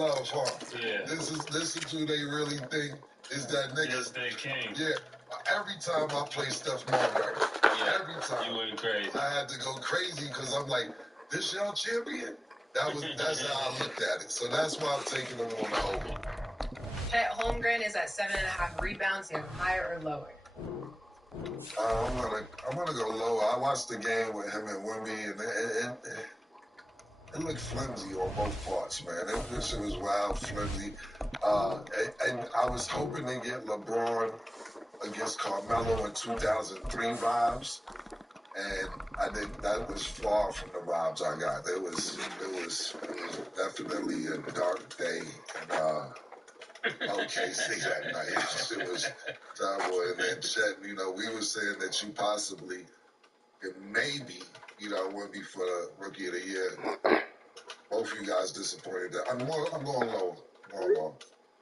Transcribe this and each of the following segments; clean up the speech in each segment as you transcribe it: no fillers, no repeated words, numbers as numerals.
love, huh? Yeah. This is who they really think is that nigga. Yes, they king. Yeah. Every time I play Steph Marbury, every time you went crazy. I had to go crazy because I'm like, this y'all champion? That's how I looked at it. So that's why I'm taking them on the over. Chet Holmgren is at 7.5 rebounds. Do you have higher or lower? I'm gonna go lower. I watched the game with him and Wemby, and it looked flimsy on both parts, man. This shit was wild, flimsy. And I was hoping to get LeBron against Carmelo in 2003 vibes, and I think that was far from the vibes I got. It was definitely a dark day in OKC that night. It was terrible. And then Chet, we were saying that you possibly, maybe, would be for the Rookie of the Year. Both of you guys disappointed. I'm going low.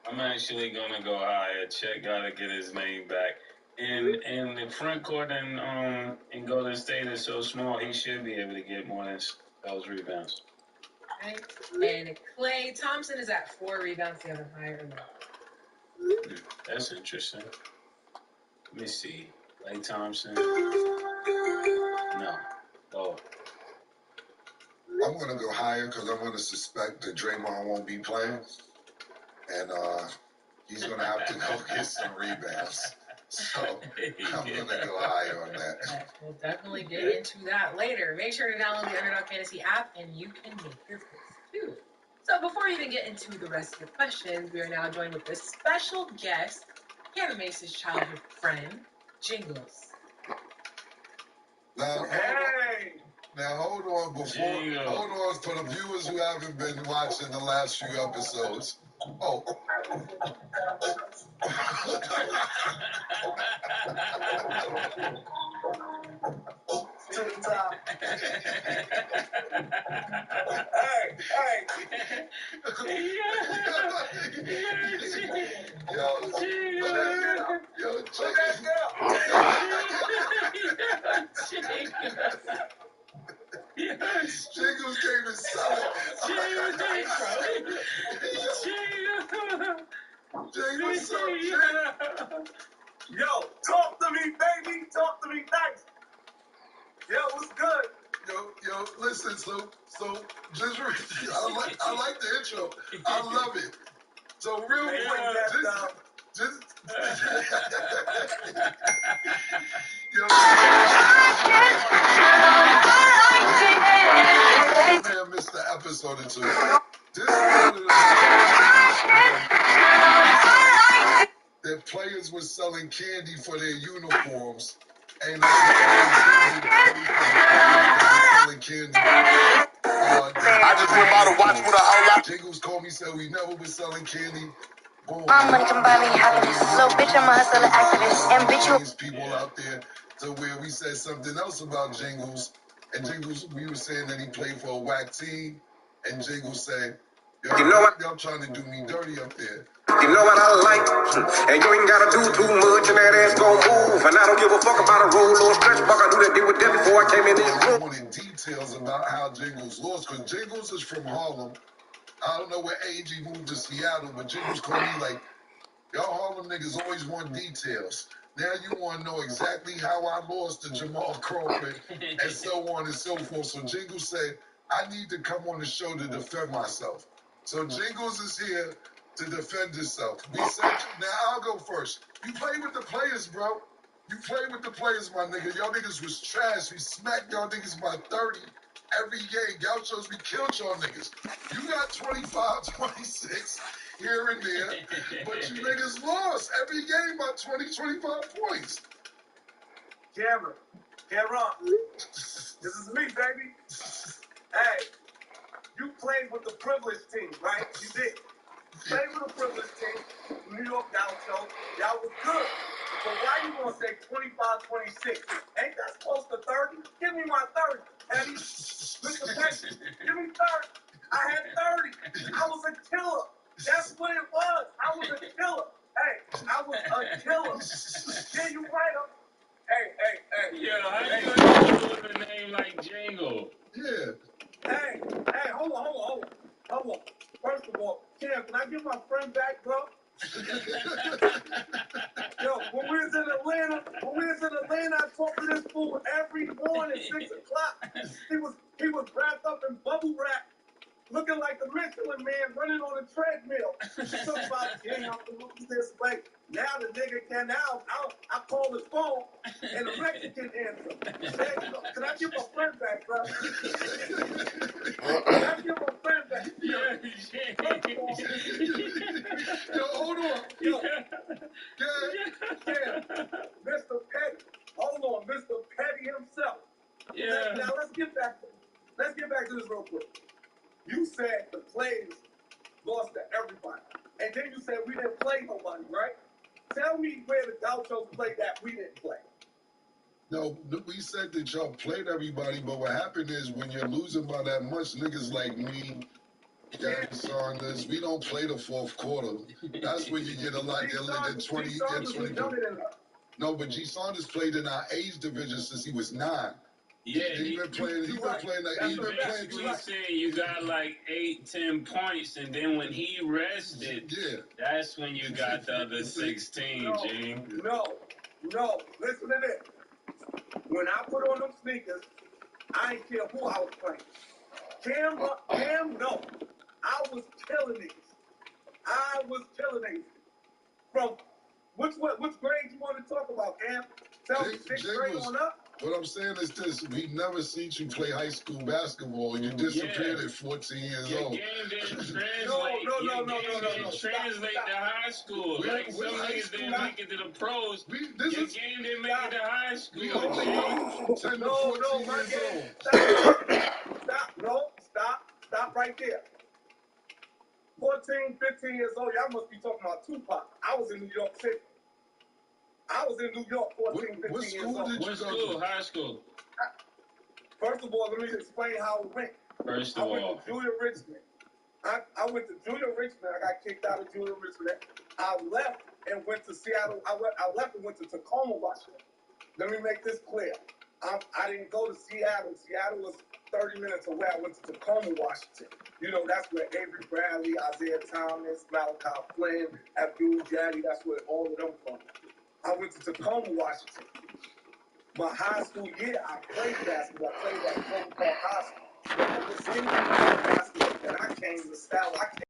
I'm actually gonna go higher. Chet gotta get his name back. And the front court in Golden State is so small, he should be able to get more than those rebounds. Right. And Klay Thompson is at 4 rebounds. Do you have him higher or lower? That's interesting. Let me see. Klay Thompson. No. Lower. I'm going to go higher because I'm going to suspect that Draymond won't be playing. And he's going to have to go get some rebounds. So I'm going to go higher on that. We'll definitely get into that later. Make sure to download the Underdog Fantasy app and you can make your picks too. So before we even get into the rest of your questions, we are now joined with this special guest, Hannah Mace's childhood friend, Jingles. Now, hold on for the viewers who haven't been watching the last few episodes. Oh. To the top. Yo, check that out. Jingles came to sell it. Jingles, Yo, talk to me, baby. Talk to me nice. Yo, what's good? Yo, listen, so just I like the intro. I love it. So real quick, just yo, man, missed the episode or two. This is one of the that players were selling candy for their uniforms, and selling candy. I just went by to watch with a whole lot. Jingles called me, said we never was selling candy. Boom. I'm combining happiness. So bitch, I'm a hustler activist. And bitch, you people out there to where we said something else about Jingles, and Jingles, we were saying that he played for a whack team, and Jingles said, yo, you know what? Y'all trying to do me dirty up there. You know what I like? And you ain't gotta do too much, and that ass gon' move. And I don't give a fuck about a roll or stretch mark. I knew that they were dead before I came in this room. I wanted details about how Jingles lost, because Jingles is from Harlem. I don't know where AG moved to Seattle, but Jingles called me like, y'all Harlem niggas always want details. Now you want to know exactly how I lost to Jamal Crawford and so on and so forth. So Jingles said, I need to come on the show to defend myself. So Jingles is here to defend himself. We said, now I'll go first. You play with the players, bro. You play with the players, my nigga. Y'all niggas was trash. We smacked y'all niggas by 30 every game. Gauchos, we killed y'all niggas. You got 25, 26 here and there, but you niggas lost every game by 20, 25 points. Cameron, this is me, baby. Hey, you played with the privileged team, right? You did. Played with a privileged team, New York Gaucho. Y'all was good. So why you gonna say 25, 26? Ain't that close to 30? Give me my 30. Eddie, Mr. Texas, give me 30. I had 30. I was a killer. That's what it was. I was a killer. Hey, I was a killer. Yeah, you right up. Hey. Yo, how you gonna do with a name like Jingle? Yeah. Hey, hold on. First of all, Cam, can I get my friend back, bro? Yo, when we was in Atlanta, I talked to this fool every morning, 6 o'clock. He was wrapped up in bubble wrap, looking like the Michelin man running on a treadmill. Talking about gang, I'm gonna lose this way. Now the nigga can I call his phone and the Mexican answer. Say, can I get my friend back, bro? Can I get my friend back? Yo, hold on. Yo, Yeah. Mr. Petty. Hold on, Mr. Petty himself. Yeah. Now let's get back to this real quick. You said the players lost to everybody. And then you said we didn't play nobody, right? Tell me where the Gauchos played that we didn't play. No, we said that y'all played everybody, but what happened is when you're losing by that much, niggas like me, Gary Saunders, we don't play the fourth quarter. That's when you get a lot. They're like 20, G. Saunders was younger than us. No, but G. Saunders played in our age division since he was 9. Yeah, He been playing. He been playing. He been playing. basically saying you got like 8-10 points, and then when he rested, Yeah. that's when you got the other 16, G. No. Listen to this. When I put on them sneakers, I ain't care who I was playing. Cam, no. I was killing niggas. From which grade you want to talk about, Cam? Tell me, 6th grade on up? What I'm saying is this: we never seen you play high school basketball. You disappeared at 14 years Your old. game didn't translate. No. Didn't translate to high school. Like some niggas didn't make it to the pros. Your game didn't make it to high school. We only know you from 10 to 14 years old. Stop right there. 14, 15 years old, y'all must be talking about Tupac. I was in New York City. 14, 15 years old. What school? High school? First of all, let me explain how it went. I went to Julia Richmond. I went to Julia Richmond. I got kicked out of Julia Richmond. I left and went to Seattle. I left and went to Tacoma, Washington. Let me make this clear. I didn't go to Seattle. Seattle was 30 minutes away. I went to Tacoma, Washington. You know, that's where Avery Bradley, Isaiah Thomas, Malachi Flynn, Abdul Jaddy, that's where all of them from. I went to Tacoma, Washington. My high school year, I played basketball. I played at Fulton Park High School. But I was in basketball that I came to style. I came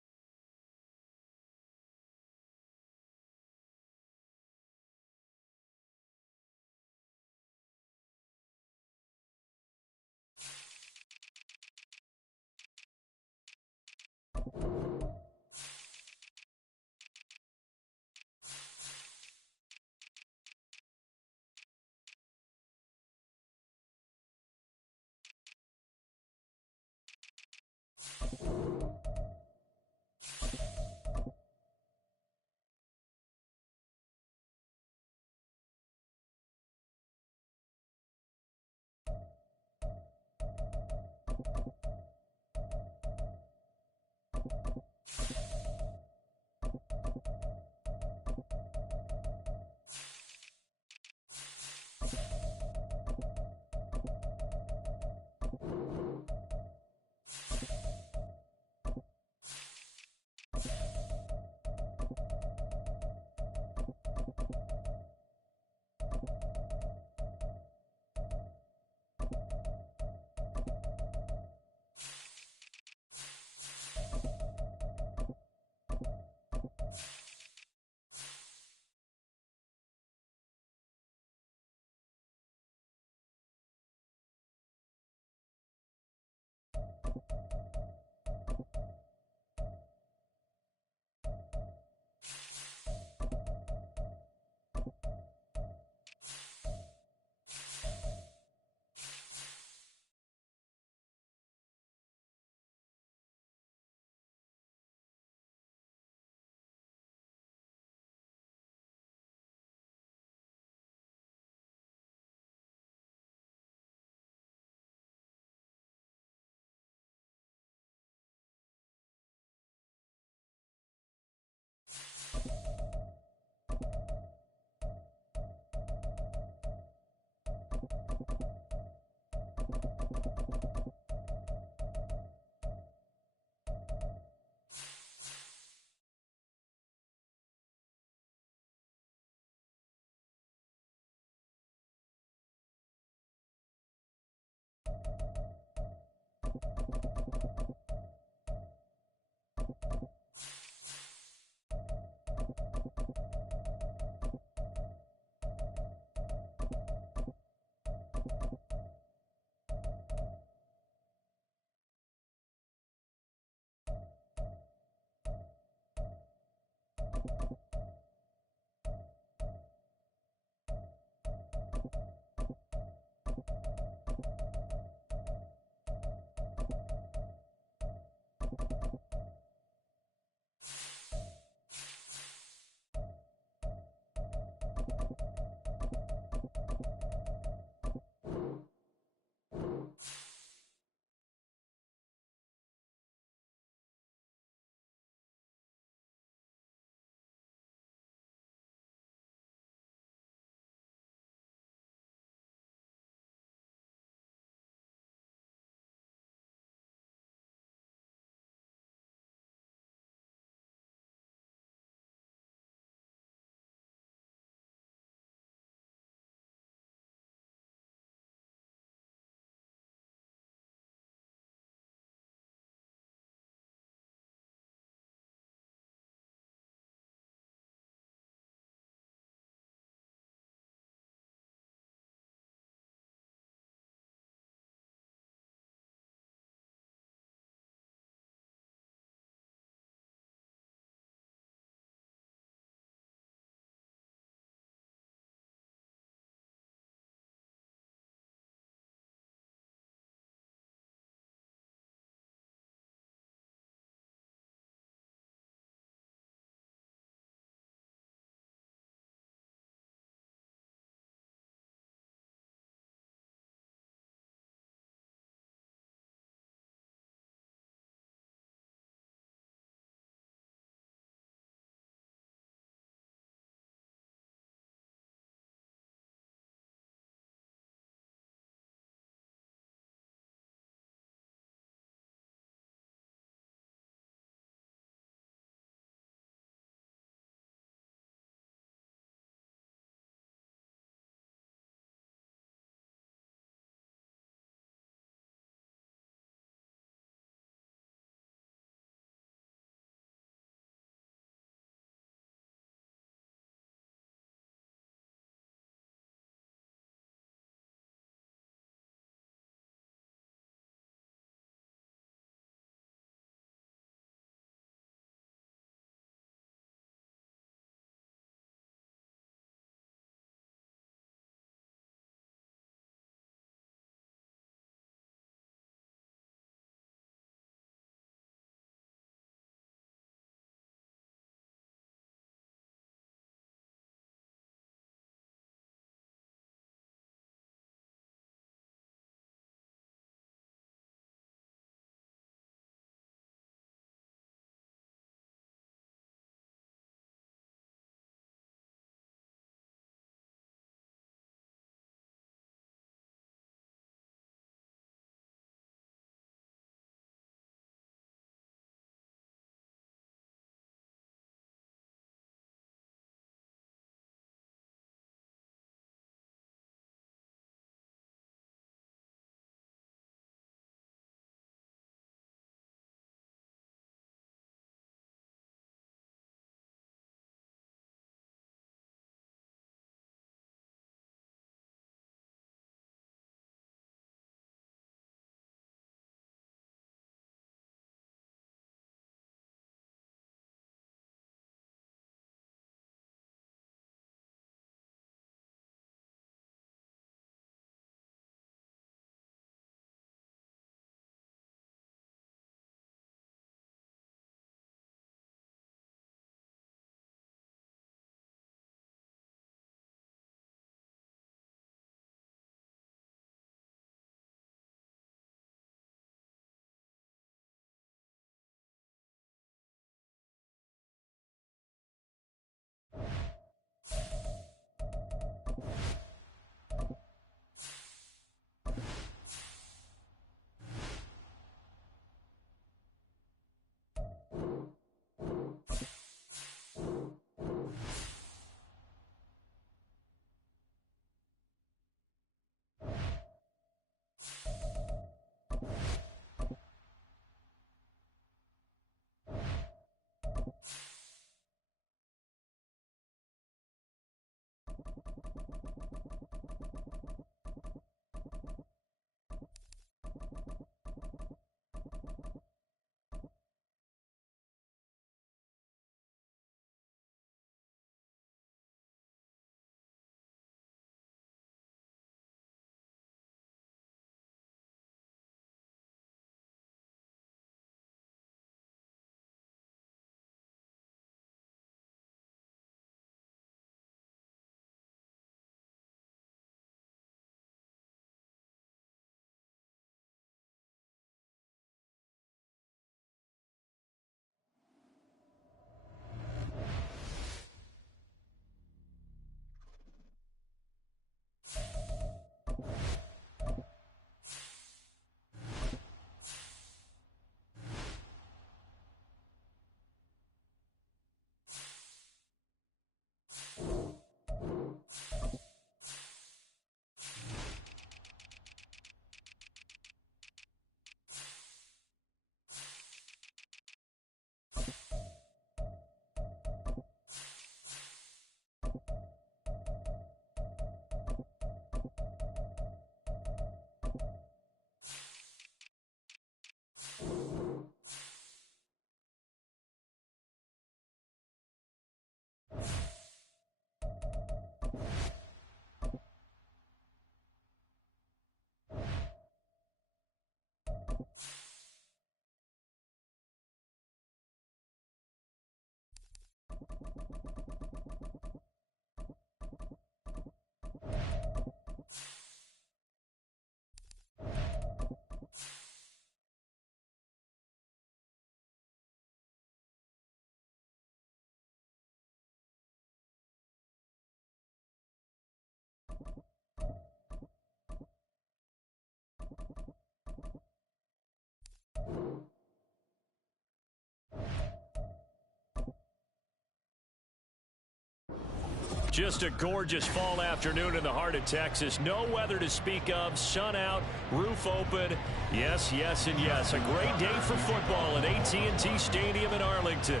Just a gorgeous fall afternoon in the heart of Texas. No weather to speak of. Sun out, roof open. Yes, yes, and yes. A great day for football at AT&T Stadium in Arlington.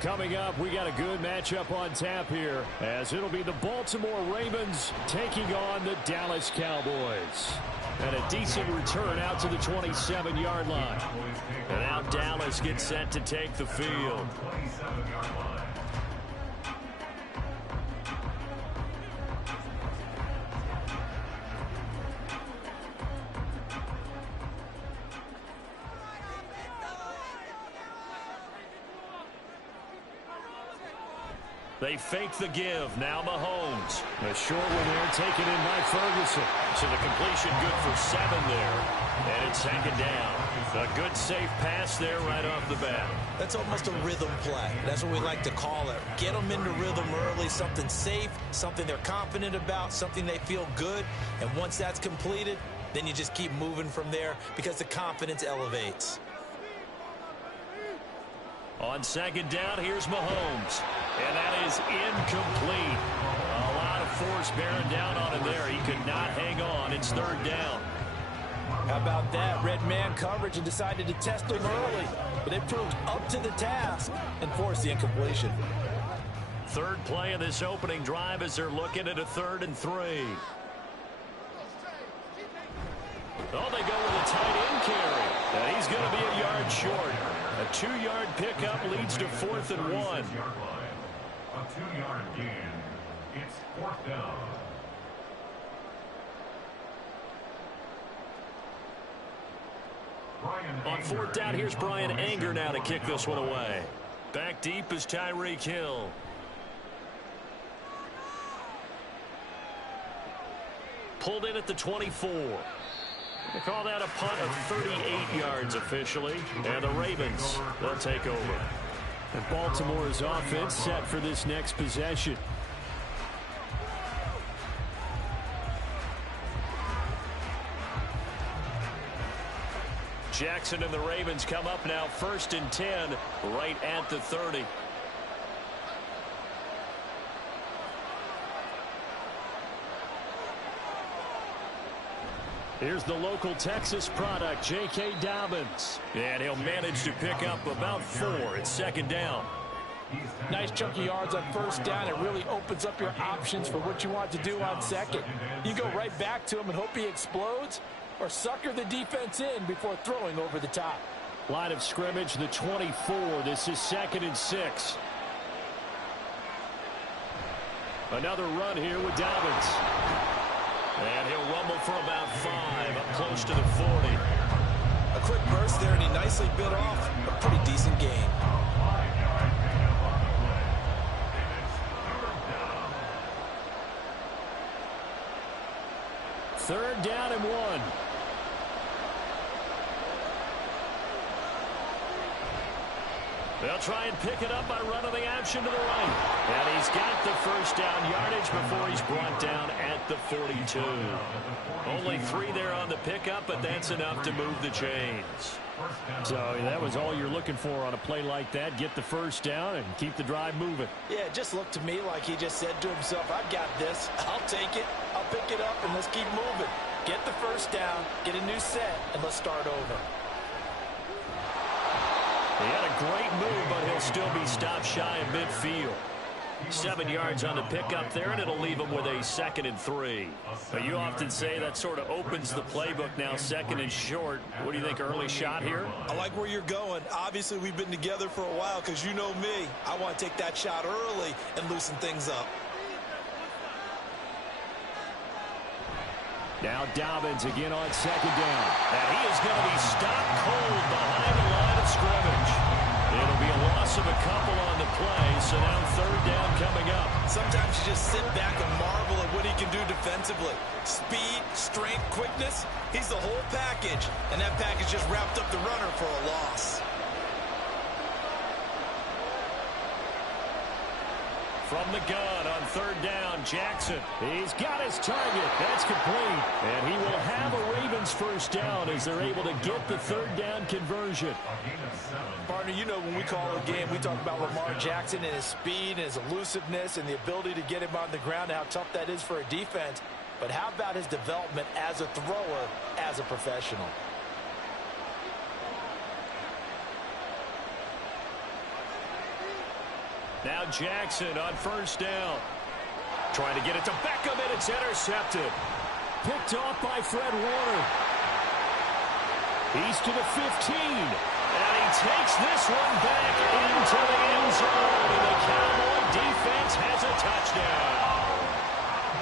Coming up, we got a good matchup on tap here, as it'll be the Baltimore Ravens taking on the Dallas Cowboys. And a decent return out to the 27-yard line. And now Dallas gets set to take the field. They fake the give. Now Mahomes. The short one there taken in by Ferguson. So the completion good for 7 there. And it's second down. A good safe pass there right off the bat. That's almost a rhythm play. That's what we like to call it. Get them into rhythm early. Something safe, something they're confident about, something they feel good. And once that's completed, then you just keep moving from there because the confidence elevates. On second down, here's Mahomes. And that is incomplete. A lot of force bearing down on him there. He could not hang on. It's third down. How about that? Red man coverage and decided to test him early. But they proved up to the task and forced the incompletion. Third play of this opening drive as they're looking at a 3rd and 3. Oh, they go with a tight end carry. And he's going to be a yard short. A 2-yard pickup leads to 4th and 1. A 2-yard gain. It's 4th down. On 4th down, here's Brian Anger now to kick this one away. Back deep is Tyreek Hill. Pulled in at the 24. They call that a punt of 38 yards officially. And the Ravens, they'll take over. And Baltimore's offense set for this next possession. Jackson and the Ravens come up now 1st and 10 right at the 30. Here's the local Texas product, J.K. Dobbins. And he'll manage to pick up about 4. It's second down. Nice chunky yards on 1st down. It really opens up your options for what you want to do on 2nd. You go right back to him and hope he explodes, or sucker the defense in before throwing over the top. Line of scrimmage, the 24. This is 2nd and 6. Another run here with Dobbins. And he'll rumble for about 5, up close to the 40. A quick burst there, and he nicely bit off a pretty decent gain. Third down and 1. They'll try and pick it up by running the option to the right. And he's got the first down yardage before he's brought down at the 42. Only 3 there on the pickup, but that's enough to move the chains. So that was all you're looking for on a play like that. Get the first down and keep the drive moving. Yeah, it just looked to me like he just said to himself, I've got this. I'll take it. I'll pick it up, and let's keep moving. Get the first down, get a new set, and let's start over. He had a great move, but he'll still be stopped shy of midfield. 7 yards on the pickup there, and it'll leave him with a 2nd and 3. But you often say that sort of opens the playbook now, 2nd and short. What do you think, early shot here? I like where you're going. Obviously, we've been together for a while because you know me. I want to take that shot early and loosen things up. Now Dobbins again on 2nd down. And he is going to be stopped cold behind the line of scrimmage. It'll be a loss of a couple on the play, so now 3rd down coming up. Sometimes you just sit back and marvel at what he can do defensively. Speed, strength, quickness, he's the whole package. And that package just wrapped up the runner for a loss. From the gun on 3rd down, Jackson. He's got his target. That's complete. And he will have a Ravens first down as they're able to get the third down conversion. A gain of 7. Partner, you know when we call a game, we talk about Lamar Jackson and his speed and his elusiveness and the ability to get him on the ground and how tough that is for a defense. But how about his development as a thrower, as a professional? Now Jackson on first down. Trying to get it to Beckham, and it's intercepted. Picked off by Fred Warner. He's to the 15. And he takes this one back into the end zone. And the Cowboy defense has a touchdown.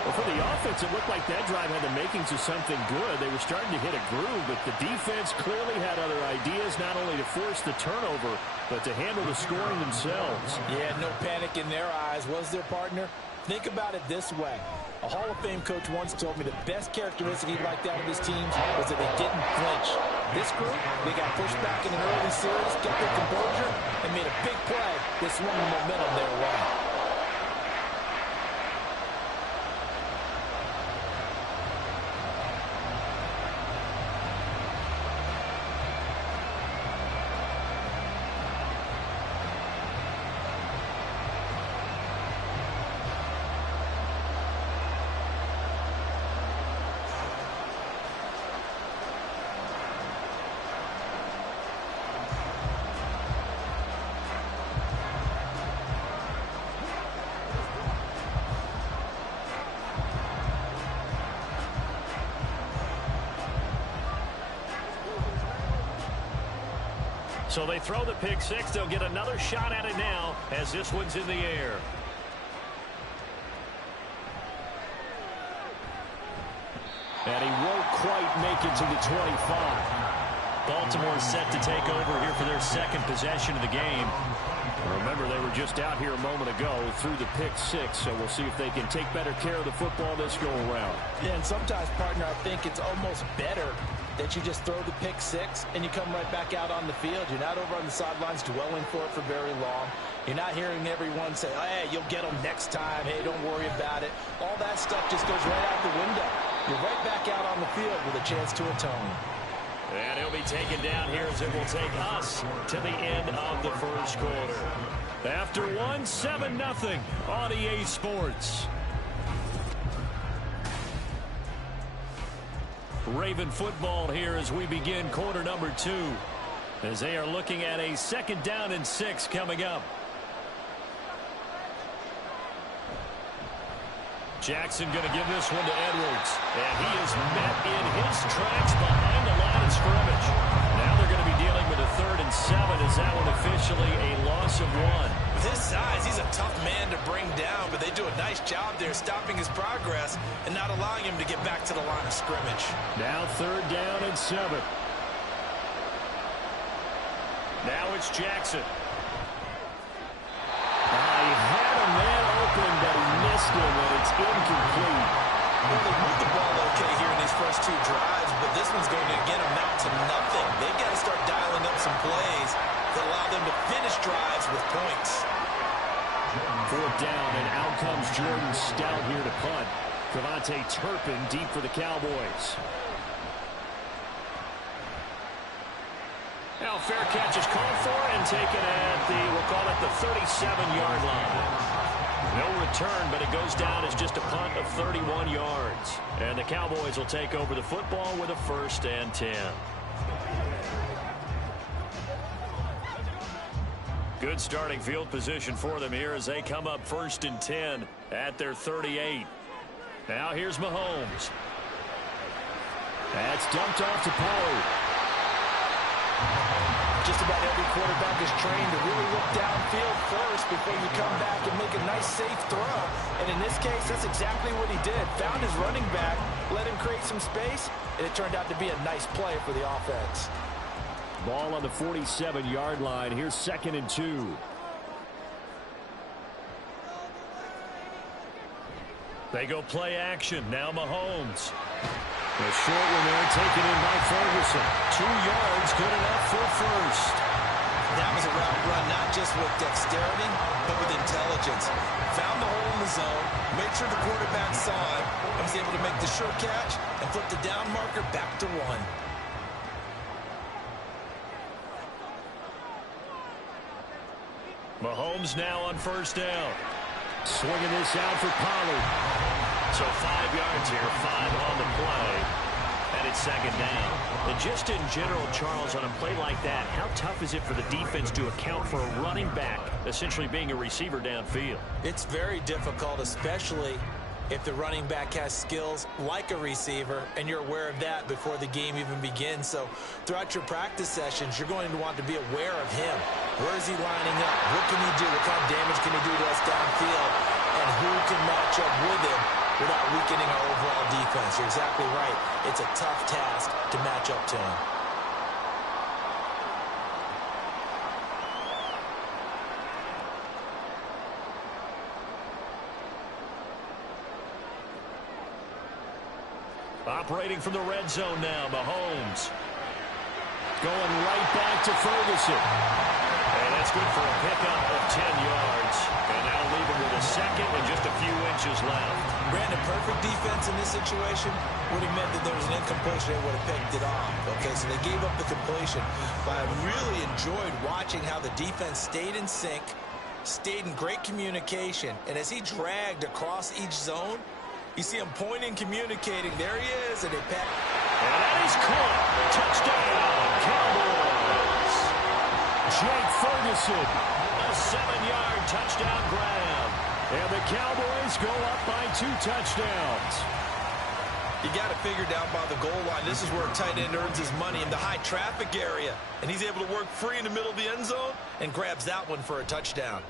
Well, for the offense, it looked like that drive had the makings of something good. They were starting to hit a groove, but the defense clearly had other ideas, not only to force the turnover, but to handle the scoring themselves. Yeah, no panic in their eyes, was their partner? Think about it this way. A Hall of Fame coach once told me the best characteristic he liked out of his teams was that they didn't flinch. This group, they got pushed back in an early series, kept their composure, and made a big play that swung the momentum their way. So they throw the pick six. They'll get another shot at it now as this one's in the air. And he won't quite make it to the 25. Baltimore set to take over here for their second possession of the game. Remember, they were just out here a moment ago through the pick six, so we'll see if they can take better care of the football this go-around. Yeah, and sometimes, partner, I think it's almost better that you just throw the pick six and you come right back out on the field. You're not over on the sidelines dwelling for it for very long. You're not hearing everyone say, oh, hey, you'll get them next time. Hey, don't worry about it. All that stuff just goes right out the window. You're right back out on the field with a chance to atone. And he'll be taken down here as it will take us to the end of the first quarter. After one, 7-0 on EA Sports. Raven football here as we begin quarter number 2. As they are looking at a 2nd down and 6 coming up. Jackson going to give this one to Edwards. And he is met in his tracks behind the line of scrimmage. Now they're going to be dealing with a 3rd and 7 as that one officially a loss of 1. With his size, he's a tough man to bring down, but they do a nice job there stopping his progress and not allowing him to get back to the line of scrimmage. Now 3rd down and 7. Now it's Jackson. He had a man open, but he missed him, and it's incomplete. Well, they moved the ball okay here in these first 2 drives, but this one's going to again amount to nothing. They've got to start dialing up some plays that allow them to finish drives with points. 4th down, and out comes Jordan Stout here to punt. Devontae Turpin deep for the Cowboys. Now fair catch is called for and taken at the, we'll call it the 37-yard line. No return, but it goes down as just a punt of 31 yards. And the Cowboys will take over the football with a 1st and 10. Good starting field position for them here as they come up 1st and 10 at their 38. Now here's Mahomes. That's dumped off to Pollard. Just about every quarterback is trained to really look downfield first before you come back and make a nice, safe throw. And in this case, that's exactly what he did. Found his running back, let him create some space, and it turned out to be a nice play for the offense. Ball on the 47-yard line. Here's 2nd and 2. They go play action. Now Mahomes. A short one there taken in by Ferguson. 2 yards, good enough for 1st. That was a route run, not just with dexterity, but with intelligence. Found the hole in the zone, made sure the quarterback saw it, and was able to make the sure catch and flip the down marker back to 1. Mahomes now on first down. Swinging this out for Pollard. So 5 yards here, 5 on the play. And it's second down. And just in general, Charles, on a play like that, how tough is it for the defense to account for a running back essentially being a receiver downfield? It's very difficult, especially if the running back has skills like a receiver, and you're aware of that before the game even begins. So throughout your practice sessions, you're going to want to be aware of him. Where is he lining up? What can he do? What kind of damage can he do to us downfield? And who can match up with him without weakening our overall defense? You're exactly right. It's a tough task to match up to him. Operating from the red zone now, Mahomes. Going right back to Ferguson. And that's good for a pickup of 10 yards. And that'll leave him with a second and just a few inches left. Brandon, perfect defense in this situation would have meant that there was an incompletion. They would have picked it off. Okay, so they gave up the completion. But I really enjoyed watching how the defense stayed in sync, stayed in great communication. And as he dragged across each zone, you see him pointing, communicating. There he is, and they pat. And that is caught. Touchdown, Cowboys. Jake Ferguson, a 7-yard touchdown grab. And the Cowboys go up by 2 touchdowns. You got to figure down by the goal line. This is where a tight end earns his money, in the high traffic area. And he's able to work free in the middle of the end zone and grabs that one for a touchdown.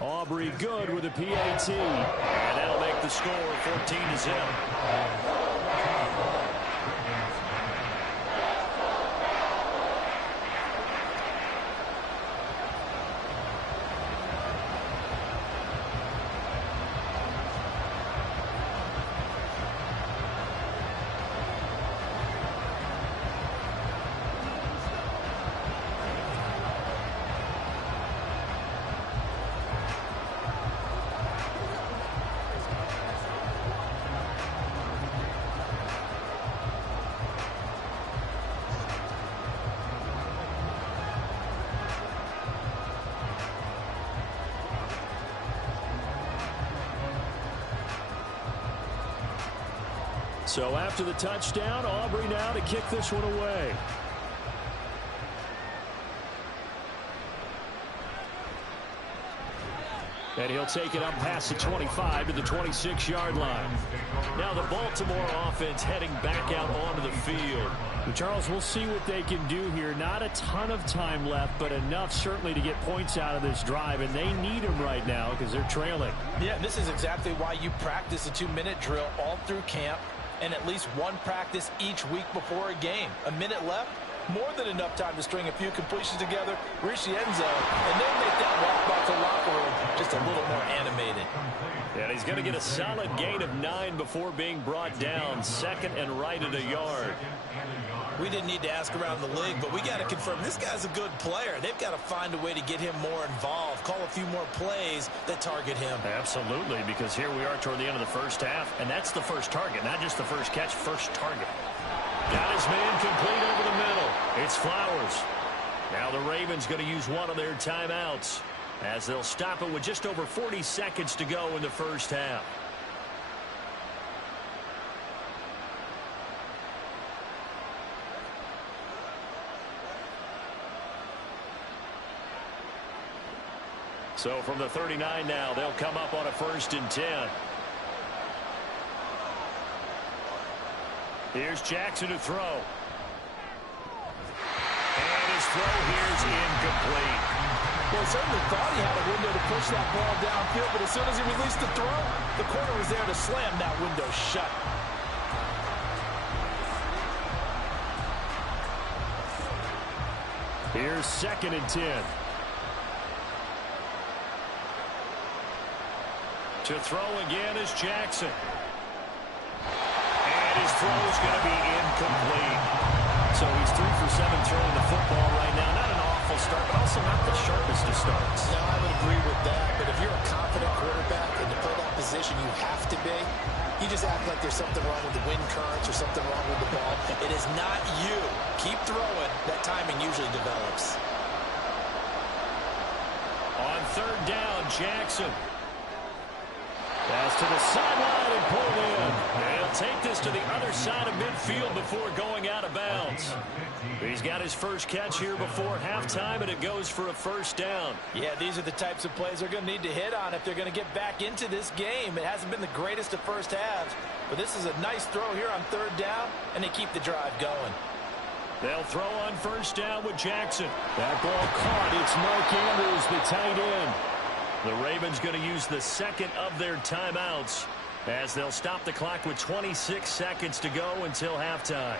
Aubrey good with a PAT. And that'll make the score 14-0. So after the touchdown, Aubrey now to kick this one away. And he'll take it up past the 25 to the 26-yard line. Now the Baltimore offense heading back out onto the field. Well, Charles, we'll see what they can do here. Not a ton of time left, but enough certainly to get points out of this drive. And they need them right now because they're trailing. Yeah, this is exactly why you practice a 2-minute drill all through camp and at least one practice each week before a game. A minute left, more than enough time to string a few completions together, reach the end zone, and then make that walk back to the locker room just a little more animated. And he's going to get a solid gain of 9 before being brought down. Second and right at a yard. We didn't need to ask around the league, but we got to confirm this guy's a good player. They've got to find a way to get him more involved, call a few more plays that target him. Absolutely, because here we are toward the end of the first half, and that's the first target, not just the first catch, first target. Got his man complete over the middle. It's Flowers. Now the Ravens going to use one of their timeouts as they'll stop it with just over 40 seconds to go in the first half. So from the 39 now, they'll come up on a 1st and 10. Here's Jackson to throw. And his throw here is incomplete. Well, certainly thought he had a window to push that ball downfield, but as soon as he released the throw, the corner was there to slam that window shut. Here's 2nd and 10. To throw again is Jackson. And his throw is going to be incomplete. So he's 3 for 7 throwing the football right now. Not an awful start, but also not the sharpest of starts. No, I would agree with that, but if you're a confident quarterback and to play that position you have to be, you just act like there's something wrong with the wind currents or something wrong with the ball. It is not you. Keep throwing. That timing usually develops. On third down, Jackson. Pass to the sideline and pulled in. They'll take this to the other side of midfield before going out of bounds. He's got his first catch here before halftime, and it goes for a first down. Yeah, these are the types of plays they're going to need to hit on if they're going to get back into this game. It hasn't been the greatest of first halves, but this is a nice throw here on third down, and they keep the drive going. They'll throw on first down with Jackson. That ball caught. It's Mark Andrews, the tight end. The Ravens going to use the second of their timeouts as they'll stop the clock with 26 seconds to go until halftime.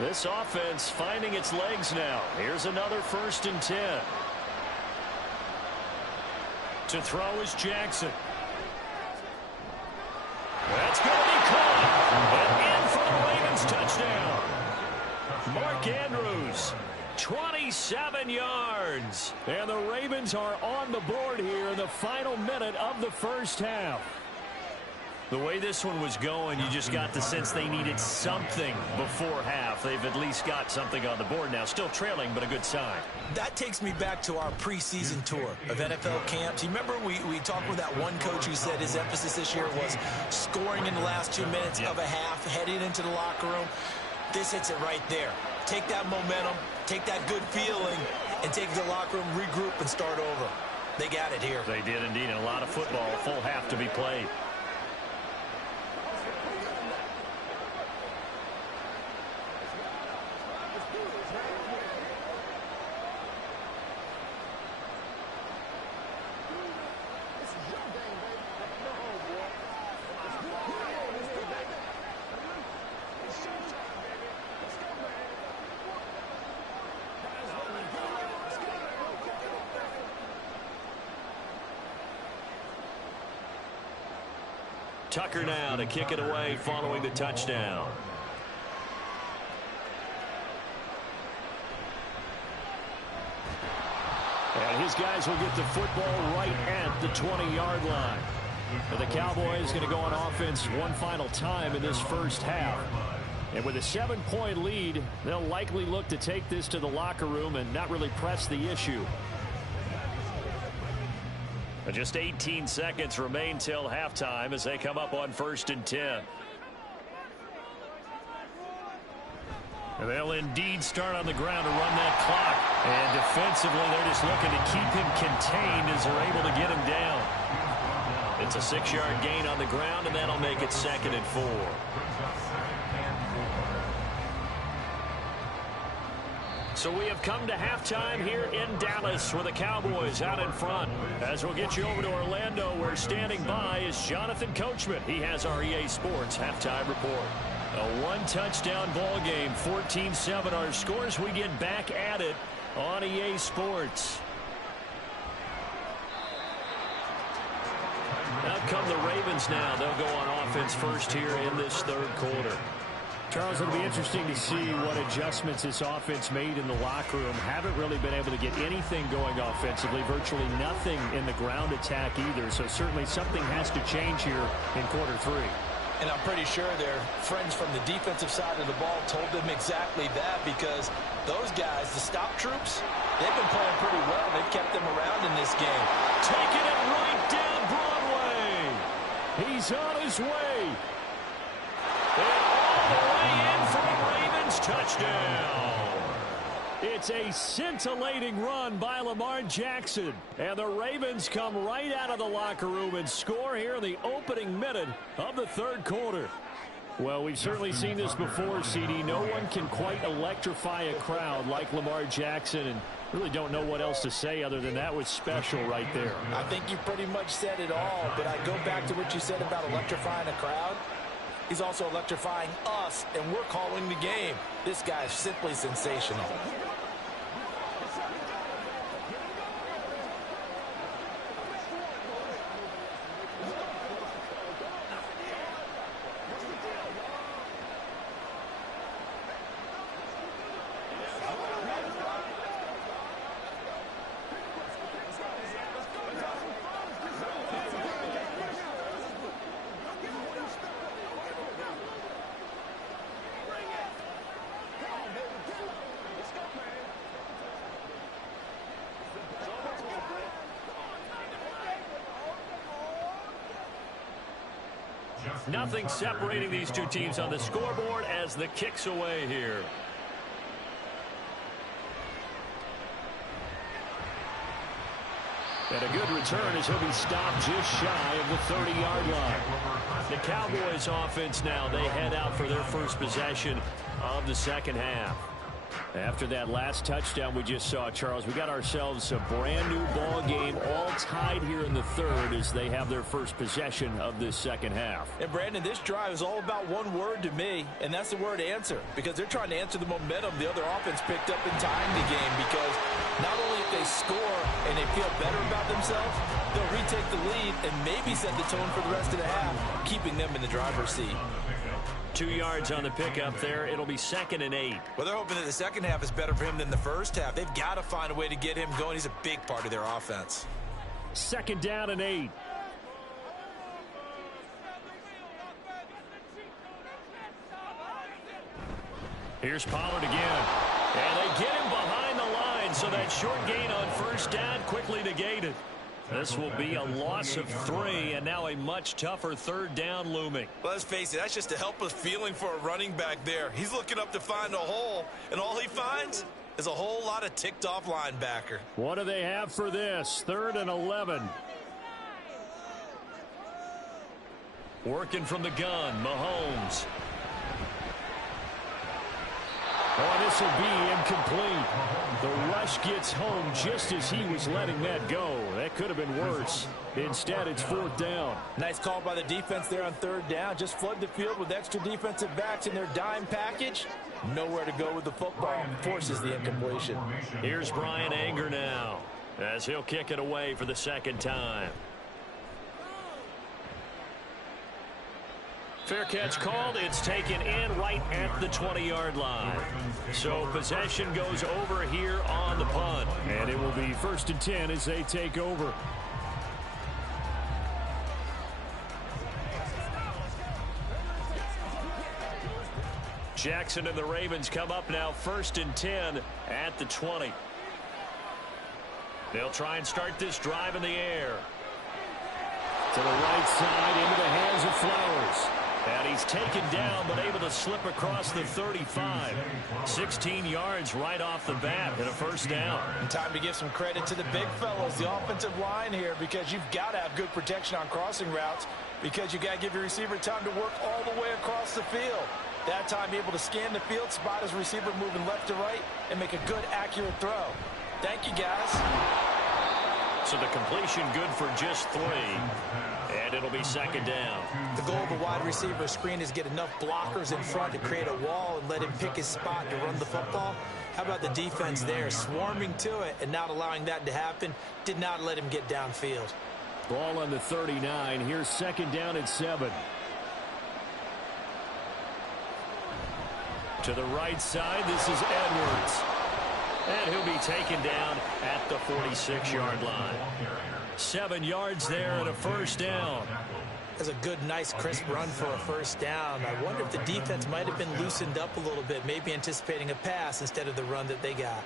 This offense finding its legs now. Here's another 1st and 10. To throw is Jackson. That's going to be caught. And in for the Ravens touchdown. Mark Andrews, 27 yards. And the Ravens are on the board here in the final minute of the first half. The way this one was going, you just got the sense they needed something before half. They've at least got something on the board now. Still trailing, but a good sign. That takes me back to our preseason tour of NFL camps. You remember we talked with that one coach who said his emphasis this year was scoring in the last 2 minutes of a half, heading into the locker room. This hits it right there. Take that momentum, take that good feeling, and take it to the locker room, regroup, and start over. They got it here. They did indeed, and a lot of football, full half to be played. Tucker now to kick it away following the touchdown. And his guys will get the football right at the 20-yard line. And the Cowboys going to go on offense one final time in this first half. And with a 7-point lead, they'll likely look to take this to the locker room and not really press the issue. But just 18 seconds remain till halftime as they come up on 1st and 10. And they'll indeed start on the ground to run that clock. And defensively, they're just looking to keep him contained as they're able to get him down. It's a 6-yard gain on the ground, and that'll make it 2nd and 4. So we have come to halftime here in Dallas with the Cowboys out in front. As we'll get you over to Orlando, where standing by is Jonathan Coachman. He has our EA Sports halftime report. A one-touchdown ball game, 14-7 our scores. We get back at it on EA Sports. Out come the Ravens now. They'll go on offense first here in this third quarter. Charles, it'll be interesting to see what adjustments this offense made in the locker room. Haven't really been able to get anything going offensively, virtually nothing in the ground attack either. So certainly something has to change here in quarter 3. And I'm pretty sure their friends from the defensive side of the ball told them exactly that, because those guys, the stop troops, they've been playing pretty well. They've kept them around in this game. Taking it right down Broadway. He's on his way. And all the way in for a Ravens touchdown. It's a scintillating run by Lamar Jackson. And the Ravens come right out of the locker room and score here in the opening minute of the third quarter. Well, we've certainly seen this before, CD. No one can quite electrify a crowd like Lamar Jackson, and really don't know what else to say other than that was special right there. I think you pretty much said it all, but I go back to what you said about electrifying a crowd. He's also electrifying us, and we're calling the game. This guy is simply sensational. Nothing separating these two teams on the scoreboard as the kick's away here. And a good return as he'll be stopped just shy of the 30-yard line. The Cowboys offense now, they head out for their first possession of the second half. After that last touchdown we just saw, Charles, we got ourselves a brand new ball game, all tied here in the third as they have their first possession of this second half. And Brandon, this drive is all about one word to me, and that's the word answer, because they're trying to answer the momentum the other offense picked up in tying the game, because not only if they score and they feel better about themselves, they'll retake the lead and maybe set the tone for the rest of the half, keeping them in the driver's seat. 2 yards on the pickup there. It'll be 2nd and 8. Well, they're hoping that the second half is better for him than the first half. They've got to find a way to get him going. He's a big part of their offense. 2nd down and 8. Here's Pollard again. And they get him behind the line, so that short gain on first down quickly negated. This will be a loss of 3, and now a much tougher third down looming. Let's face it, that's just a helpless feeling for a running back there. He's looking up to find a hole, and all he finds is a whole lot of ticked-off linebacker. What do they have for this? 3rd and 11. Working from the gun, Mahomes. Oh, this will be incomplete. The rush gets home just as he was letting that go. That could have been worse. Instead, it's 4th down. Nice call by the defense there on 3rd down. Just flood the field with extra defensive backs in their dime package. Nowhere to go with the football. Forces the incompletion. Here's Brian Anger now as he'll kick it away for the second time. Fair catch called. It's taken in right at the 20-yard line. So possession goes over here on the punt. And it will be 1st and 10 as they take over. Jackson and the Ravens come up now 1st and 10 at the 20. They'll try and start this drive in the air. To the right side into the hands of Flowers. And he's taken down, but able to slip across the 35. 16 yards right off the bat and a 1st down. And time to give some credit to the big fellows, the offensive line here, because you've got to have good protection on crossing routes, because you've got to give your receiver time to work all the way across the field. That time able to scan the field, spot his receiver moving left to right, and make a good, accurate throw. Thank you, guys. So the completion good for just 3. And it'll be 2nd down. The goal of a wide receiver screen is get enough blockers in front to create a wall and let him pick his spot to run the football. How about the defense there, swarming to it and not allowing that to happen? Did not let him get downfield. Ball on the 39. Here's 2nd down and 7. To the right side, this is Edwards. And he'll be taken down at the 46-yard line. 7 yards there and a 1st down. That's a good, nice, crisp run for a 1st down. I wonder if the defense might have been loosened up a little bit, maybe anticipating a pass instead of the run that they got.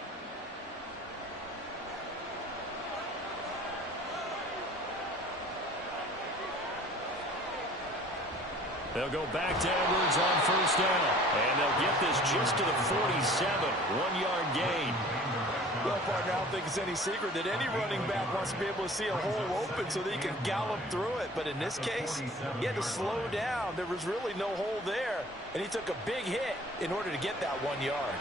They'll go back to Edwards on 1st down. And they'll get this just to the 47. 1-yard gain. Well, partner, I don't think it's any secret that any running back wants to be able to see a hole open so that he can gallop through it. But in this case, he had to slow down. There was really no hole there. And he took a big hit in order to get that 1 yard.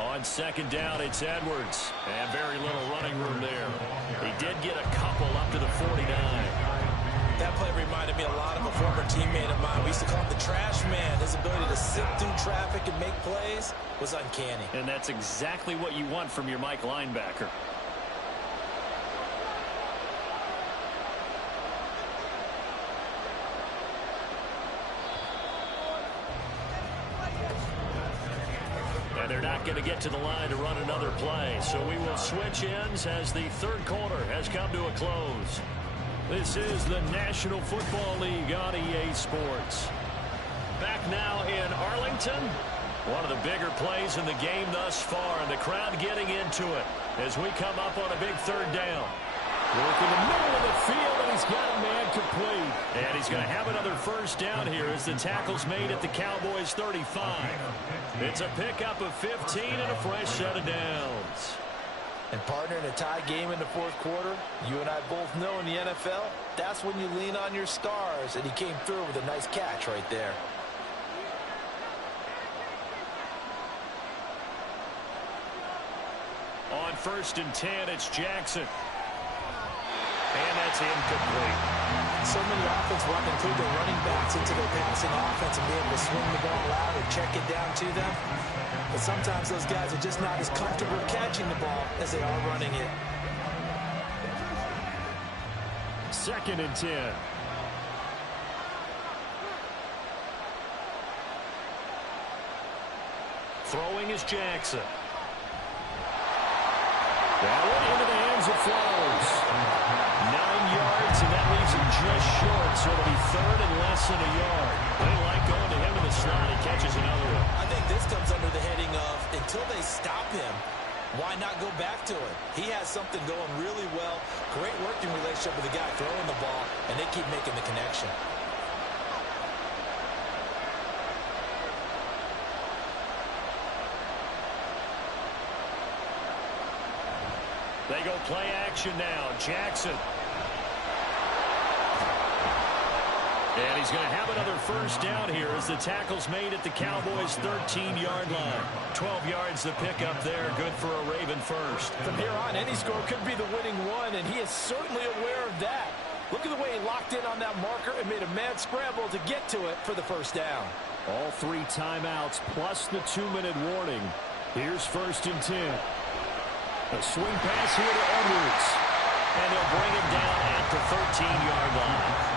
On 2nd down, it's Edwards. And very little running room there. He did get a couple up to the 49. That play reminded me a lot of a former teammate of mine. We used to call him the trash man. His ability to sit through traffic and make plays was uncanny. And that's exactly what you want from your Mike linebacker. And they're not going to get to the line to run another play. So we will switch ends as the 3rd quarter has come to a close. This is the National Football League on EA Sports. Back now in Arlington. One of the bigger plays in the game thus far, and the crowd getting into it as we come up on a big 3rd down. Working the middle of the field, and he's got a man complete. And he's going to have another first down here as the tackle's made at the Cowboys' 35. It's a pickup of 15 and a fresh set of downs. And partner, in a tie game in the fourth quarter, you and I both know in the NFL, that's when you lean on your stars, and he came through with a nice catch right there. On 1st and 10, it's Jackson. And that's incomplete. So many offenses want to include their running backs into their passing offense and be able to swing the ball out or check it down to them. But sometimes those guys are just not as comfortable catching the ball as they are running it. 2nd and 10. Throwing is Jackson. That one into the hands of Flowers. 9 yards, and that leaves him just short, so it'll be 3rd and less than a yard. They like going to him in the slot. He catches another one. I think this comes under the heading of, until they stop him, why not go back to it? He has something going really well. Great working relationship with the guy throwing the ball, and they keep making the connection. They go play action now. Jackson. And he's going to have another first down here as the tackle's made at the Cowboys' 13-yard line. 12 yards to pick up there. Good for a Raven first. From here on, any score could be the winning one, and he is certainly aware of that. Look at the way he locked in on that marker and made a mad scramble to get to it for the first down. All 3 timeouts plus the 2-minute warning. Here's 1st and 10. A swing pass here to Edwards. And they'll bring him down at the 13-yard line.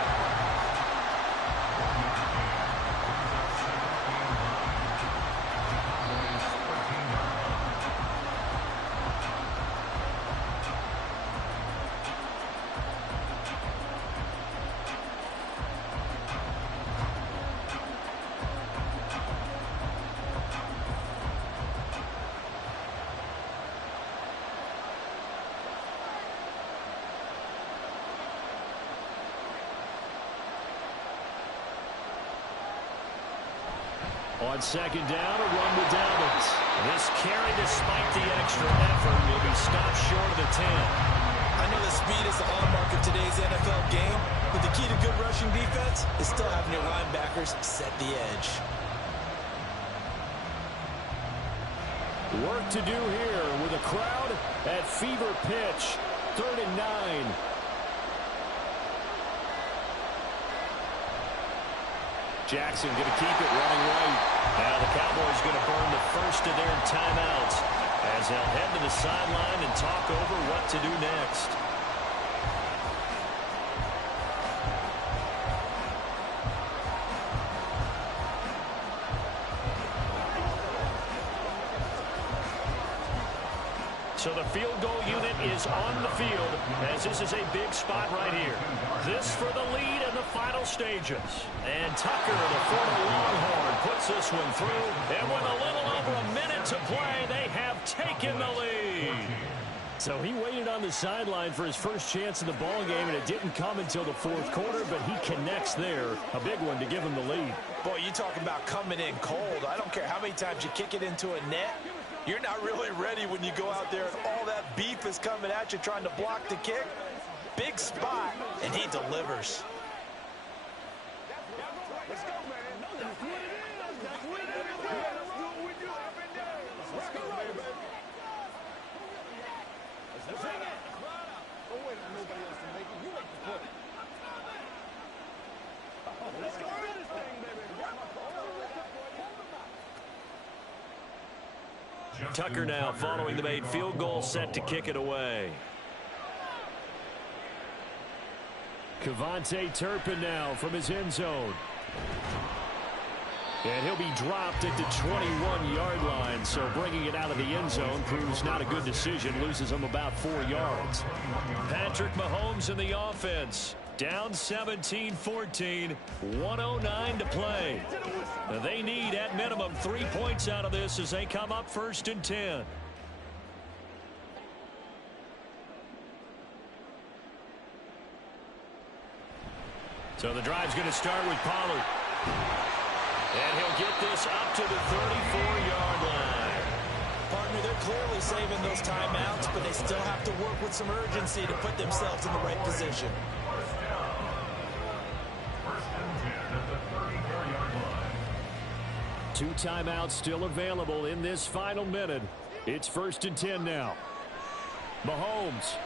On 2nd down, a run to Dobbins. This carry, despite the extra effort, will be stopped short of the 10. I know the speed is the hallmark of today's NFL game, but the key to good rushing defense is still having your linebackers set the edge. Work to do here with a crowd at fever pitch. 3rd and 9. Jackson going to keep it running right. Now the Cowboys going to burn the first of their timeouts as they'll head to the sideline and talk over what to do next. So the field goal unit is on the field as this is a big spot right here. This for the lead in the final stages. And Tucker, the former Longhorn, puts this one through. And with a little over a minute to play, they have taken the lead. So he waited on the sideline for his first chance in the ball game, and it didn't come until the fourth quarter, but he connects there. A big one to give him the lead. Boy, you talking about coming in cold. I don't care how many times you kick it into a net. You're not really ready when you go out there and all that beef is coming at you trying to block the kick. Big spot, and he delivers. Tucker now following the made field goal, set to kick it away. KaVontae Turpin now from his end zone. And he'll be dropped at the 21-yard line, so bringing it out of the end zone proves not a good decision, loses him about 4 yards. Patrick Mahomes in the offense. Down 17-14, 1:09 to play. They need, at minimum, 3 points out of this as they come up 1st and 10. So the drive's going to start with Pollard. And he'll get this up to the 34-yard line. Partner, they're clearly saving those timeouts, but they still have to work with some urgency to put themselves in the right position. First and 10 at the 34-yard line. 2 timeouts still available in this final minute. It's 1st and 10 now. Mahomes.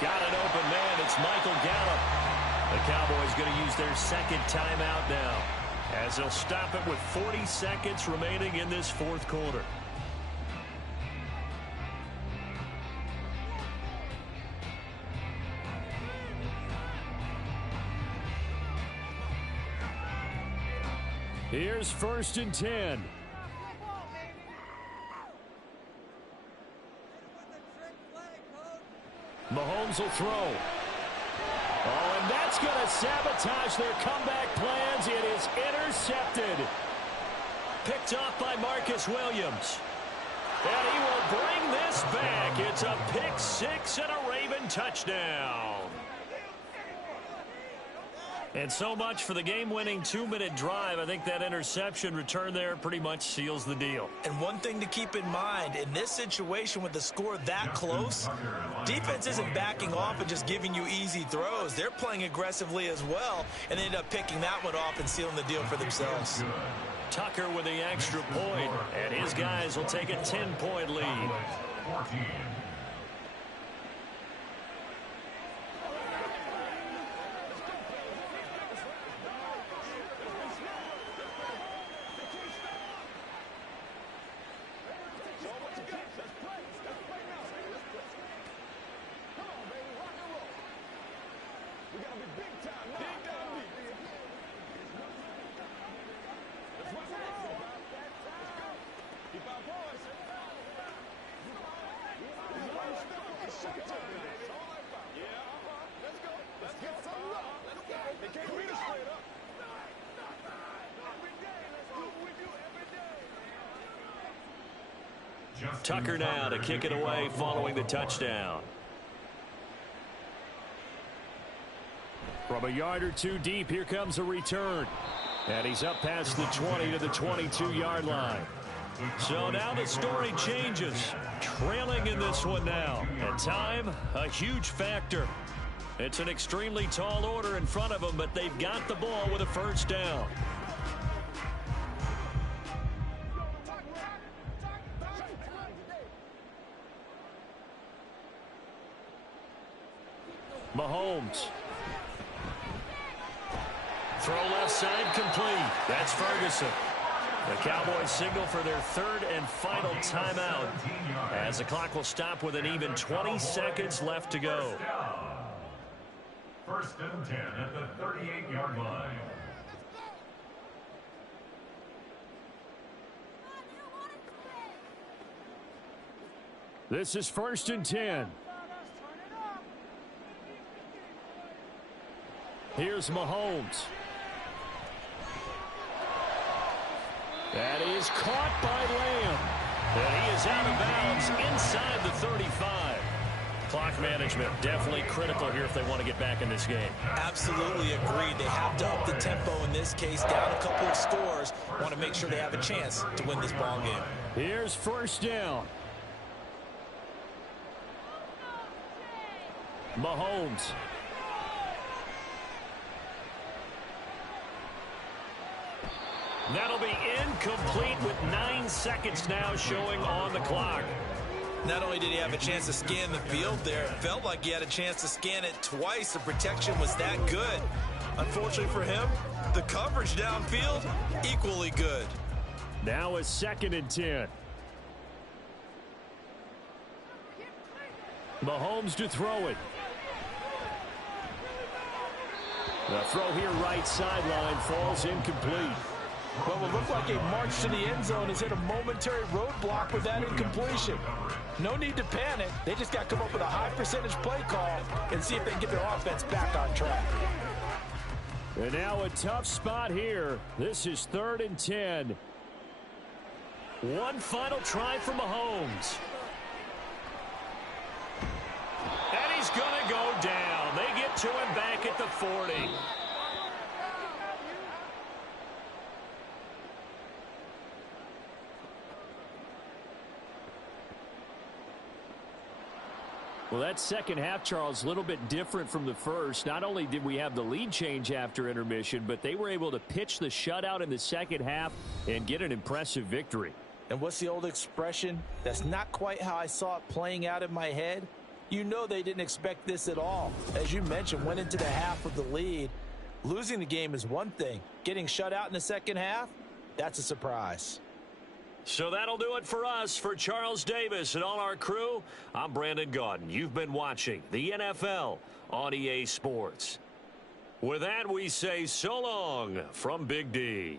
Got an open man. It's Michael Gallup. The Cowboys going to use their second timeout now, as they'll stop it with 40 seconds remaining in this 4th quarter. Here's 1st and 10. Mahomes will throw. Oh, and that's going to sabotage their comeback plans. It is intercepted. Picked off by Marcus Williams. And he will bring this back. It's a pick 6 and a Raven touchdown. And so much for the game-winning 2-minute drive. I think that interception return there pretty much seals the deal. And one thing to keep in mind, in this situation with the score that close, defense isn't backing off and just giving you easy throws. They're playing aggressively as well, and they end up picking that one off and sealing the deal for themselves. Tucker with the extra point, and his guys will take a 10-point lead. 14. Tucker now to kick it away following the touchdown. From a yard or 2 deep, here comes a return. And he's up past the 20 to the 22-yard line. So now the story changes. Trailing in this one now. And time, a huge factor. It's an extremely tall order in front of them, but they've got the ball with a 1st down. Mahomes. Throw left side complete. That's Ferguson. The Cowboys signal for their 3rd and final timeout, as the clock will stop with an even 20 seconds left to go. 1st and 10 at the 38-yard line. This is 1st and 10. Here's Mahomes. That is caught by Lamb. And he is out of bounds inside the 35. Clock management definitely critical here if they want to get back in this game. Absolutely agreed. They have to up the tempo in this case, down a couple of scores. Want to make sure they have a chance to win this ball game. Here's 1st down. Mahomes. That'll be incomplete with 9 seconds now showing on the clock. Not only did he have a chance to scan the field there, it felt like he had a chance to scan it twice. The protection was that good. Unfortunately for him, the coverage downfield, equally good. Now a 2nd and 10. Mahomes to throw it. The throw here right sideline falls incomplete. Well, it looked like a march to the end zone has hit a momentary roadblock with that incompletion. No need to panic. They just got to come up with a high percentage play call and see if they can get their offense back on track. And now a tough spot here. This is 3rd and 10. One final try for Mahomes. And he's going to go down. They get to him back at the 40. Well, that second half, Charles, a little bit different from the first. Not only did we have the lead change after intermission, but they were able to pitch the shutout in the second half and get an impressive victory. And what's the old expression? That's not quite how I saw it playing out in my head. You know they didn't expect this at all. As you mentioned, went into the half with the lead. Losing the game is one thing. Getting shut out in the second half, that's a surprise. So that'll do it for us. For Charles Davis and all our crew, I'm Brandon Gaudin. You've been watching the NFL on EA Sports. With that, we say so long from Big D.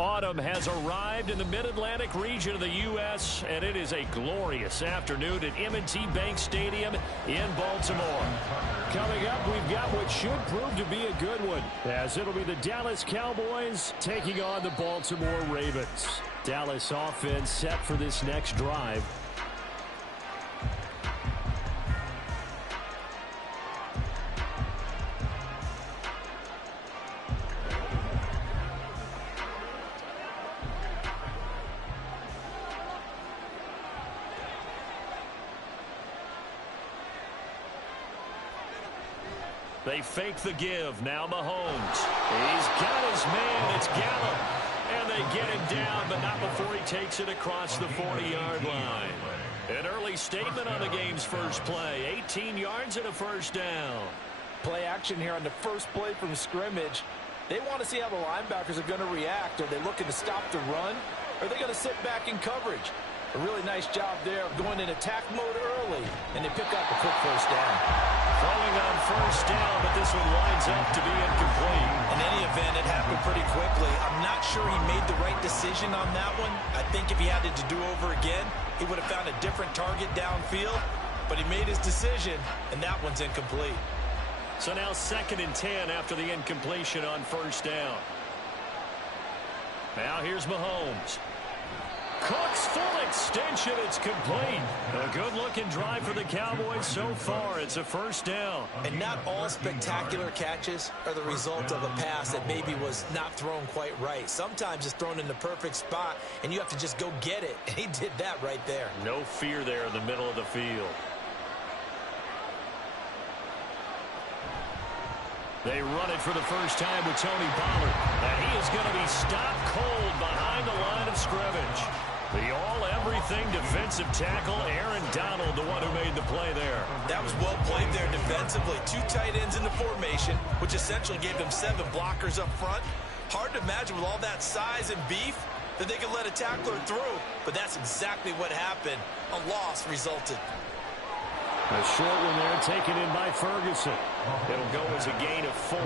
Autumn has arrived in the mid-Atlantic region of the U.S., and it is a glorious afternoon at M&T Bank Stadium in Baltimore. Coming up, we've got what should prove to be a good one, as it'll be the Dallas Cowboys taking on the Baltimore Ravens. Dallas offense set for this next drive. They fake the give. Now Mahomes. He's got his man. It's Gallup. And they get him down, but not before he takes it across the 40-yard line. An early statement on the game's first play. 18 yards and a first down. Play action here on the first play from scrimmage. They want to see how the linebackers are going to react. Are they looking to stop the run? Or are they going to sit back in coverage? A really nice job there of going in attack mode early, and they pick up a quick first down. Throwing on first down, but this one winds up to be incomplete. In any event, it happened pretty quickly. I'm not sure he made the right decision on that one. I think if he had it to do over again, he would have found a different target downfield, but he made his decision, and that one's incomplete. So now 2nd and 10 after the incompletion on first down. Now here's Mahomes. Cook's full extension. It's complete. A good-looking drive for the Cowboys so far. It's a first down. And not all spectacular catches are the result of a pass that maybe was not thrown quite right. Sometimes it's thrown in the perfect spot, and you have to just go get it. And he did that right there. No fear there in the middle of the field. They run it for the first time with Tony Pollard. And he is going to be stopped cold behind the line of scrimmage. The all-everything defensive tackle, Aaron Donald, the one who made the play there. That was well played there defensively. 2 tight ends in the formation, which essentially gave them 7 blockers up front. Hard to imagine with all that size and beef that they could let a tackler through. But that's exactly what happened. A loss resulted. A short one there taken in by Ferguson. It'll go as a gain of 4.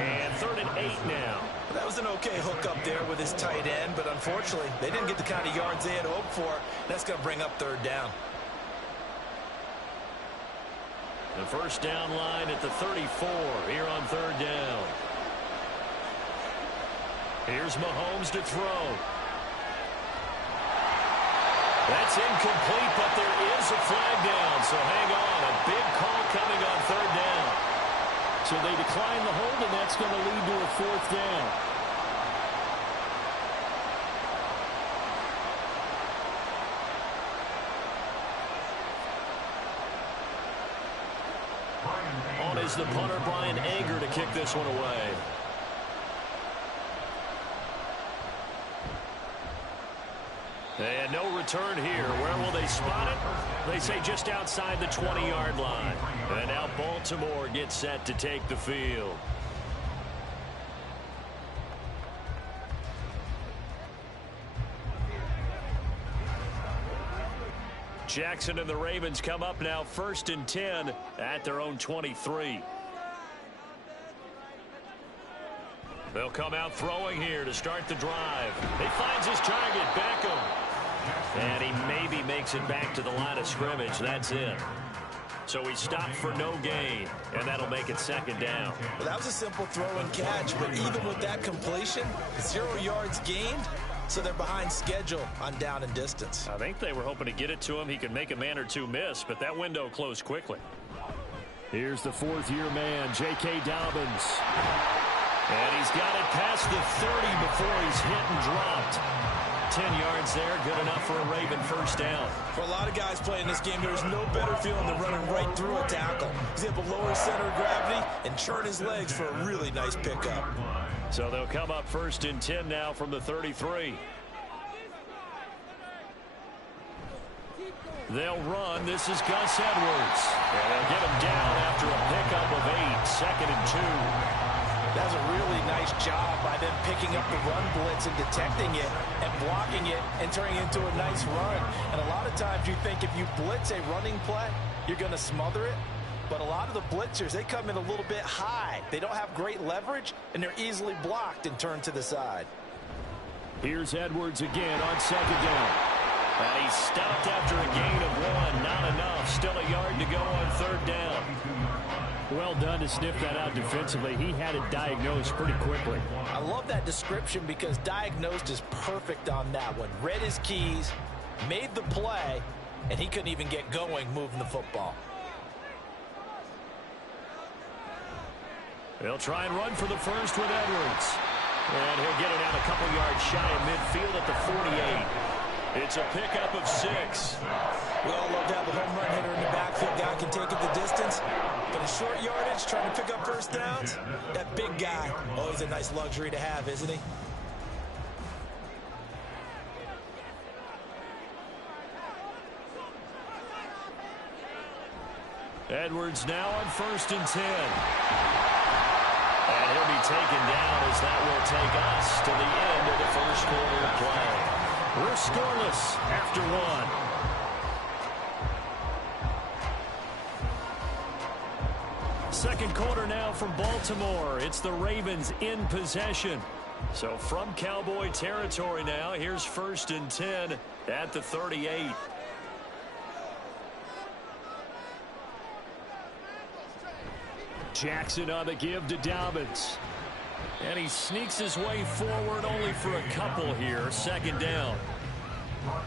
And 3rd and 8 now. That was an okay hookup there with his tight end, but unfortunately, they didn't get the kind of yards they had hoped for. That's going to bring up 3rd down. The first down line at the 34 here on 3rd down. Here's Mahomes to throw. That's incomplete, but there is a flag down, so hang on. A big call coming on 3rd down. So they decline the hold, and that's going to lead to a 4th down. On is the punter, Brian Anger, to kick this one away. And no return here. Where will they spot it? They say just outside the 20-yard line. And now Baltimore gets set to take the field. Jackson and the Ravens come up now 1st and 10 at their own 23. They'll come out throwing here to start the drive. He finds his target, Beckham. And he maybe makes it back to the line of scrimmage. That's it. So he stopped for no gain, and that'll make it 2nd down. Well, that was a simple throw and catch, but even with that completion, 0 yards gained, so they're behind schedule on down and distance. I think they were hoping to get it to him. He could make a man or two miss, but that window closed quickly. Here's the 4th-year man, J.K. Dobbins. And he's got it past the 30 before he's hit and dropped. 10 yards there, good enough for a Raven first down. For a lot of guys playing this game, there's no better feeling than running right through a tackle. He's able to lower center of gravity and churn his legs for a really nice pickup. So they'll come up 1st and 10 now from the 33. They'll run. This is Gus Edwards. And they'll get him down after a pickup of 8, 2nd and 2. That was a really nice job by them picking up the run blitz and detecting it and blocking it and turning it into a nice run. And a lot of times you think if you blitz a running play, you're going to smother it. But a lot of the blitzers, they come in a little bit high. They don't have great leverage, and they're easily blocked and turned to the side. Here's Edwards again on second down. And he's stopped after a gain of 1. Not enough. Still a yard to go on third down. Well done to sniff that out defensively. He had it diagnosed pretty quickly. I love that description because diagnosed is perfect on that one. Read his keys, made the play, and he couldn't even get going moving the football. They'll try and run for the first with Edwards. And he'll get it out a couple yards shy of midfield at the 48. It's a pickup of 6. We all love to have a home run hitter in the backfield. Guy can take it the distance. But in short yardage, trying to pick up first downs, that big guy, always a nice luxury to have, isn't he? Edwards now on 1st and 10. And he'll be taken down as that will take us to the end of the first quarter of play. We're scoreless after 1. Second quarter now from Baltimore. It's the Ravens in possession. So from Cowboy territory now, here's 1st and 10 at the 38. Jackson on the give to Dobbins. And he sneaks his way forward only for a couple here. Second down.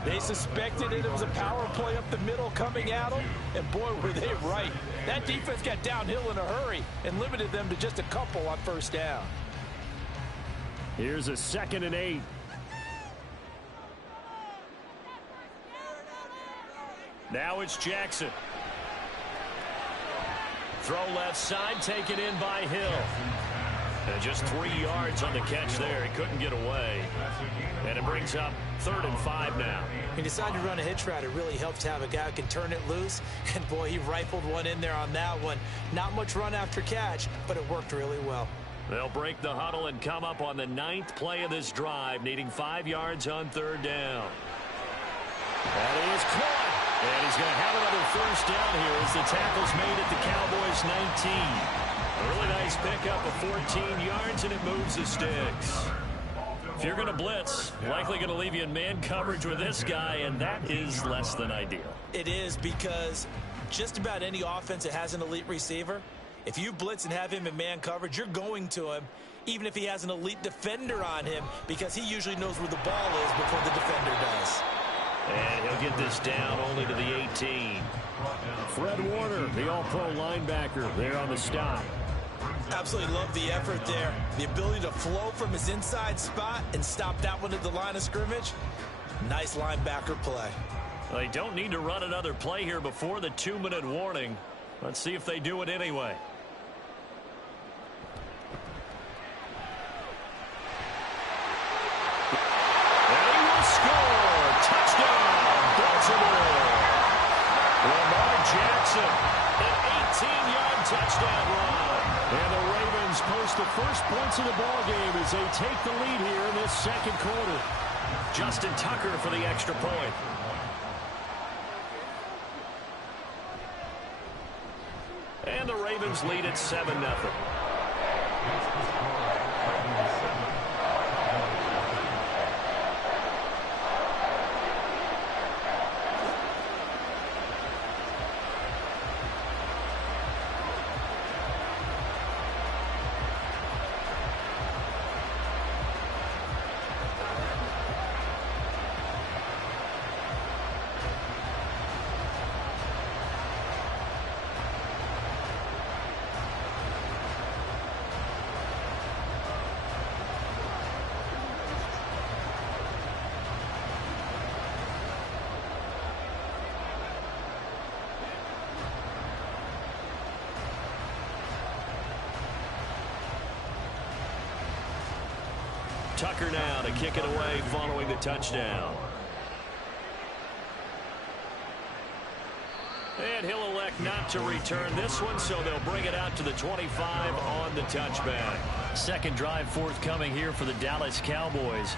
They suspected it was a power play up the middle coming at them, and boy, were they right. That defense got downhill in a hurry and limited them to just a couple on first down. Here's a 2nd and 8. Now it's Jackson. Throw left side, taken in by Hill. And just 3 yards on the catch there. He couldn't get away. And it brings up 3rd and 5 now. He decided to run a hitch route. It really helps to have a guy who can turn it loose. And, boy, he rifled one in there on that one. Not much run after catch, but it worked really well. They'll break the huddle and come up on the 9th play of this drive, needing 5 yards on 3rd down. That is caught. And he's going to have another first down here as the tackle's made at the Cowboys' 19. A really nice pickup of 14 yards, and it moves the sticks. If you're going to blitz, likely going to leave you in man coverage with this guy, and that is less than ideal. It is, because just about any offense that has an elite receiver, if you blitz and have him in man coverage, you're going to him, even if he has an elite defender on him, because he usually knows where the ball is before the defender does. And he'll get this down only to the 18. Fred Warner, the all-pro linebacker, there on the stop. Absolutely love the effort there. The ability to flow from his inside spot and stop that one at the line of scrimmage. Nice linebacker play. Well, they don't need to run another play here before the 2-minute warning. Let's see if they do it anyway. And he will score. Touchdown, Baltimore. Lamar Jackson, an 18-yard touchdown run. And the Ravens post the first points of the ballgame as they take the lead here in this second quarter. Justin Tucker for the extra point. And the Ravens lead at 7-0. Tucker now to kick it away following the touchdown. And he'll elect not to return this one, so they'll bring it out to the 25 on the touchback. Second drive forthcoming here for the Dallas Cowboys.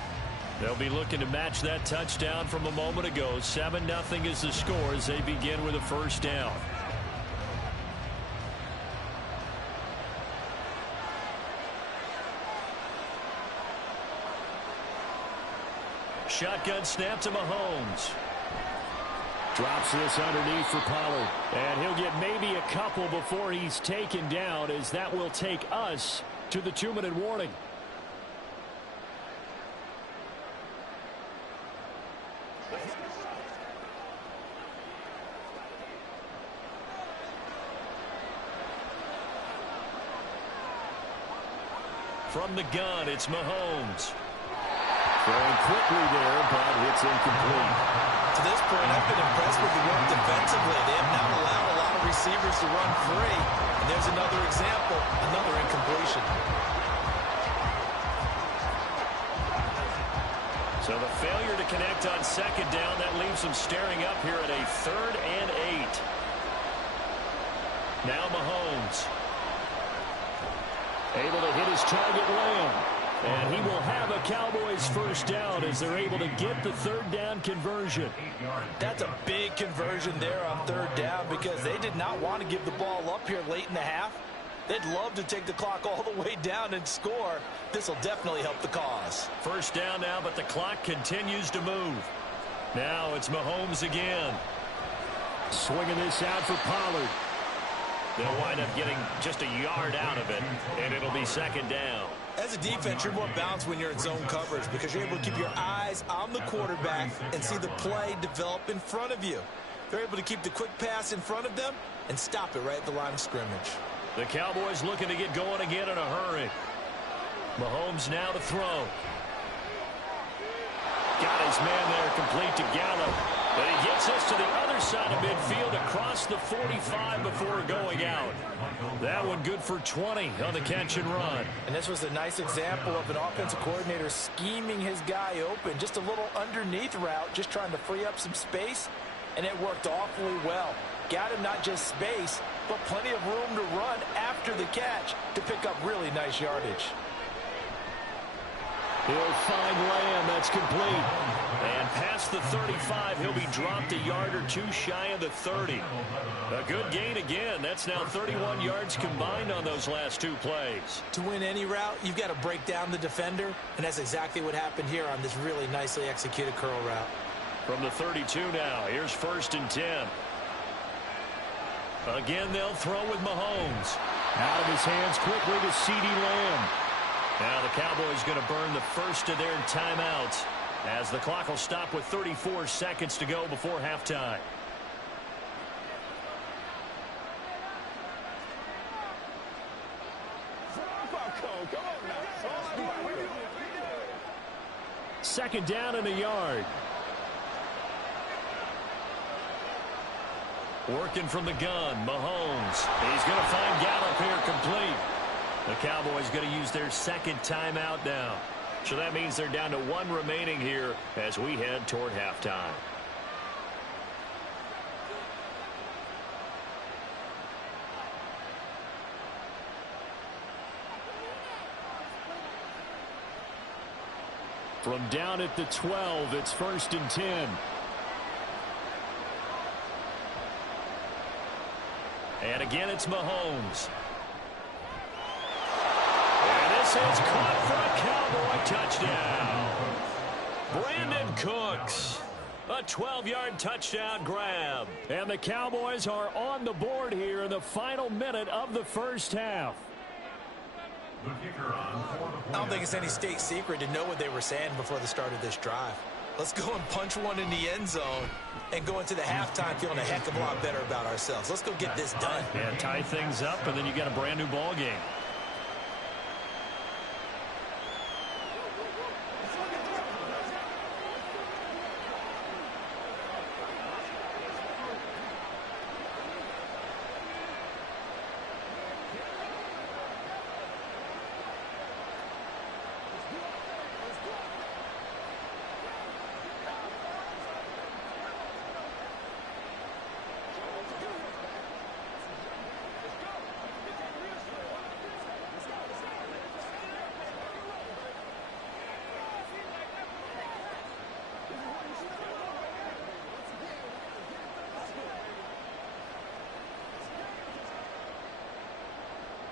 They'll be looking to match that touchdown from a moment ago. 7-0 is the score as they begin with a first down. shotgun snap to Mahomes. Drops this underneath for Pollard. And he'll get maybe a couple before he's taken down, as that will take us to the 2-minute warning. From the gun, it's Mahomes. Throwing quickly there, but it's incomplete. To this point, I've been impressed with the work defensively. They have not allowed a lot of receivers to run free. And there's another example, another incompletion. So the failure to connect on second down, that leaves them staring up here at a 3rd and 8. Now Mahomes. Able to hit his target, Lamb. And he will have a Cowboys first down as they're able to get the 3rd down conversion. That's a big conversion there on 3rd down, because they did not want to give the ball up here late in the half. They'd love to take the clock all the way down and score. This will definitely help the cause. First down now, but the clock continues to move. Now it's Mahomes again. Swinging this out for Pollard. They'll wind up getting just a yard out of it, and it'll be 2nd down. As a defense, you're more balanced when you're in zone coverage, because you're able to keep your eyes on the quarterback and see the play develop in front of you. They're able to keep the quick pass in front of them and stop it right at the line of scrimmage. The Cowboys looking to get going again in a hurry. Mahomes now to throw. Got his man there, complete to Gallup. But he gets us to the other side of midfield across the 45 before going out. That one good for 20 on the catch and run. And this was a nice example of an offensive coordinator scheming his guy open. Just a little underneath route, just trying to free up some space. And it worked awfully well. Got him not just space, but plenty of room to run after the catch to pick up really nice yardage. He'll find Lamb. That's complete. And past the 35, he'll be dropped a yard or two shy of the 30. A good gain again. That's now 31 yards combined on those last 2 plays. To win any route, you've got to break down the defender, and that's exactly what happened here on this really nicely executed curl route. From the 32 now, here's 1st and 10. Again, they'll throw with Mahomes. Out of his hands quickly to CeeDee Lamb. Now the Cowboys going to burn the first of their timeouts, as the clock will stop with 34 seconds to go before halftime. Second down in the yard. Working from the gun, Mahomes. He's going to find Gallup here complete. The Cowboys going to use their 2nd timeout now. So that means they're down to 1 remaining here as we head toward halftime. From down at the 12, it's 1st and 10. And again, it's Mahomes. And this is caught for a Cowboy touchdown. Brandon Cooks. A 12-yard touchdown grab. And the Cowboys are on the board here in the final minute of the first half. I don't think it's any state secret to know what they were saying before the start of this drive. Let's go and punch one in the end zone and go into the halftime feeling a heck of a lot better about ourselves. Let's go get this done. Yeah, tie things up, and then you got a brand new ball game.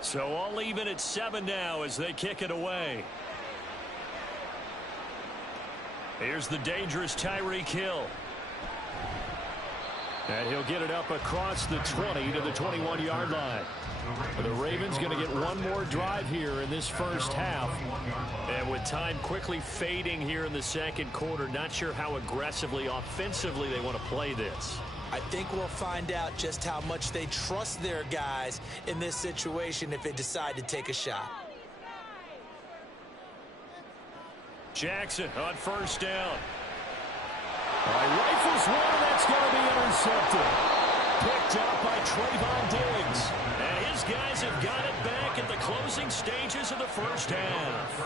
So all even at 7 now as they kick it away. Here's the dangerous Tyreek Hill. And he'll get it up across the 20 to the 21-yard line. The Ravens going to get one more drive here in this first half. And with time quickly fading here in the second quarter, not sure how aggressively, offensively they want to play this. I think we'll find out just how much they trust their guys in this situation if they decide to take a shot. Jackson on first down. Rifles one, that's going to be intercepted. Picked up by Trayvon Diggs. And his guys have got it back at the closing stages of the first half.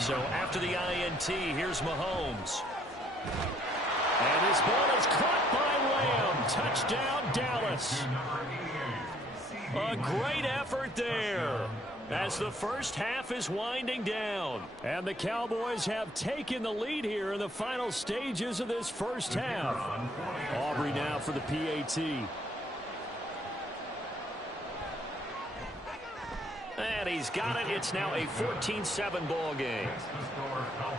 So after the INT, here's Mahomes. And this ball is caught by Lamb. Touchdown, Dallas. A great effort there as the first half is winding down. And the Cowboys have taken the lead here in the final stages of this first half. Aubrey now for the PAT. And he's got it. It's now a 14-7 ball game. Cowboys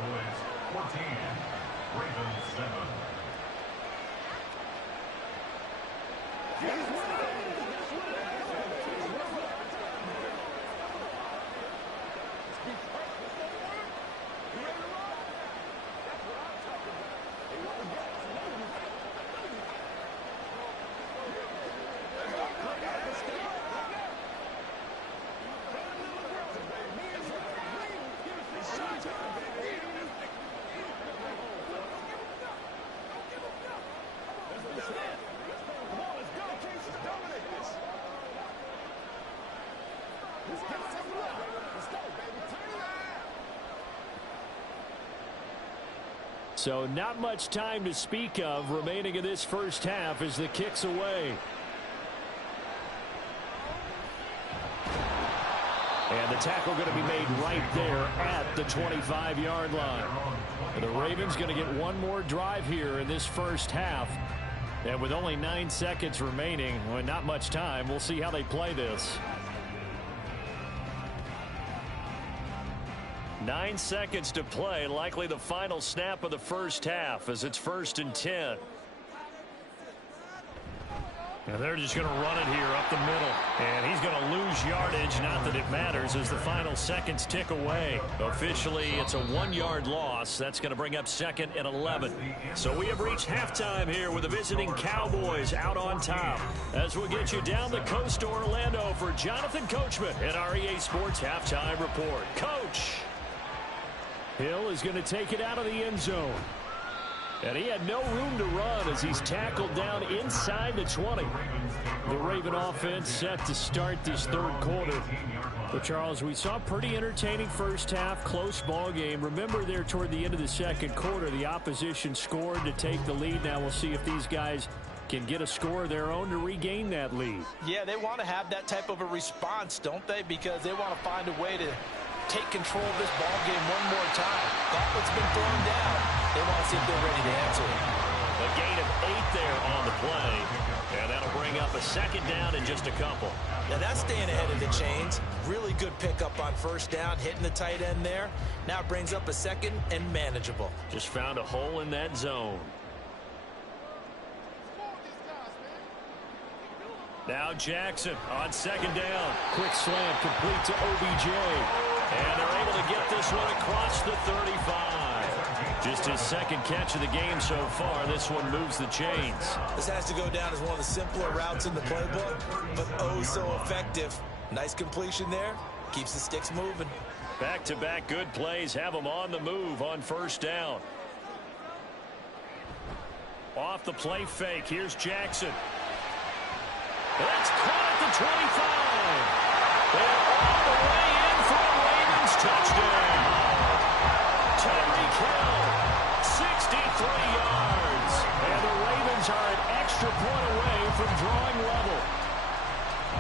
14, Ravens 7. So not much time to speak of remaining in this first half as the kick's away. And the tackle going to be made right there at the 25-yard line. And the Ravens going to get one more drive here in this first half. And with only 9 seconds remaining, well, not much time, we'll see how they play this. 9 seconds to play, likely the final snap of the first half as it's 1st and 10. And they're just going to run it here up the middle. And he's going to lose yardage, not that it matters, as the final seconds tick away. Officially, it's a 1-yard loss. That's going to bring up 2nd and 11. So we have reached halftime here with the visiting Cowboys out on top. As we'll get you down the coast to Orlando for Jonathan Coachman at our EA Sports Halftime Report. Coach! Hill is going to take it out of the end zone. And he had no room to run as he's tackled down inside the 20. The Raven offense set to start this third quarter. But, Charles, we saw a pretty entertaining first half, close ball game. Remember there toward the end of the second quarter, the opposition scored to take the lead. Now we'll see if these guys can get a score of their own to regain that lead. Yeah, they want to have that type of a response, don't they? Because they want to find a way to take control of this ball game one more time. What's been thrown down, they want to see if they're ready to answer it. A gain of 8 there on the play, and that'll bring up a 2nd down in just a couple. Now that's staying ahead of the chains. Really good pickup on first down, hitting the tight end there. Now it brings up a 2nd and manageable. Just found a hole in that zone. Now Jackson on 2nd down. Quick slant complete to OBJ. And they're able to get this one across the 35. Just his 2nd catch of the game so far. This one moves the chains. This has to go down as one of the simpler routes in the playbook, but oh so effective. Nice completion there. Keeps the sticks moving. Back-to-back good plays have them on the move on first down. Off the play fake. Here's Jackson. That's caught at the 25. And all the way in for a Ravens touchdown. Tyreek Hill, 63 yards. And the Ravens are an extra point away from drawing level.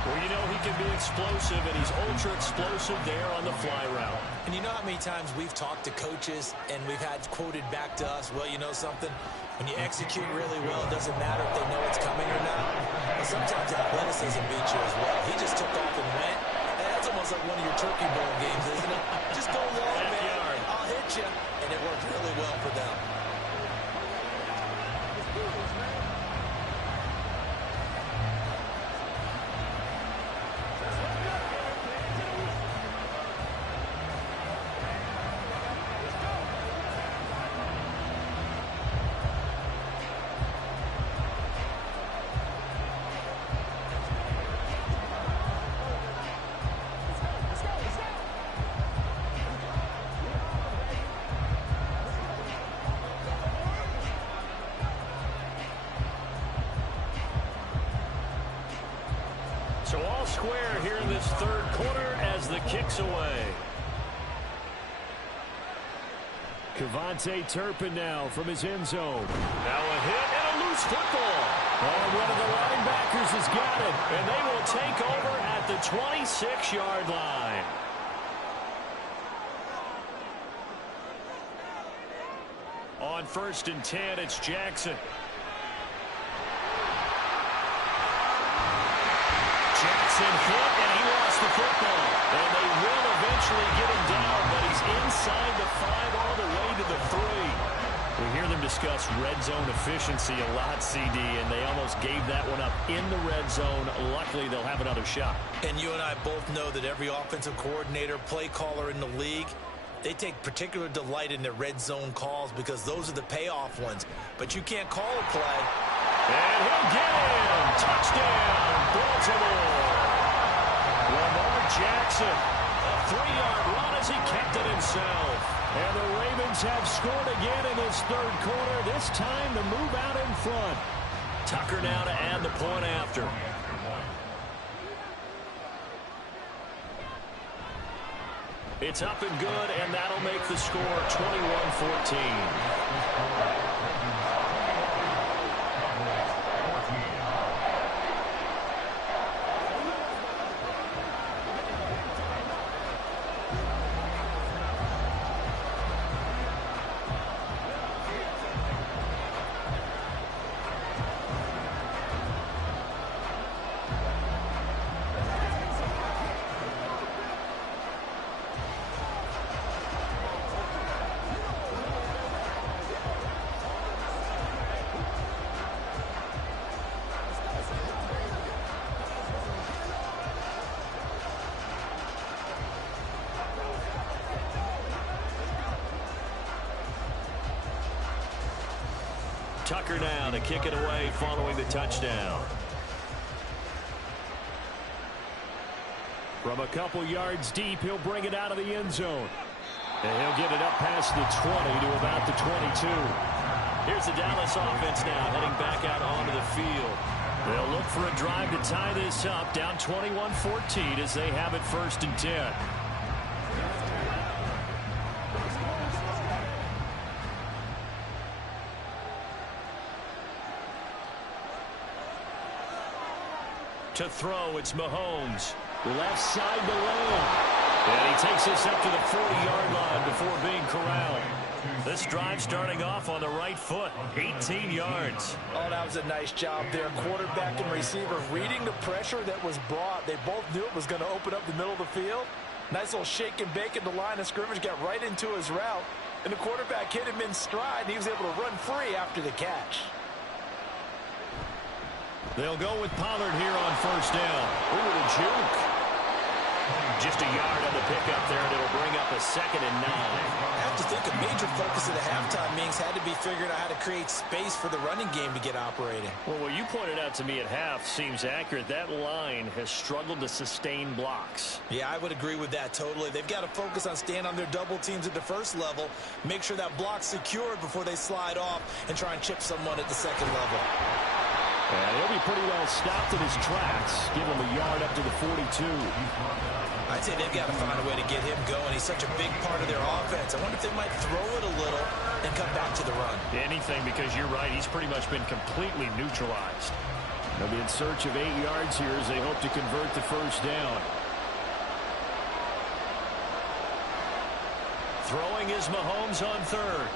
Well, you know he can be explosive, and he's ultra-explosive there on the fly route. And you know how many times we've talked to coaches and we've had quoted back to us, well, you know something? When you execute really well, it doesn't matter if they know it's coming or not. But sometimes athleticism beats you as well. He just took off and went. And that's almost like one of your turkey bowl games, isn't it? Just go long, man. I'll hit you. So all square here in this third quarter as the kick's away. Kevontae Turpin now from his end zone. Now a hit and a loose football. And one of the linebackers has got it. And they will take over at the 26-yard line. On 1st and 10, it's Jackson. Jackson hit, and he lost the football. And they will eventually get him down, but he's inside the 5 all the way to the 3. We hear them discuss red zone efficiency a lot, CD, and they almost gave that one up in the red zone. Luckily, they'll have another shot. And you and I both know that every offensive coordinator, play caller in the league, they take particular delight in their red zone calls because those are the payoff ones. But you can't call a play. And he'll get him. Touchdown, Baltimore. Lamar Jackson, a 3-yard run as he kept it himself. And the Ravens have scored again in this third quarter, this time to move out in front. Tucker now to add the point after. It's up and good, and that'll make the score 21-14. Tucker now to kick it away following the touchdown. From a couple yards deep, he'll bring it out of the end zone. And he'll get it up past the 20 to about the 22. Here's the Dallas offense now heading back out onto the field. They'll look for a drive to tie this up, down 21-14 as they have it 1st and 10. To throw, it's Mahomes. Left side to Lamb. And he takes this up to the 40-yard line before being corralled. This drive starting off on the right foot, 18 yards. Oh, that was a nice job there. Quarterback and receiver reading the pressure that was brought. They both knew it was going to open up the middle of the field. Nice little shake and bake at the line of scrimmage, got right into his route. And the quarterback hit him in stride, and he was able to run free after the catch. They'll go with Pollard here on 1st down. Ooh, the juke. Just a yard on the pickup there, and it'll bring up a 2nd and 9. I have to think a major focus of the halftime meetings had to be figuring out how to create space for the running game to get operating. Well, what you pointed out to me at half seems accurate. That line has struggled to sustain blocks. Yeah, I would agree with that totally. They've got to focus on staying on their double teams at the first level, make sure that block's secured before they slide off and try and chip someone at the second level. And he'll be pretty well stopped in his tracks. Give him a yard up to the 42. I'd say they've got to find a way to get him going. He's such a big part of their offense. I wonder if they might throw it a little and come back to the run. Anything, because you're right. He's pretty much been completely neutralized. They'll be in search of 8 yards here as they hope to convert the 1st down. Throwing is Mahomes on 3rd.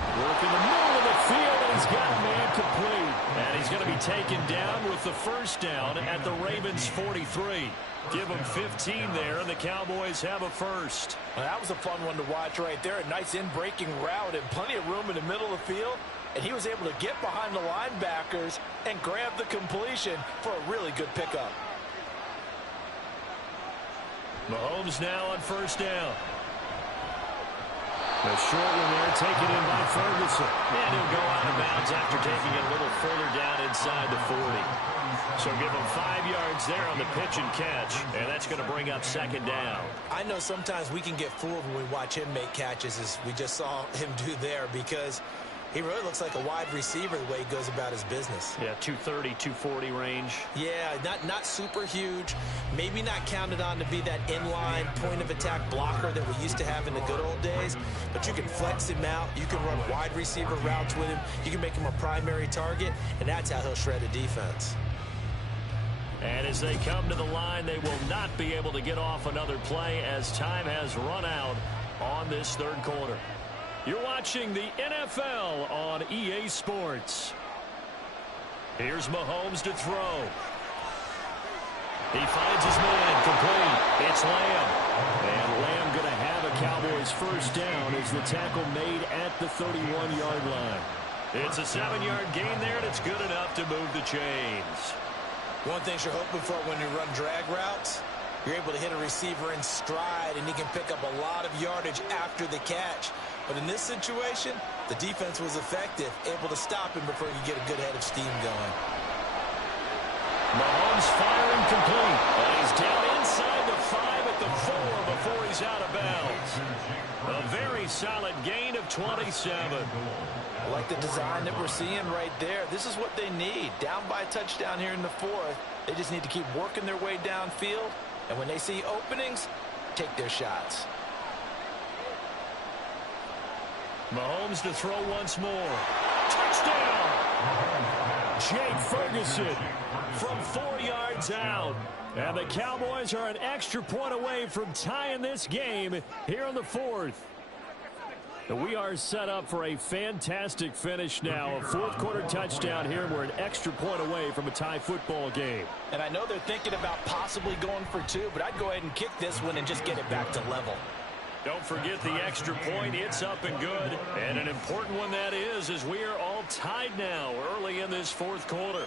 Work in the middle of the field, and he's got a man complete. And he's going to be taken down with the 1st down at the Ravens' 43. Give them 15 there, and the Cowboys have a 1st. Well, that was a fun one to watch right there. A nice in-breaking route and plenty of room in the middle of the field. And he was able to get behind the linebackers and grab the completion for a really good pickup. Mahomes now on 1st down. A short one there, taken in by Ferguson. And he'll go out of bounds after taking it a little further down inside the 40. So give him 5 yards there on the pitch and catch, and that's going to bring up 2nd down. I know sometimes we can get fooled when we watch him make catches, as we just saw him do there, because He really looks like a wide receiver the way he goes about his business. Yeah, 230, 240 range. Yeah, not super huge. Maybe not counted on to be that inline point-of-attack blocker that we used to have in the good old days. But you can flex him out. You can run wide receiver routes with him. You can make him a primary target, and that's how he'll shred a defense. And as they come to the line, they will not be able to get off another play as time has run out on this third quarter. You're watching the NFL on EA Sports. Here's Mahomes to throw. He finds his man, complete. It's Lamb. And Lamb going to have a Cowboys first down as the tackle made at the 31-yard line. It's a 7-yard gain there, and it's good enough to move the chains. One thing you're hoping for when you run drag routes, you're able to hit a receiver in stride, and he can pick up a lot of yardage after the catch. But in this situation, the defense was effective, able to stop him before he could get a good head of steam going. Mahomes firing complete. And he's down inside the 5 at the 4 before he's out of bounds. A very solid gain of 27. I like the design that we're seeing right there. This is what they need. Down by a touchdown here in the 4th. They just need to keep working their way downfield. And when they see openings, take their shots. Mahomes to throw once more. Touchdown! Jake Ferguson from 4 yards out. And the Cowboys are an extra point away from tying this game here in the 4th. We are set up for a fantastic finish now. A fourth-quarter touchdown here. We're an extra point away from a tie football game. And I know they're thinking about possibly going for 2, but I'd go ahead and kick this one and just get it back to level. Don't forget the extra point. It's up and good. And an important one that is, as we are all tied now early in this fourth quarter.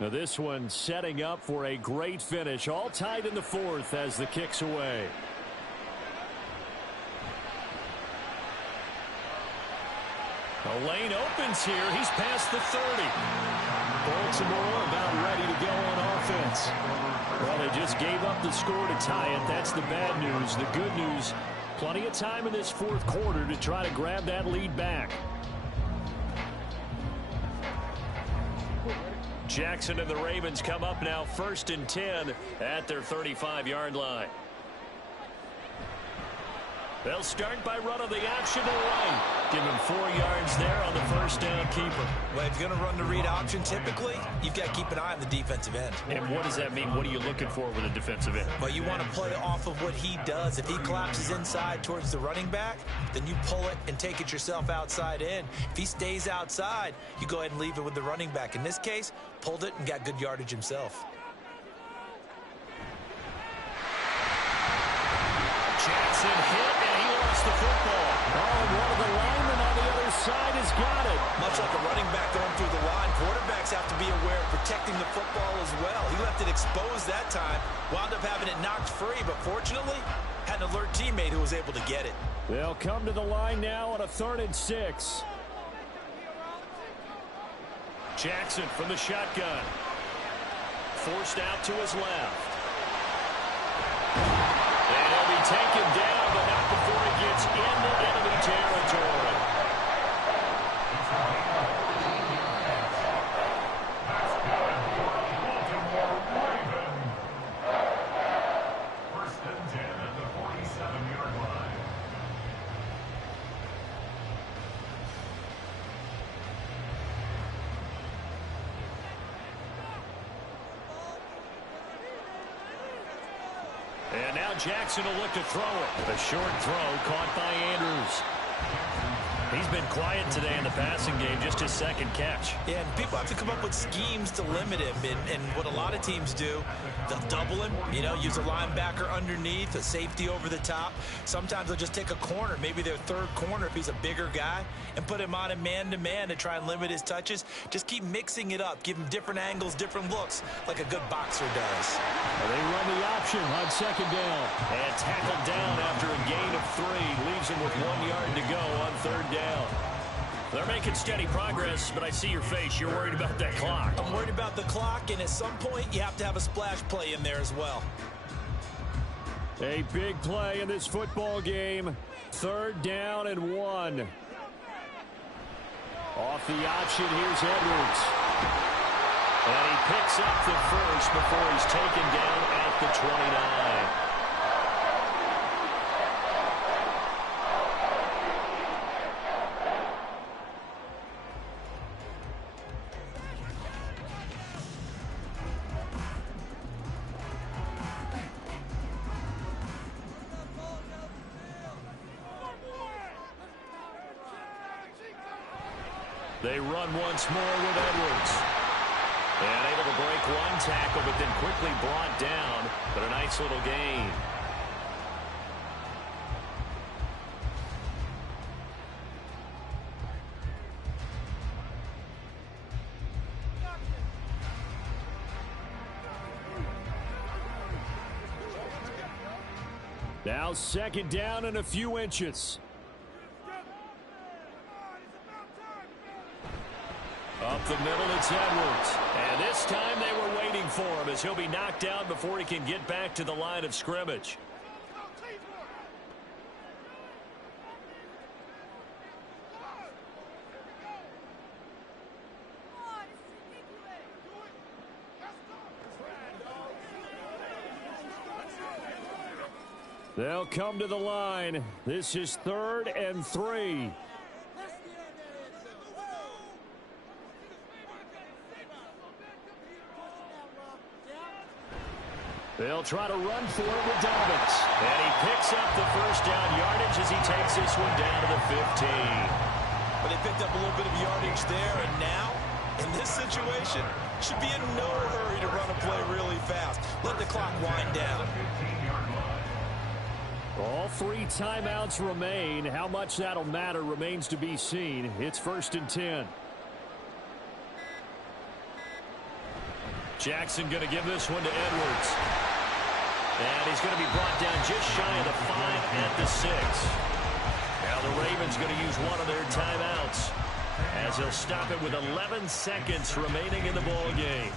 Now this one setting up for a great finish. All tied in the 4th as the kick's away. The lane opens here. He's past the 30. Baltimore about ready to go on offense. Well, they just gave up the score to tie it. That's the bad news. The good news, plenty of time in this fourth quarter to try to grab that lead back. Jackson and the Ravens come up now 1st and 10 at their 35-yard line. They'll start by running the option to the right. Give him 4 yards there on the first down keeper. Well, if you're going to run the read option, typically, you've got to keep an eye on the defensive end. And what does that mean? What are you looking for with a defensive end? Well, you want to play off of what he does. If he collapses inside towards the running back, then you pull it and take it yourself outside in. If he stays outside, you go ahead and leave it with the running back. In this case, pulled it and got good yardage himself. Jackson hit, and he lost the football. Oh, and one of the linemen on the other side has got it. Much like a running back going through the line, quarterbacks have to be aware of protecting the football as well. He left it exposed that time, wound up having it knocked free, but fortunately, had an alert teammate who was able to get it. They'll come to the line now on a 3rd and 6. Jackson from the shotgun. Forced out to his left. And he'll be taken down, but not before he gets into enemy territory. First and 10 at the 47-yard line. And now Jackson will look to throw it. A short throw caught by Andrews. He's been quiet today in the passing game, just his second catch. Yeah, and people have to come up with schemes to limit him. And what a lot of teams do, they'll double him, use a linebacker underneath, a safety over the top. Sometimes they'll just take a corner, maybe their third corner if he's a bigger guy, and put him on a man-to-man to try and limit his touches. Just keep mixing it up, give him different angles, different looks, like a good boxer does. Well, they run the option on second down. And tackled down after a gain of 3. Leaves him with 1 yard to go on third down. They're making steady progress, but I see your face. You're worried about that clock. I'm worried about the clock, and at some point, you have to have a splash play in there as well. A big play in this football game. 3rd down and 1. Off the option, here's Edwards. And he picks up the first before he's taken down at the 29. They run once more with Edwards. And able to break one tackle, but then quickly brought down. But a nice little gain. Now 2nd down and a few inches. Up the middle, it's Edwards. And this time they were waiting for him as he'll be knocked out before he can get back to the line of scrimmage. They'll come to the line. This is 3rd and 3. They'll try to run for it with Dobbins. And he picks up the first down yardage as he takes this one down to the 15. But they picked up a little bit of yardage there, and now, in this situation, should be in no hurry to run a play really fast. Let the clock wind down. All 3 timeouts remain. How much that'll matter remains to be seen. It's 1st and 10. Jackson going to give this one to Edwards. And he's going to be brought down just shy of the 5 at the 6. Now the Ravens going to use one of their timeouts as he'll stop it with 11 seconds remaining in the ball game.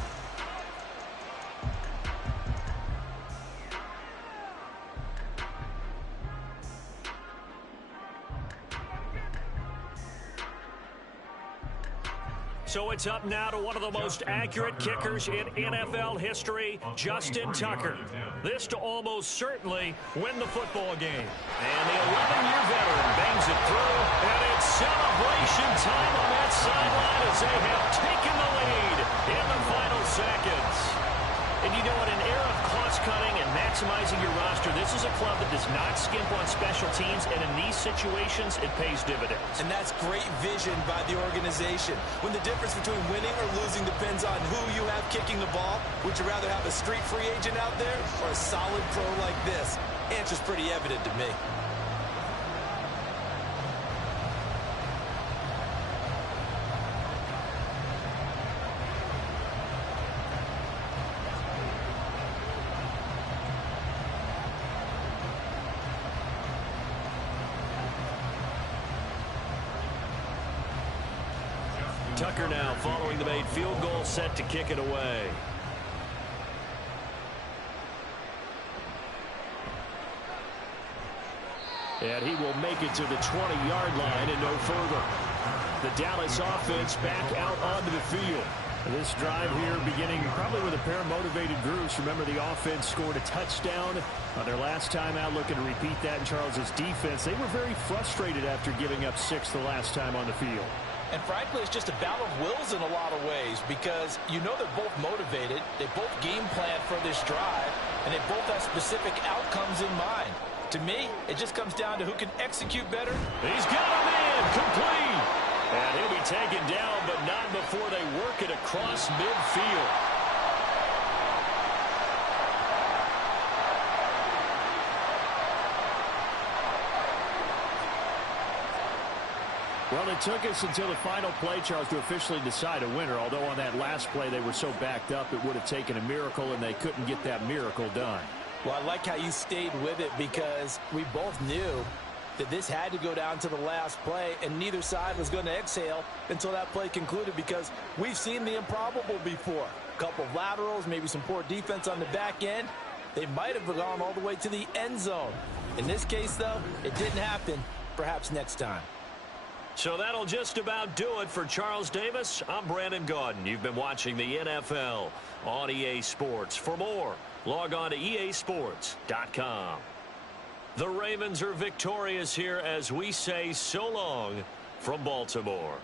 So it's up now to one of the most accurate kickers in NFL history, Justin Tucker. This to almost certainly win the football game. And the 11-year veteran bangs it through, and it's celebration time on that sideline as they have taken the lead in the final seconds. And you know, in an era of cost-cutting and maximizing your roster, this is a club that does not skimp on special teams, and in these situations, it pays dividends. And that's great vision by the organization. When the difference between winning or losing depends on who you have kicking the ball, would you rather have a street free agent out there or a solid pro like this? Answer's pretty evident to me. Tucker now following the made field goal, set to kick it away. And he will make it to the 20-yard line and no further. The Dallas offense back out onto the field. This drive here beginning probably with a pair of motivated groups. Remember, the offense scored a touchdown on their last time out, looking to repeat that in Charles's defense. They were very frustrated after giving up 6 the last time on the field. And frankly, it's just a battle of wills in a lot of ways because you know they're both motivated, they both game plan for this drive, and they both have specific outcomes in mind. To me, it just comes down to who can execute better. He's got him in, complete. And he'll be taken down, but not before they work it across midfield. Well, it took us until the final play, Charles, to officially decide a winner, although on that last play they were so backed up it would have taken a miracle, and they couldn't get that miracle done. Well, I like how you stayed with it because we both knew that this had to go down to the last play, and neither side was going to exhale until that play concluded because we've seen the improbable before. A couple of laterals, maybe some poor defense on the back end. They might have gone all the way to the end zone. In this case, though, it didn't happen. Perhaps next time. So that'll just about do it for Charles Davis. I'm Brandon Gaudin. You've been watching the NFL on EA Sports. For more, log on to easports.com. The Ravens are victorious here as we say so long from Baltimore.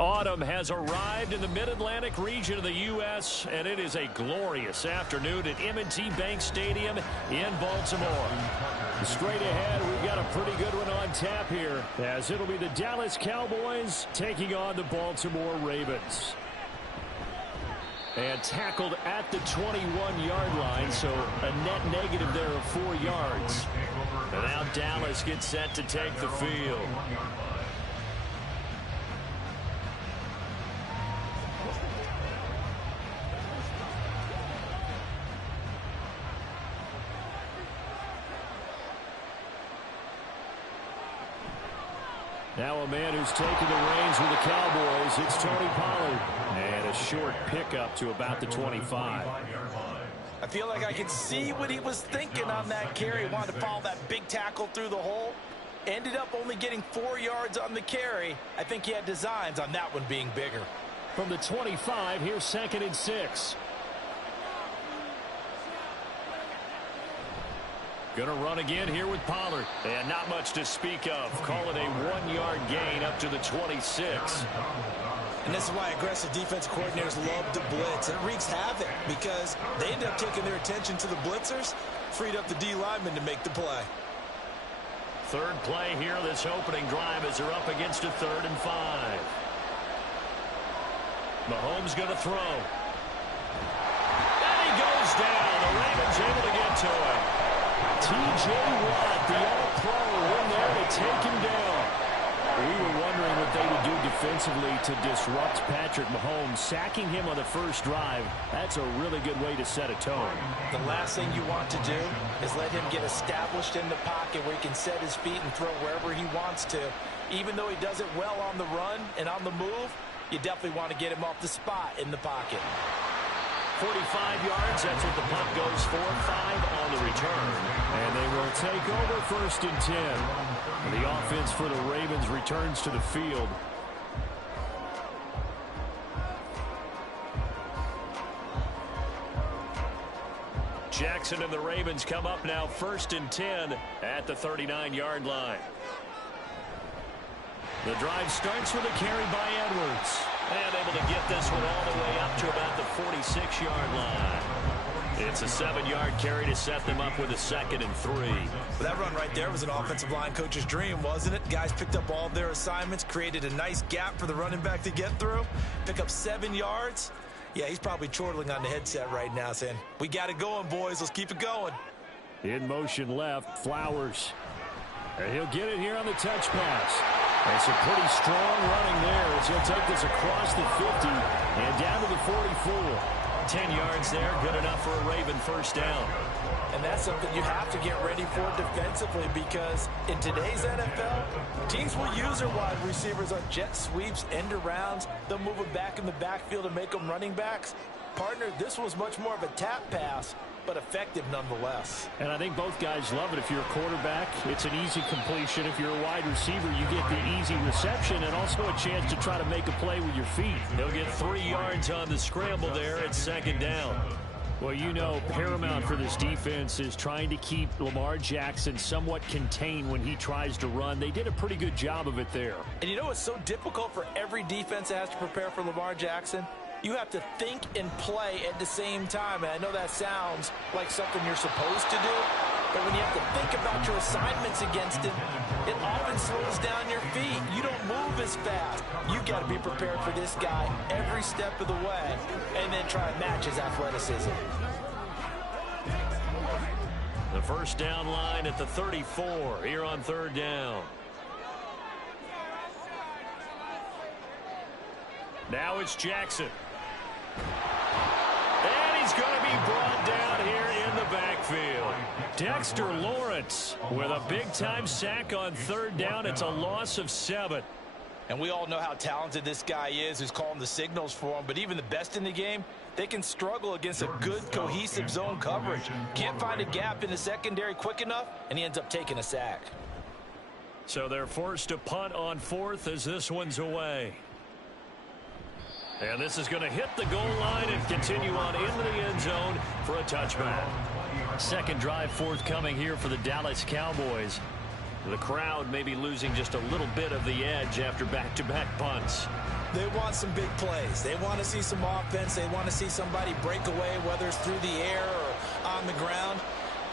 Autumn has arrived in the mid-Atlantic region of the U.S., and it is a glorious afternoon at M&T Bank Stadium in Baltimore. Straight ahead, we've got a pretty good one on tap here, as it'll be the Dallas Cowboys taking on the Baltimore Ravens. And tackled at the 21-yard line, so a net negative there of 4 yards. And now Dallas gets set to take the field. Now a man who's taken the reins with the Cowboys, it's Tony Pollard. And a short pickup to about the 25. I feel like I can see what he was thinking on that carry. He wanted to follow that big tackle through the hole. Ended up only getting 4 yards on the carry. I think he had designs on that one being bigger. From the 25, here's 2nd and 6. Gonna run again here with Pollard. And not much to speak of. Call it a 1-yard gain up to the 26. And this is why aggressive defense coordinators love to blitz. It wreaks havoc because they end up taking their attention to the blitzers, freed up the D lineman to make the play. Third play here, this opening drive as they're up against a 3rd and 5. Mahomes gonna throw. And he goes down. The Ravens able to get to him. T.J. Watt, the All-Pro, in there to take him down. We were wondering what they would do defensively to disrupt Patrick Mahomes. Sacking him on the first drive, that's a really good way to set a tone. The last thing you want to do is let him get established in the pocket where he can set his feet and throw wherever he wants to. Even though he does it well on the run and on the move, you definitely want to get him off the spot in the pocket. 45 yards, that's what the punt goes for. 5 on the return. And they will take over 1st and 10. The offense for the Ravens returns to the field. Jackson and the Ravens come up now 1st and 10 at the 39-yard line. The drive starts with a carry by Edwards. And able to get this one all the way up to about the 46-yard line. It's a 7-yard carry to set them up with a 2nd and 3. Well, that run right there was an offensive line coach's dream, wasn't it? Guys picked up all their assignments, created a nice gap for the running back to get through, pick up 7 yards. Yeah, he's probably chortling on the headset right now saying, we got it going, boys. Let's keep it going. In motion left, Flowers. And he'll get it here on the touch pass. And some pretty strong running there as he'll take this across the 50 and down to the 44. 10 yards there, good enough for a Raven first down. And that's something you have to get ready for defensively because in today's NFL, teams will use their wide receivers on jet sweeps, end arounds. They'll move them back in the backfield and make them running backs. Partner, this was much more of a tap pass, but effective nonetheless. And I think both guys love it. If you're a quarterback, it's an easy completion. If you're a wide receiver, you get the easy reception and also a chance to try to make a play with your feet. He'll get 3 yards on the scramble there at 2nd down. Well, you know, paramount for this defense is trying to keep Lamar Jackson somewhat contained when he tries to run. They did a pretty good job of it there. And you know what's so difficult for every defense that has to prepare for Lamar Jackson? You have to think and play at the same time. And I know that sounds like something you're supposed to do, but when you have to think about your assignments against him, it often slows down your feet. You don't move as fast. You got to be prepared for this guy every step of the way and then try and match his athleticism. The first down line at the 34 here on 3rd down. Now it's Jackson. And he's going to be brought down here in the backfield. Dexter Lawrence with a big-time sack on 3rd down. It's a loss of 7. And we all know how talented this guy is who's calling the signals for him. But even the best in the game, they can struggle against a good, cohesive zone coverage. Can't find a gap in the secondary quick enough, and he ends up taking a sack. So they're forced to punt on 4th as this one's away. And this is going to hit the goal line and continue on into the end zone for a touchback. Second drive forthcoming here for the Dallas Cowboys. The crowd maybe losing just a little bit of the edge after back-to-back punts. They want some big plays. They want to see some offense. They want to see somebody break away, whether it's through the air or on the ground.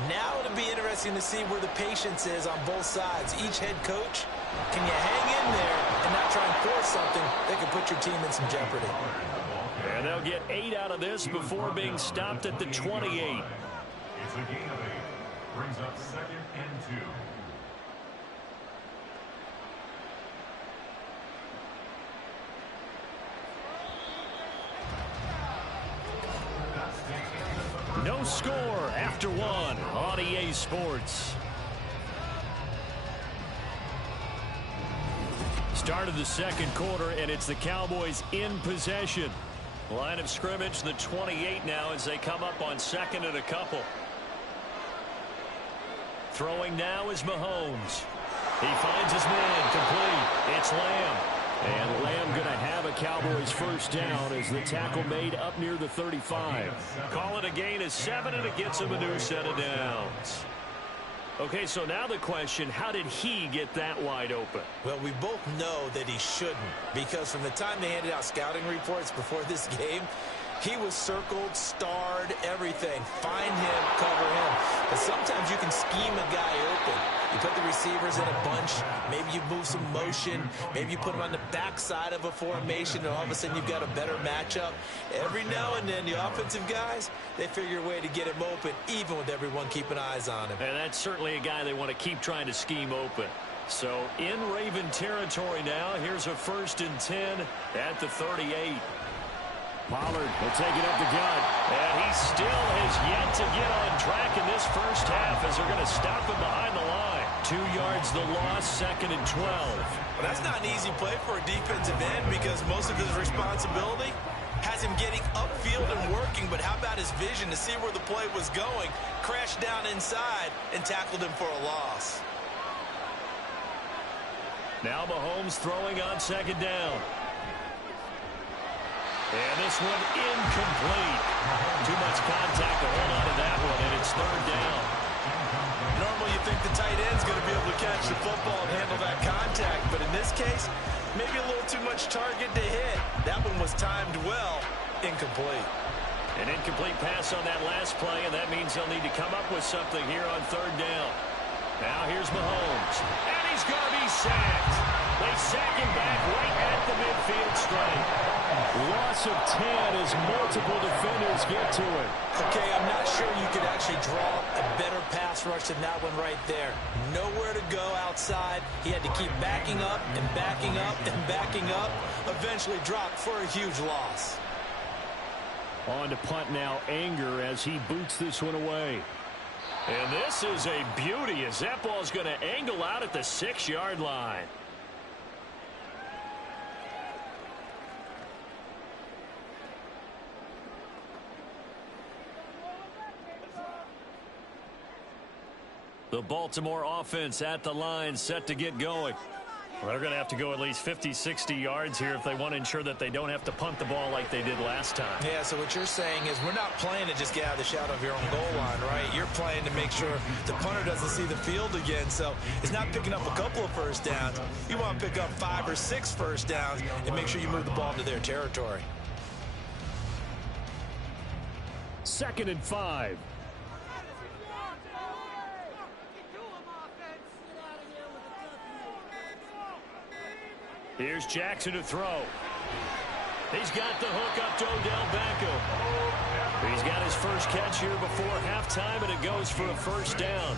Now it'll be interesting to see where the patience is on both sides. Each head coach, can you hang in there and not try and force something that could put your team in some jeopardy? And they'll get 8 out of this before being stopped at the 28. It's a gain of 8. Brings up 2nd and 2. No score after 1 on EA Sports. Start of the second quarter, and it's the Cowboys in possession. Line of scrimmage, the 28 now as they come up on 2nd and a couple. Throwing now is Mahomes. He finds his man complete. It's Lamb. And Lamb going to have a Cowboys first down as the tackle made up near the 35. Call it a gain of 7, and it gets him a new set of downs. Okay, so now the question, how did he get that wide open? Well, we both know that he shouldn't, because from the time they handed out scouting reports before this game, he was circled, starred, everything. Find him, cover him. But sometimes you can scheme a guy open. You put the receivers in a bunch. Maybe you move some motion. Maybe you put them on the backside of a formation, and all of a sudden you've got a better matchup. Every now and then, the offensive guys, they figure a way to get him open, even with everyone keeping eyes on him. And that's certainly a guy they want to keep trying to scheme open. So in Raven territory now, here's a 1st and 10 at the 38. Pollard will take it up the gut. And he still has yet to get on track in this first half as they're going to stop him behind the line. 2 yards the loss, 2nd and 12. Well, that's not an easy play for a defensive end because most of his responsibility has him getting upfield and working. But how about his vision to see where the play was going, crashed down inside, and tackled him for a loss. Now Mahomes throwing on 2nd down. And this one incomplete. Too much contact to hold on to that one, and it's 3rd down. Normally you think the tight end's going to be able to catch the football and handle that contact, but in this case, maybe a little too much target to hit. That one was timed well, incomplete. An incomplete pass on that last play, and that means they'll need to come up with something here on 3rd down. Now here's Mahomes, and he's going to be sacked. They sack him back right at the midfield stripe. Loss of 10 as multiple defenders get to it. Okay, I'm not sure you could actually draw a better pass rush than that one right there. Nowhere to go outside. He had to keep backing up and backing up and backing up. Eventually dropped for a huge loss. On to punt now, Anger as he boots this one away. And this is a beauty as that ball's going to angle out at the 6-yard line. The Baltimore offense at the line, set to get going. Well, they're going to have to go at least 50, 60 yards here if they want to ensure that they don't have to punt the ball like they did last time. Yeah, so what you're saying is we're not playing to just get out of the shadow of your own goal line, right? You're playing to make sure the punter doesn't see the field again. So it's not picking up a couple of first downs. You want to pick up 5 or 6 first downs and make sure you move the ball into their territory. 2nd and 5. Here's Jackson to throw. He's got the hook up to Odell Beckham. He's got his first catch here before halftime, and it goes for a first down.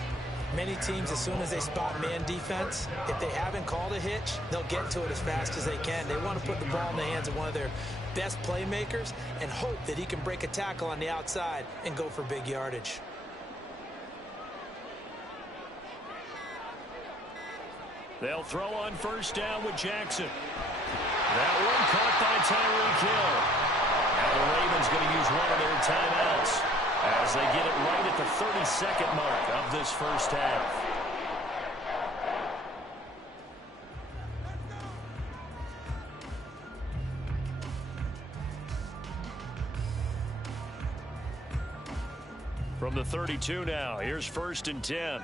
Many teams, as soon as they spot man defense, if they haven't called a hitch, they'll get to it as fast as they can. They want to put the ball in the hands of one of their best playmakers and hope that he can break a tackle on the outside and go for big yardage. They'll throw on first down with Jackson. That one caught by Tyreek Hill. Now the Ravens going to use one of their timeouts as they get it right at the 30-second mark of this first half. From the 32 now, here's 1st and 10.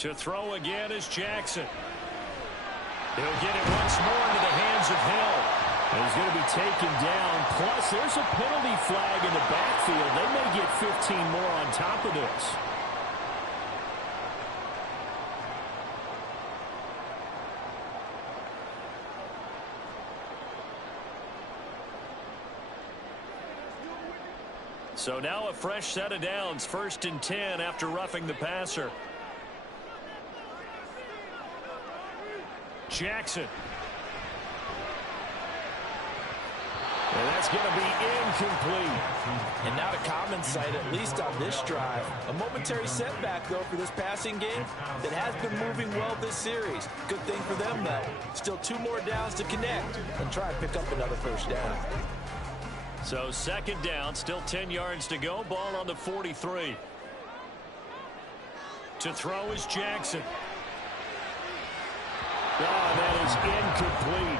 To throw again is Jackson. He'll get it once more into the hands of Hill. He's going to be taken down. Plus, there's a penalty flag in the backfield. They may get 15 more on top of this. So now a fresh set of downs, 1st and 10 after roughing the passer. Jackson. And that's going to be incomplete. And not a common sight, at least on this drive. A momentary setback, though, for this passing game that has been moving well this series. Good thing for them, though. Still 2 more downs to connect and try and pick up another first down. So 2nd down, still 10 yards to go. Ball on the 43. To throw is Jackson. Oh, that is incomplete.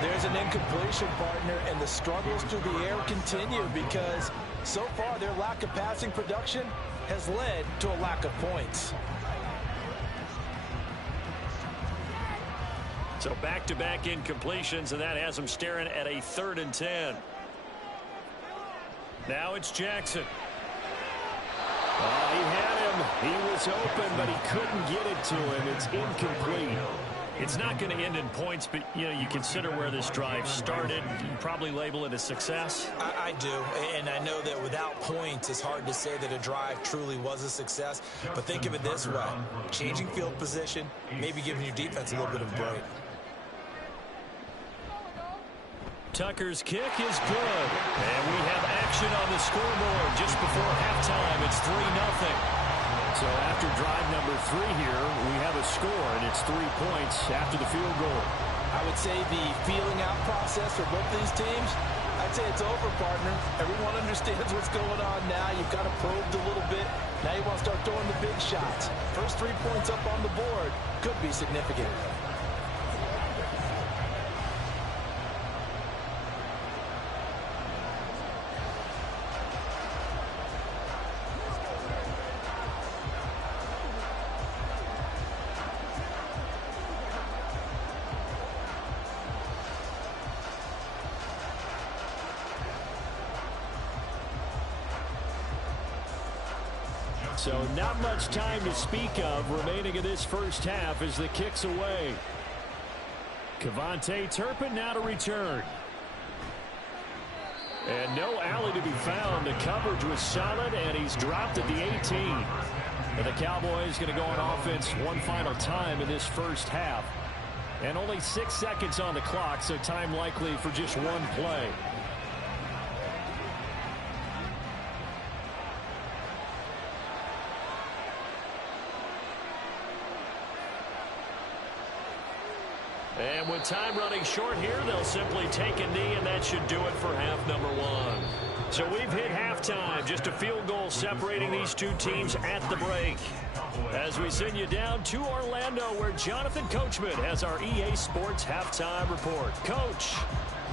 There's an incompletion, partner, and the struggles through the air continue because so far their lack of passing production has led to a lack of points. So back-to-back incompletions, and that has them staring at a 3rd and 10. Now it's Jackson. Oh, he had him. He was open, but he couldn't get it to him. It's incomplete. It's not going to end in points, but, you know, you consider where this drive started. You probably label it a success. I do, and I know that without points, it's hard to say that a drive truly was a success. But think of it this way. Changing field position, maybe giving your defense a little bit of a break. Tucker's kick is good. And we have action on the scoreboard just before halftime. It's 3-0. So after drive number 3 here, we have a score, and it's 3 points after the field goal. I would say the feeling out process for both these teams, I'd say it's over, partner. Everyone understands what's going on now. You've got to probe a little bit. Now you want to start throwing the big shots. First 3 points up on the board could be significant. So not much time to speak of remaining in this first half as the kick's away. KaVontae Turpin now to return. And no alley to be found. The coverage was solid, and he's dropped at the 18. And the Cowboys going to go on offense one final time in this first half. And only 6 seconds on the clock, so time likely for just one play. And with time running short here, they'll simply take a knee, and that should do it for half number 1. So we've hit halftime. Just a field goal separating these two teams at the break. As we send you down to Orlando, where Jonathan Coachman has our EA Sports halftime report. Coach,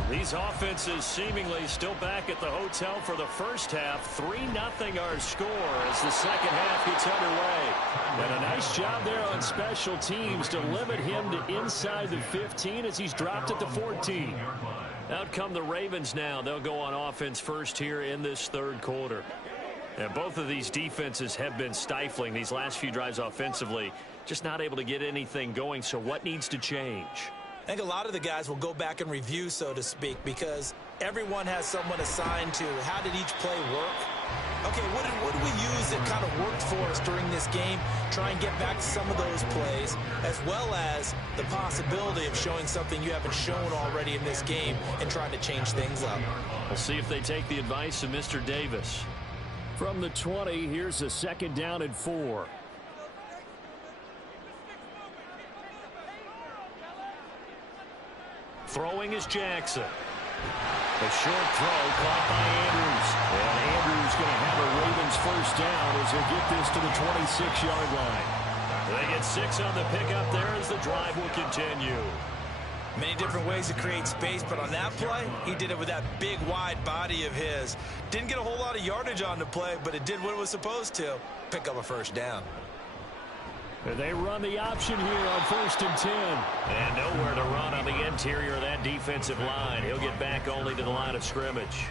these offenses seemingly still back at the hotel for the first half. 3-0 our score as the second half gets underway. And a nice job there on special teams to limit him to inside the 15 as he's dropped at the 14. Out come the Ravens now. They'll go on offense first here in this third quarter. And both of these defenses have been stifling these last few drives offensively. Just not able to get anything going. So what needs to change? I think a lot of the guys will go back and review, so to speak, because everyone has someone assigned to how did each play work. Okay, what did we use that kind of worked for us during this game? Try and get back to some of those plays, as well as the possibility of showing something you haven't shown already in this game and trying to change things up. We'll see if they take the advice of Mr. Davis. From the 20, here's a 2nd down and 4. Throwing is Jackson. A short throw caught by Andrews. And Andrews going to have a Ravens first down as he'll get this to the 26-yard line. They get 6 on the pickup there as the drive will continue. Many different ways to create space, but on that play, he did it with that big, wide body of his. Didn't get a whole lot of yardage on the play, but it did what it was supposed to. Pick up a first down. They run the option here on 1st and 10. And nowhere to run on the interior of that defensive line. He'll get back only to the line of scrimmage.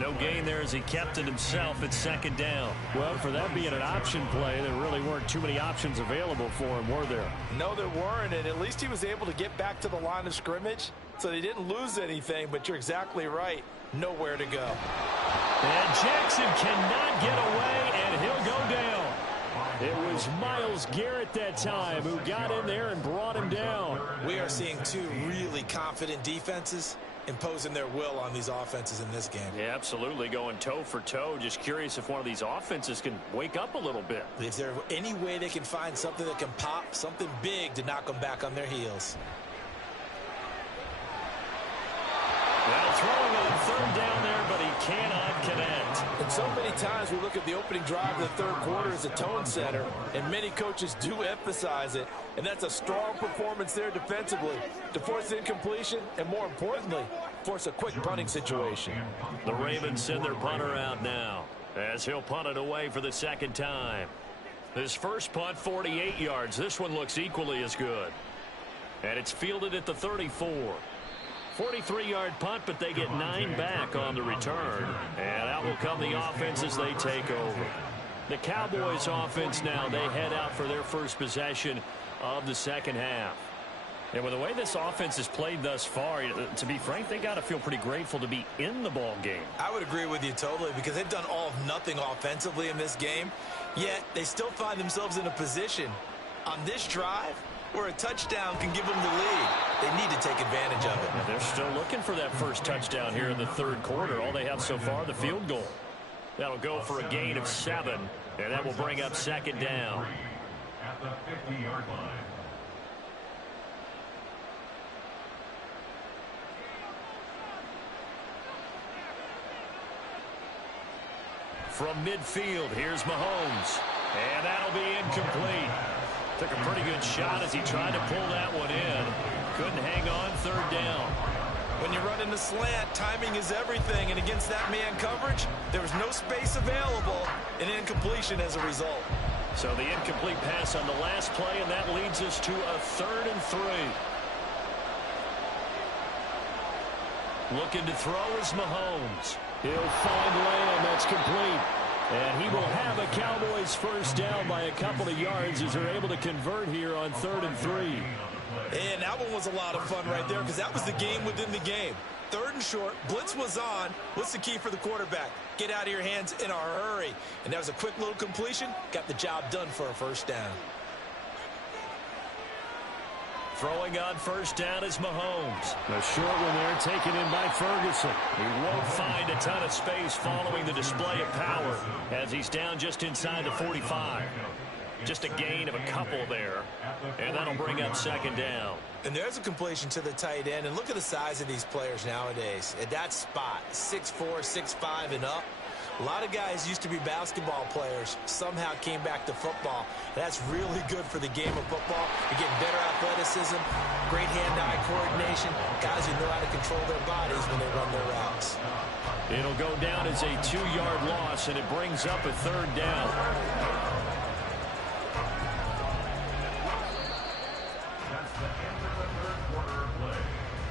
No gain there as he kept it himself at 2nd down. Well, for that being an option play, there really weren't too many options available for him, were there? No, there weren't, and at least he was able to get back to the line of scrimmage, so they didn't lose anything, but you're exactly right. Nowhere to go. And Jackson cannot get away, and he'll go down. It was Myles Garrett that time who got in there and brought him down. We are seeing two really confident defenses imposing their will on these offenses in this game. Yeah, absolutely, going toe for toe. Just curious if one of these offenses can wake up a little bit. Is there any way they can find something that can pop, something big to knock them back on their heels? Well, throwing on 3rd down there, but he cannot connect. And so many times we look at the opening drive of the 3rd quarter as a tone setter, and many coaches do emphasize it, and that's a strong performance there defensively to force incompletion and, more importantly, force a quick punting situation. The Ravens send their punter out now as he'll punt it away for the 2nd time. His first punt, 48 yards. This one looks equally as good. And it's fielded at the 34. 43-yard punt, but they get 9 back on the return. And out will come the offense as they take over. The Cowboys offense now, they head out for their first possession of the 2nd half. And with the way this offense has played thus far, to be frank, they got to feel pretty grateful to be in the ball game. I would agree with you totally, because they've done all of nothing offensively in this game, yet they still find themselves in a position on this drive where a touchdown can give them the lead. They need to take advantage of it. And they're still looking for that first touchdown here in the 3rd quarter. All they have so far, the field goal. That'll go for a gain of 7, and that will bring up 2nd down. At the 50-yard line. From midfield, here's Mahomes. And that'll be incomplete. Took a pretty good shot as he tried to pull that one in. Couldn't hang on, 3rd down. When you run in the slant, timing is everything, and against that man coverage, there was no space available, and incompletion as a result. So the incomplete pass on the last play, and that leads us to a 3rd and 3. Looking to throw is Mahomes. He'll find Lamb. That's complete. And he will have a Cowboys first down by a couple of yards as they're able to convert here on 3rd and 3. And that one was a lot of fun right there, because that was the game within the game. 3rd and short, blitz was on. What's the key for the quarterback? Get out of your hands in a hurry. And that was a quick little completion. Got the job done for a first down. Throwing on first down is Mahomes. The short one there taken in by Ferguson. He won't find a ton of space following the display of power as he's down just inside the 45. Just a gain of a couple there, and that'll bring up 2nd down. And there's a completion to the tight end, and look at the size of these players nowadays. At that spot, 6'4", 6'5", and up. A lot of guys used to be basketball players, somehow came back to football. That's really good for the game of football. You're getting better athleticism, great hand-eye coordination, guys who know how to control their bodies when they run their routes. It'll go down as a 2-yard loss, and it brings up a 3rd down. That's the end of the 3rd quarter of play.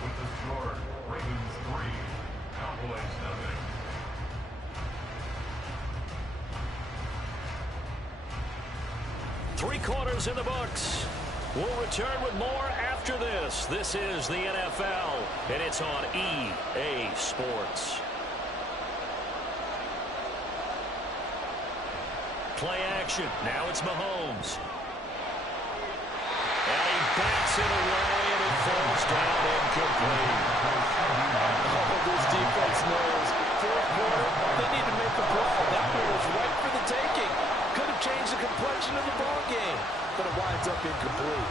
With the score, Ravens 3, Cowboys 0. 3 quarters in the books. We'll return with more after this. This is the NFL, and it's on EA Sports. Play action. Now it's Mahomes. And he backs it away, and it falls down incomplete. Oh, this defense knows. 4th quarter, they need to make a play. That one was right for the taking. Could have changed the complexion of the ball game, but it winds up incomplete.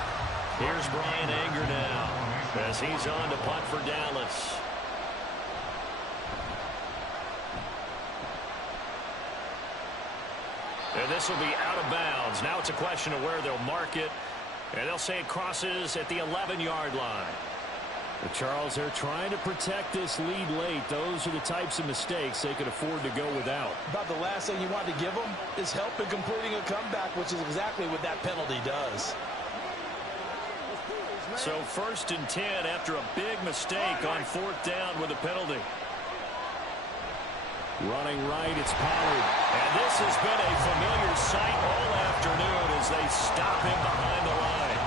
Here's Bryan Anger now as he's on to punt for Dallas. And this will be out of bounds. Now it's a question of where they'll mark it. And they'll say it crosses at the 11-yard line. But Charles, they're trying to protect this lead late. Those are the types of mistakes they could afford to go without. About the last thing you want to give them is help in completing a comeback, which is exactly what that penalty does. So 1st and 10 after a big mistake on 4th down with a penalty. Running right, it's Pollard. And this has been a familiar sight all afternoon as they stop him behind the line.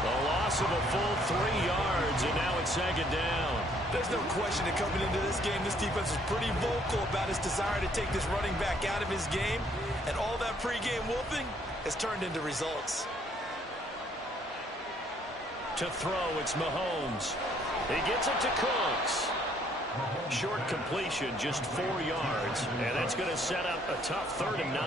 The loss of a full 3 yards, and now it's 2nd down. There's no question that coming into this game, this defense was pretty vocal about its desire to take this running back out of his game. And all that pregame wolfing has turned into results. To throw, it's Mahomes. He gets it to Cooks. Short completion, just 4 yards, and that's going to set up a tough 3rd and 9.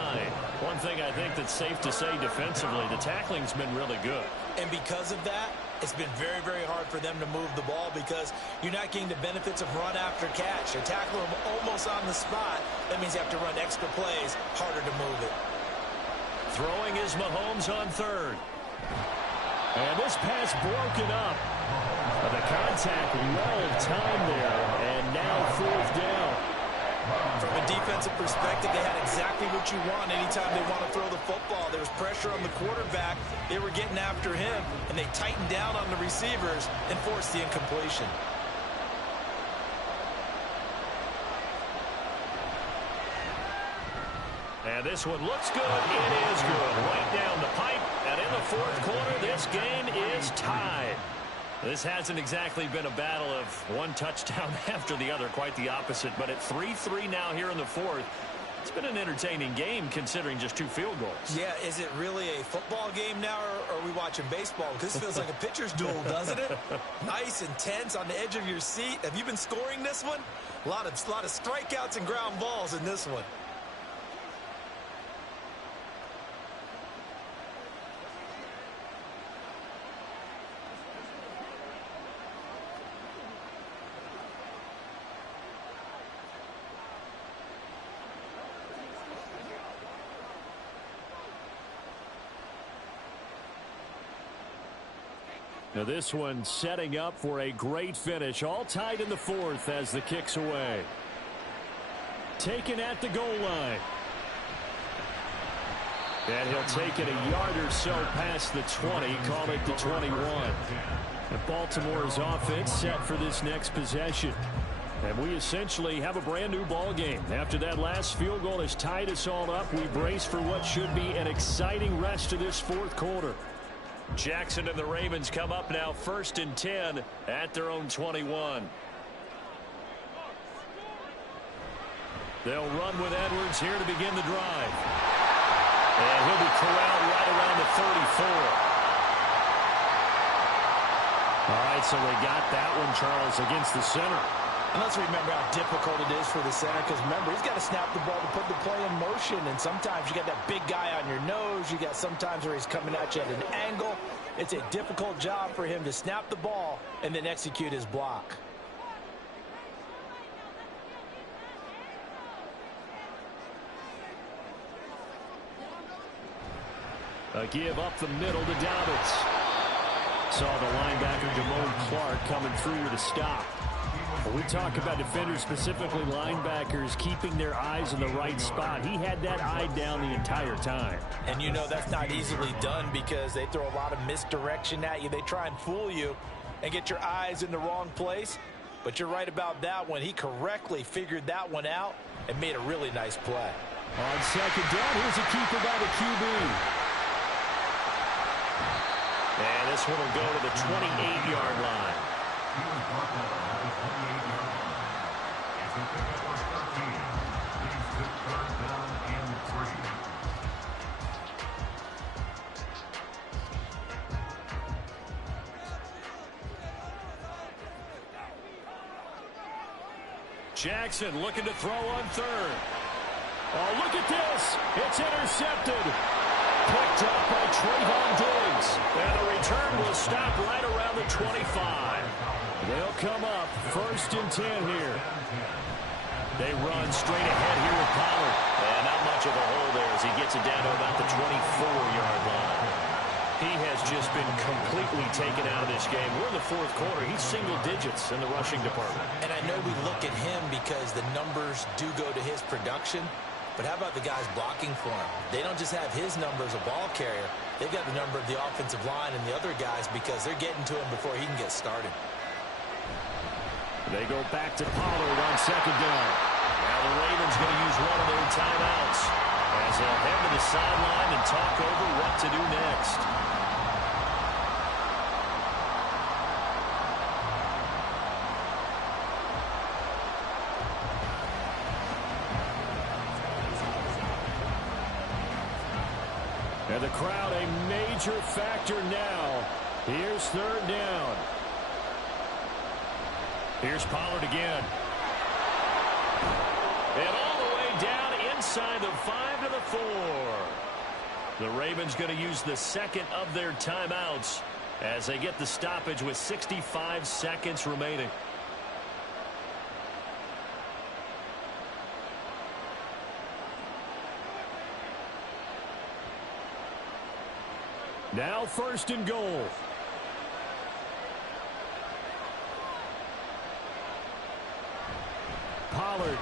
One thing I think that's safe to say defensively, the tackling's been really good. And because of that, it's been very, very hard for them to move the ball because you're not getting the benefits of run after catch. You tackle them almost on the spot. That means you have to run extra plays, harder to move it. Throwing is Mahomes on 3rd. And this pass broken up. The contact well of time there, and now 4th down. From a defensive perspective, they had exactly what you want anytime they want to throw the football. There was pressure on the quarterback. They were getting after him, and they tightened down on the receivers and forced the incompletion. And this one looks good. It is good. Right down the pipe. And in the 4th quarter, this game is tied. This hasn't exactly been a battle of one touchdown after the other. Quite the opposite. But at 3-3 now here in the 4th, it's been an entertaining game considering just 2 field goals. Yeah, is it really a football game now, or are we watching baseball? Because this feels like a pitcher's duel, doesn't it? Nice and tense on the edge of your seat. Have you been scoring this one? A lot of strikeouts and ground balls in this one. Now this one setting up for a great finish. All tied in the 4th as the kick's away. Taken at the goal line. And he'll take it a yard or so past the 20. Call it the 21. And Baltimore's offense set for this next possession. And we essentially have a brand new ball game. After that last field goal has tied us all up, we brace for what should be an exciting rest of this 4th quarter. Jackson and the Ravens come up now 1st and 10 at their own 21. They'll run with Edwards here to begin the drive. And he'll be corralled right around the 34. All right, so they got that one, Charles, against the center. And let's remember how difficult it is for the center, because remember, he's got to snap the ball to put the play in motion, and sometimes you got that big guy on your nose. You got sometimes where he's coming at you at an angle. It's a difficult job for him to snap the ball and then execute his block. A give up the middle to Dobbins. Saw the linebacker Damone Clark coming through with a stop. When we talk about defenders, specifically linebackers, keeping their eyes in the right spot, he had that eye down the entire time. And you know that's not easily done because they throw a lot of misdirection at you. They try and fool you and get your eyes in the wrong place. But you're right about that one. He correctly figured that one out and made a really nice play. On 2nd down, here's a keeper by the QB. And this one will go to the 28-yard line. Jackson looking to throw on 3rd. Oh, look at this. It's intercepted. Picked up by Trayvon Diggs. And the return will stop right around the 25. They'll come up 1st and 10 here. They run straight ahead here with Pollard. And not much of a hole there as he gets it down to about the 24-yard line. He has just been completely taken out of this game. We're in the fourth quarter. He's single digits in the rushing department. And I know we look at him because the numbers do go to his production. But how about the guys blocking for him? They don't just have his number as a ball carrier. They've got the number of the offensive line and the other guys because they're getting to him before he can get started. They go back to Pollard on second down. Now the Ravens going to use one of their timeouts as they'll head to the sideline and talk over what to do next. And the crowd a major factor now. Here's third down. Here's Pollard again. And all the way down inside the 5 to the 4. The Ravens going to use the second of their timeouts as they get the stoppage with 65 seconds remaining. Now first and goal. Pollard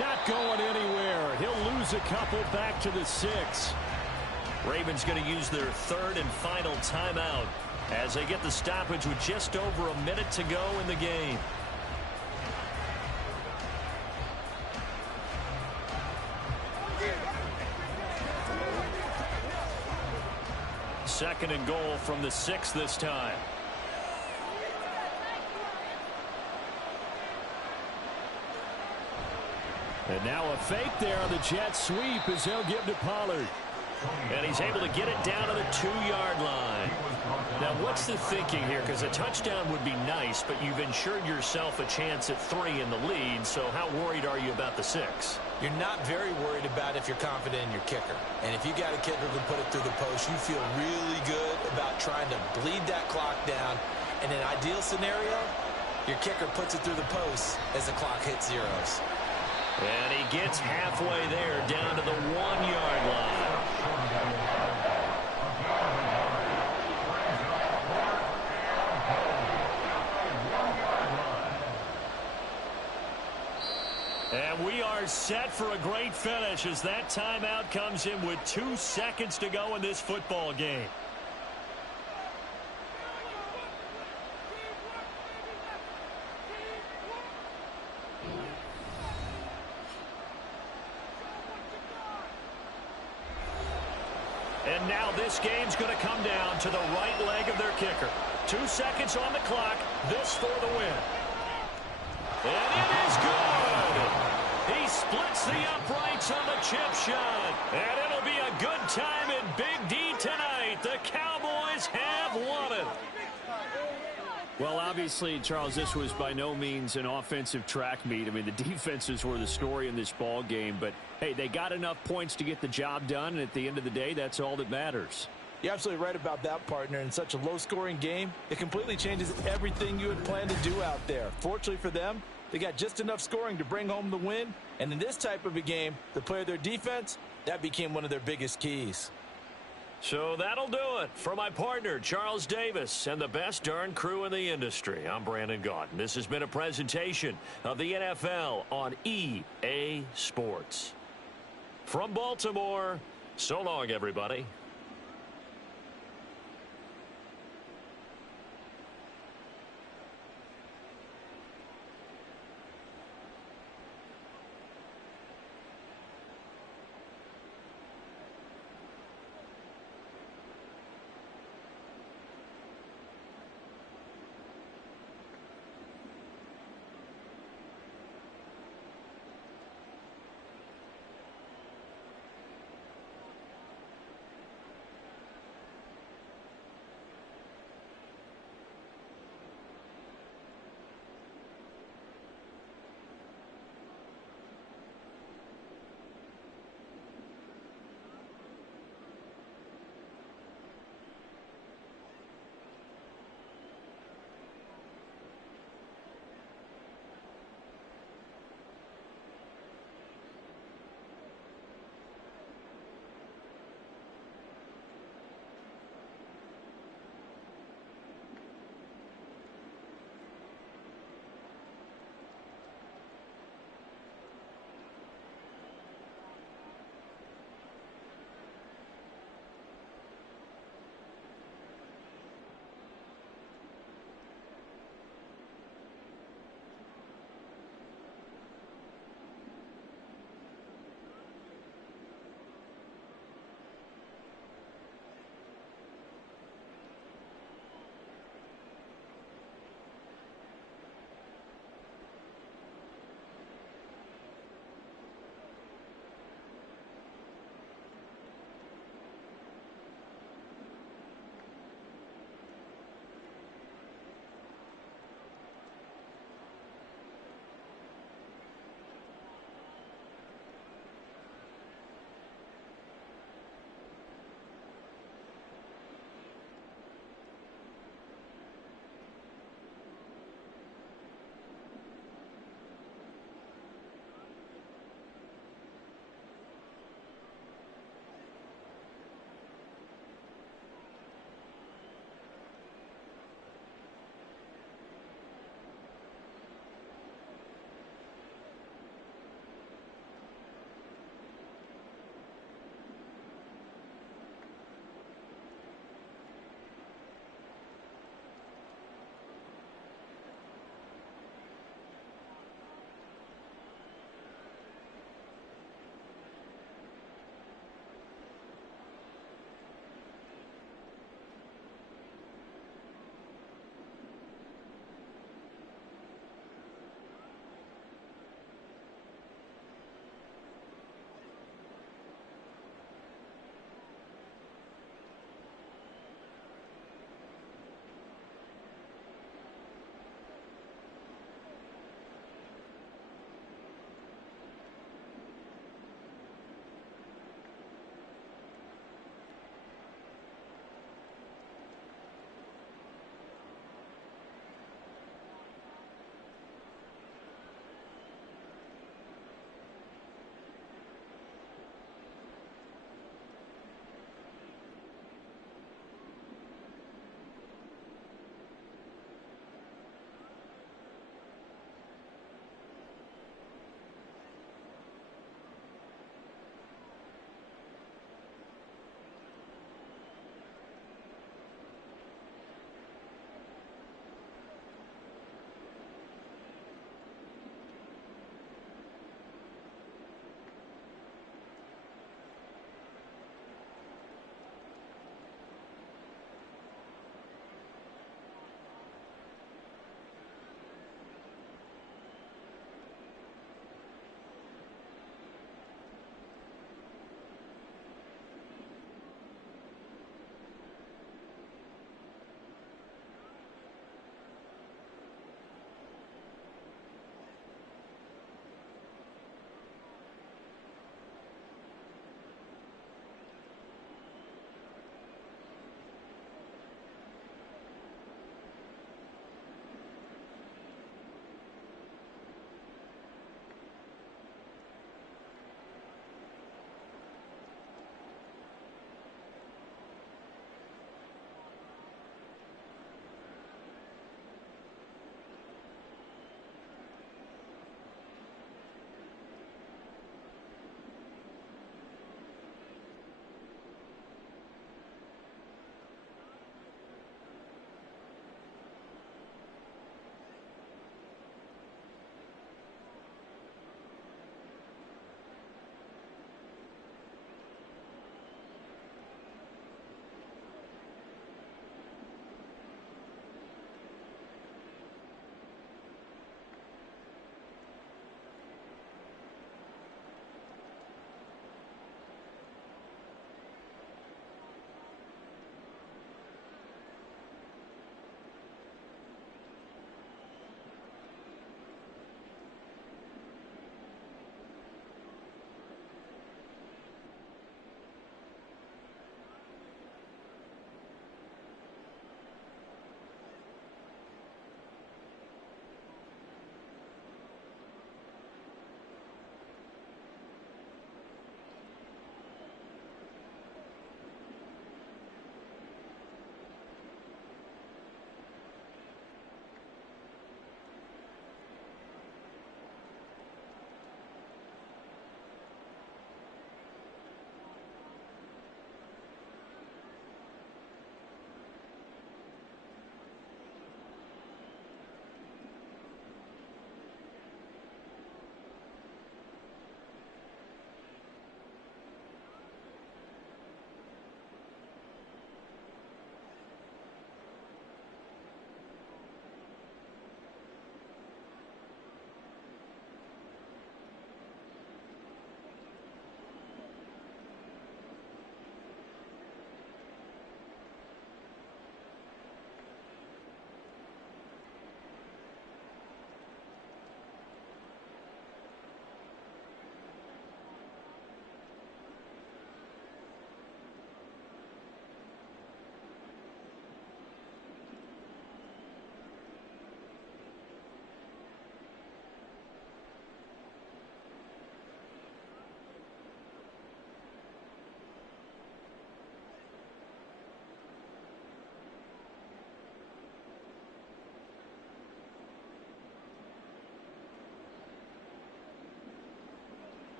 not going anywhere. He'll lose a couple back to the 6. Ravens going to use their third and final timeout as they get the stoppage with just over a minute to go in the game. Second and goal from the 6 this time. And now a fake there on the jet sweep as they'll give to Pollard. And he's able to get it down to the 2-yard line. Now, what's the thinking here? Because a touchdown would be nice, but you've ensured yourself a chance at 3 in the lead, so how worried are you about the 6? You're not very worried about if you're confident in your kicker. And if you got a kicker who can put it through the post, you feel really good about trying to bleed that clock down. In an ideal scenario, your kicker puts it through the post as the clock hits zeros. And he gets halfway there, down to the 1-yard line. And we are set for a great finish as that timeout comes in with 2 seconds to go in this football game. And now this game's going to come down to the right leg of their kicker. 2 seconds on the clock. This for the win. And it is good. He splits the uprights on the chip shot. And it'll be a good time in Big D tonight. The Cowboys have won it. Well, obviously, Charles, this was by no means an offensive track meet. I mean, the defenses were the story in this ball game. But, hey, they got enough points to get the job done. And at the end of the day, that's all that matters. You're absolutely right about that, partner. In such a low-scoring game, it completely changes everything you had planned to do out there. Fortunately for them, they got just enough scoring to bring home the win. And in this type of a game, to play their defense, that became one of their biggest keys. So that'll do it. For my partner, Charles Davis, and the best darn crew in the industry, I'm Brandon Gaudin. This has been a presentation of the NFL on EA Sports. From Baltimore, so long, everybody.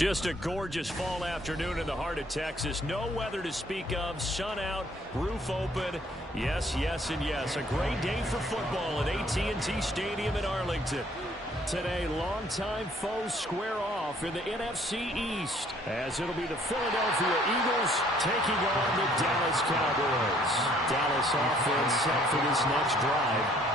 Just a gorgeous fall afternoon in the heart of Texas. No weather to speak of. Sun out, roof open. Yes, yes, and yes. A great day for football at AT&T Stadium in Arlington. Today, longtime foes square off in the NFC East, as it'll be the Philadelphia Eagles taking on the Dallas Cowboys. this offense set for this next drive.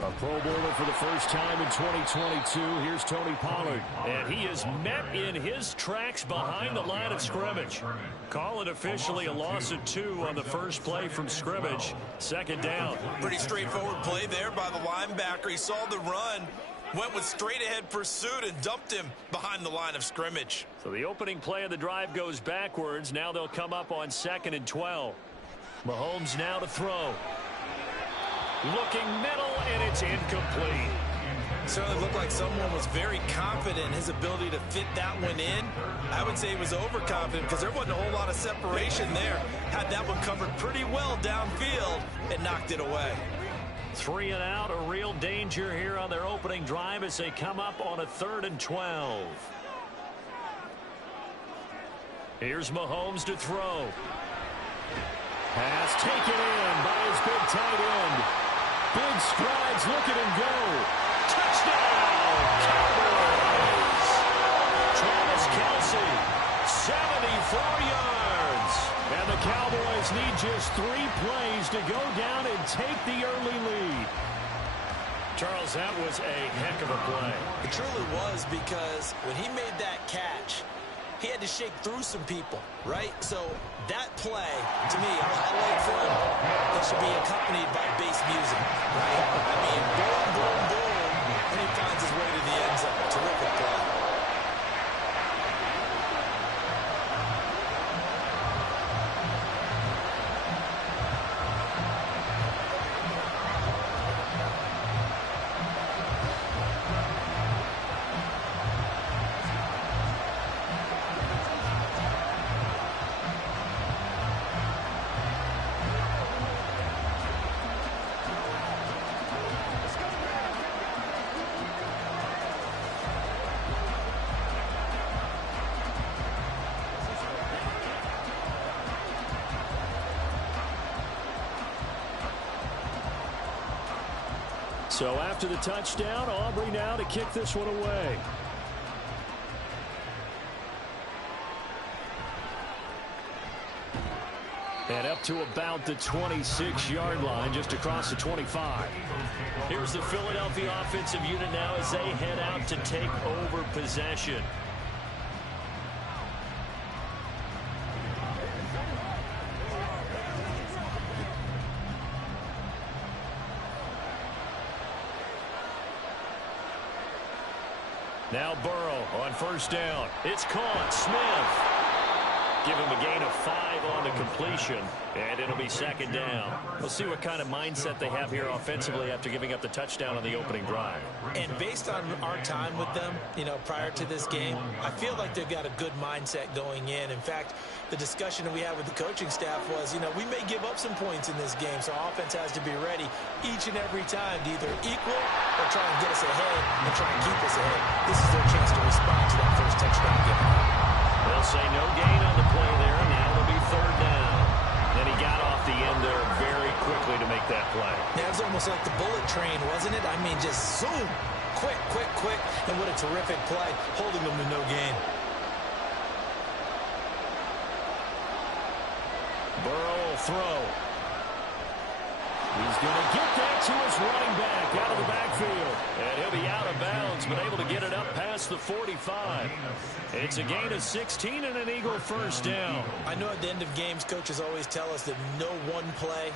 A Pro Bowler for the first time in 2022. Here's Tony Pollard. And he is met in his tracks behind the line of scrimmage. Call it officially a loss of 2 on the first play from scrimmage. Second down. Pretty straightforward play there by the linebacker. He saw the run, went with straight-ahead pursuit, and dumped him behind the line of scrimmage. So the opening play of the drive goes backwards. Now they'll come up on 2nd and 12. Mahomes now to throw. Looking middle, and it's incomplete. Certainly looked like someone was very confident in his ability to fit that one in. I would say he was overconfident because there wasn't a whole lot of separation there. Had that one covered pretty well downfield and knocked it away. 3 and out, a real danger here on their opening drive as they come up on a 3rd and 12. Here's Mahomes to throw. Pass taken in by his big tight end. Big strides, look at him go. Touchdown, Cowboys! Travis Kelce, 74 yards. And the Cowboys need just 3 plays to go down and take the early lead. Charles, that was a heck of a play. It truly was, because when he made that catch, he had to shake through some people, right? So that play, to me, a highlight film that should be accompanied by bass music, right? I mean, boom, boom, boom, and he finds his way to the end zone. Terrific play. So after the touchdown, Aubrey now to kick this one away. And up to about the 26-yard line, just across the 25. Here's the Philadelphia offensive unit now as they head out to take over possession. Now Burrow on first down. It's caught. Smith. Give him a gain of 5 on the completion, and it'll be second down. We'll see what kind of mindset they have here offensively after giving up the touchdown on the opening drive. And based on our time with them, prior to this game, I feel like they've got a good mindset going in. In fact, the discussion that we had with the coaching staff was, we may give up some points in this game, so offense has to be ready each and every time to either equal or try and get us ahead and try and keep us ahead. This is their chance to respond to that first touchdown given. They'll say no gain on the play there. Now it'll be third down. Then he got off the end there very quickly to make that play. That was almost like the bullet train, wasn't it? I mean, just zoom. Quick, quick, quick. And what a terrific play, holding them to no gain. Burrow will throw. He's going to get that to his running back out of the backfield. And he'll be out of bounds, but able to get it up past the 45. It's a gain of 16 and an Eagle first down. I know at the end of games, coaches always tell us that no one play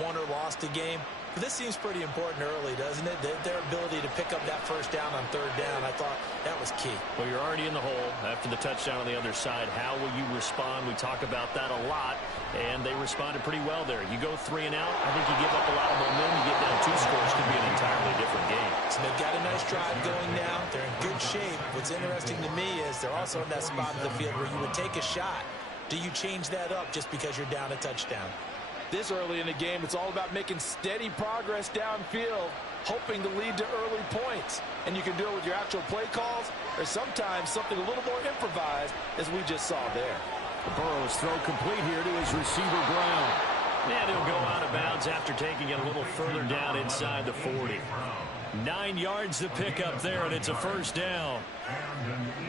won or lost a game. But this seems pretty important early, doesn't it? Their ability to pick up that first down on third down, I thought that was key. Well, you're already in the hole after the touchdown on the other side. How will you respond? We talk about that a lot, and they responded pretty well there. You go 3 and out, I think you give up a lot of momentum. You get down 2 scores, could be an entirely different game. So they've got a nice drive going now. They're in good shape. What's interesting to me is they're also in that spot of the field where you would take a shot. Do you change that up just because you're down a touchdown? This early in the game, it's all about making steady progress downfield, hoping to lead to early points. And you can do it with your actual play calls or sometimes something a little more improvised, as we just saw there. Burrow's throw complete here to his receiver, Brown. And he'll go out of bounds after taking it a little further down inside the 40. 9 yards to pick up there, and it's a first down.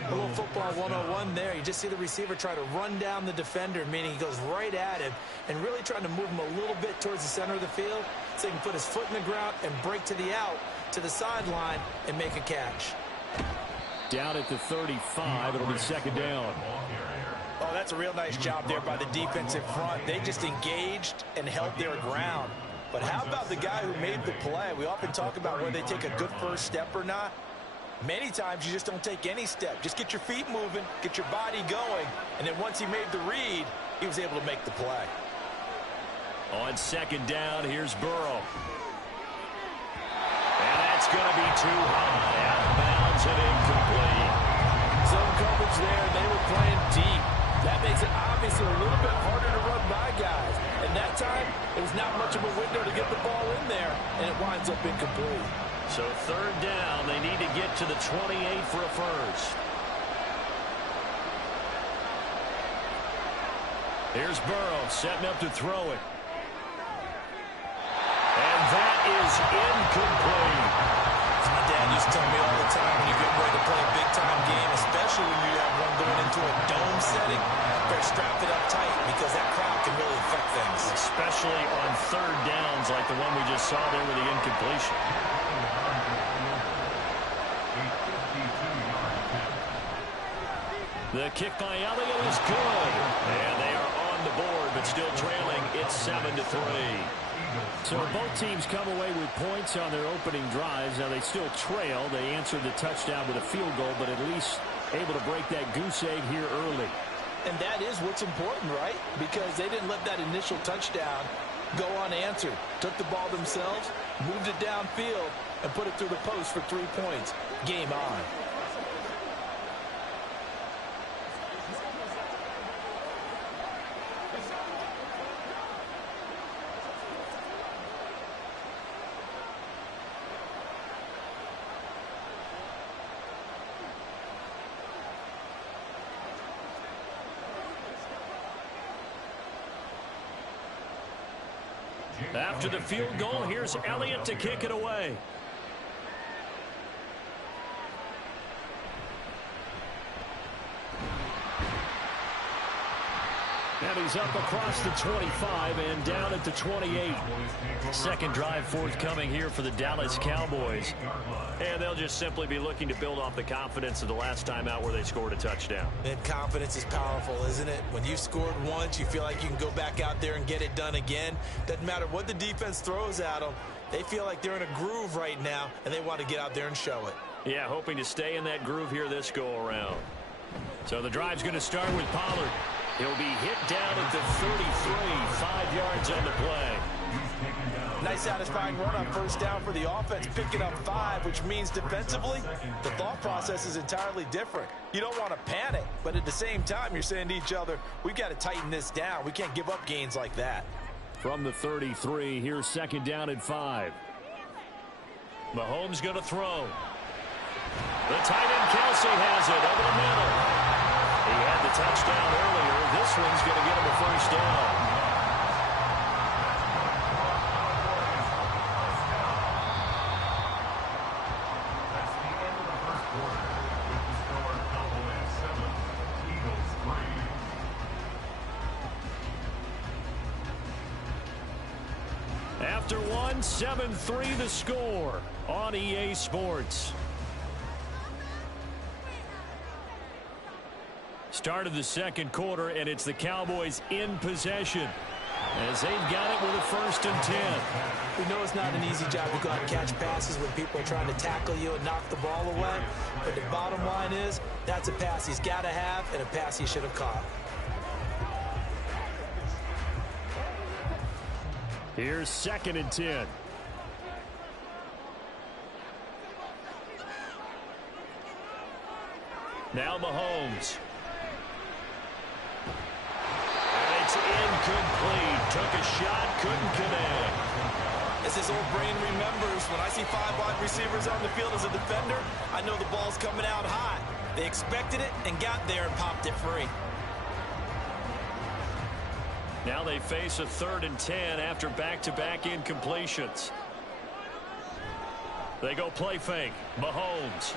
A little football 101 there. You just see the receiver try to run down the defender, meaning he goes right at him and really trying to move him a little bit towards the center of the field so he can put his foot in the ground and break to the out, to the sideline, and make a catch. Down at the 35, it'll be second down. Oh, that's a real nice job there by the defensive front. They just engaged and held their ground. But how about the guy who made the play? We often talk about whether they take a good first step or not. Many times you just don't take any step. Just get your feet moving, get your body going, and then once he made the read, he was able to make the play. On second down, here's Burrow. And that's going to be too high. Out of bounds and incomplete. Zone coverage there. They were playing deep. That makes it obviously a little bit harder to run by guys. And that time, it was not much of a window to get the ball in there, and it winds up incomplete. So third down, they need to get to the 28 for a first. Here's Burrow setting up to throw it. And that is incomplete. As my dad used to tell me all the time, when you get ready to play a big-time game, especially when you have one going into a dome setting, better strap it up tight because that crowd can really affect things. Especially on third downs like the one we just saw there with the incompletion. The kick by Elliott is good. And they are on the board, but still trailing. It's 7-3. So both teams come away with points on their opening drives. Now they still trail. They answered the touchdown with a field goal, but at least able to break that goose egg here early. And that is what's important, right? Because they didn't let that initial touchdown go unanswered. Took the ball themselves, moved it downfield, and put it through the post for 3 points. Game on. After the field goal, here's Elliott to kick it away. And he's up across the 25 and down at the 28. Second drive forthcoming here for the Dallas Cowboys. And they'll just simply be looking to build off the confidence of the last time out where they scored a touchdown. And confidence is powerful, isn't it? When you've scored once, you feel like you can go back out there and get it done again. Doesn't matter what the defense throws at them. They feel like they're in a groove right now, and they want to get out there and show it. Yeah, hoping to stay in that groove here this go-around. So the drive's going to start with Pollard. He'll be hit down at the 33, 5 yards on the play. Nice satisfying run on first down for the offense, picking up 5, which means defensively, the thought process is entirely different. You don't want to panic, but at the same time, you're saying to each other, we've got to tighten this down. We can't give up gains like that. From the 33, here's second down at 5. Mahomes going to throw. The tight end Kelsey has it over the middle. He had the touchdown earlier. This one's going to get him a first down. That's the end of the first quarter with the score Cowboys 7, Eagles 3. After one, 7-3 the score on EA Sports. Start of the second quarter, and it's the Cowboys in possession as they've got it with a 1st and 10. We know it's not an easy job to go out and catch passes when people are trying to tackle you and knock the ball away. But the bottom line is, that's a pass he's got to have and a pass he should have caught. Here's 2nd and 10. Now Mahomes. And it's incomplete. Took a shot, couldn't connect. As his old brain remembers, when I see 5 wide receivers on the field as a defender, I know the ball's coming out high. They expected it and got there and popped it free. Now they face a 3rd and 10 after back-to-back incompletions. They go play fake. Mahomes.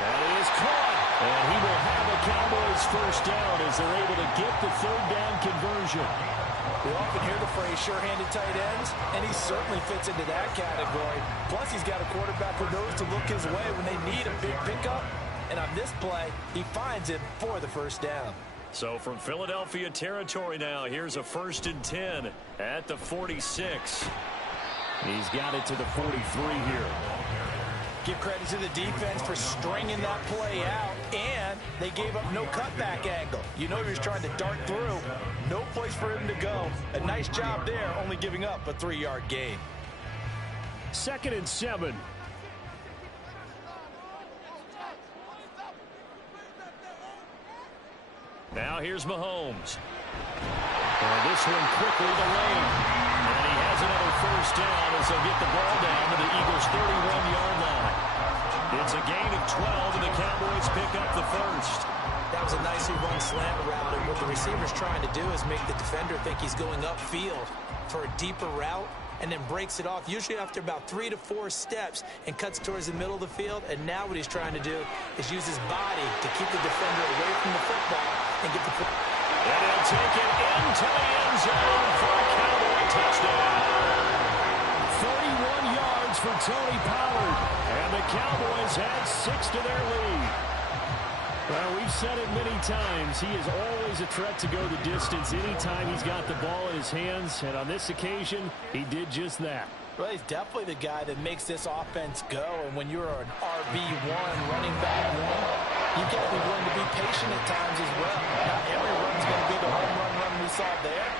That is caught. And he will have a Cowboys first down as they're able to get the 3rd down conversion. We often hear the phrase sure-handed tight ends, and he certainly fits into that category. Plus, he's got a quarterback who knows to look his way when they need a big pickup. And on this play, he finds him for the first down. So from Philadelphia territory now, here's a 1st and 10 at the 46. He's got it to the 43 here. Give credit to the defense for stringing that play out, and they gave up no cutback angle. You know he was trying to dart through. No place for him to go. A nice job there, only giving up a 3-yard gain. 2nd and 7. Now here's Mahomes. And this one quickly to Lane. And he has another first down as they'll get the ball down to the Eagles' 31-yard line. It's a gain of 12, and the Cowboys pick up the first. That was a nicely run slant route, and what the receiver's trying to do is make the defender think he's going upfield for a deeper route, and then breaks it off, usually after about 3 to 4 steps, and cuts towards the middle of the field. And now what he's trying to do is use his body to keep the defender away from the football and get the football. And he'll take it into the end zone for a Cowboy touchdown. 31 yards for Tony Pollard, and the Cowboys add 6 to their lead. Well, we've said it many times. He is always a threat to go the distance anytime he's got the ball in his hands, and on this occasion, he did just that. Well, he's definitely the guy that makes this offense go, and when you're an RB1, running back one, you've got to be willing to be patient at times as well. Not every run's going to be the home run we saw there,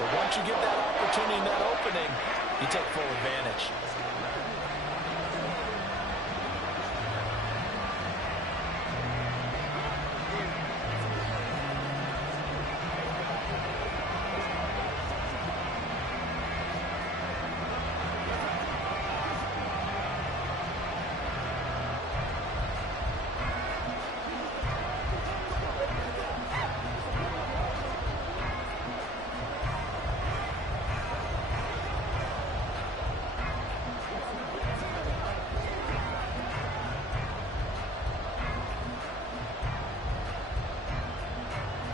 but once you get that opportunity and that opening, you take full advantage.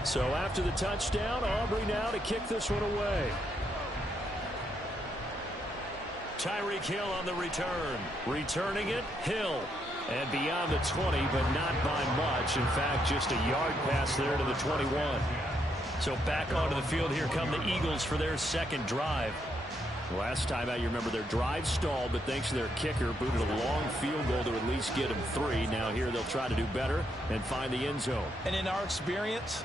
So after the touchdown, Aubrey now to kick this one away. Tyreek Hill on the return. Returning it, Hill. And beyond the 20, but not by much. In fact, just a yard pass there to the 21. So back onto the field, here come the Eagles for their second drive. Last time out, you remember their drive stalled, but thanks to their kicker, booted a long field goal to at least get them 3. Now here they'll try to do better and find the end zone. And in our experience,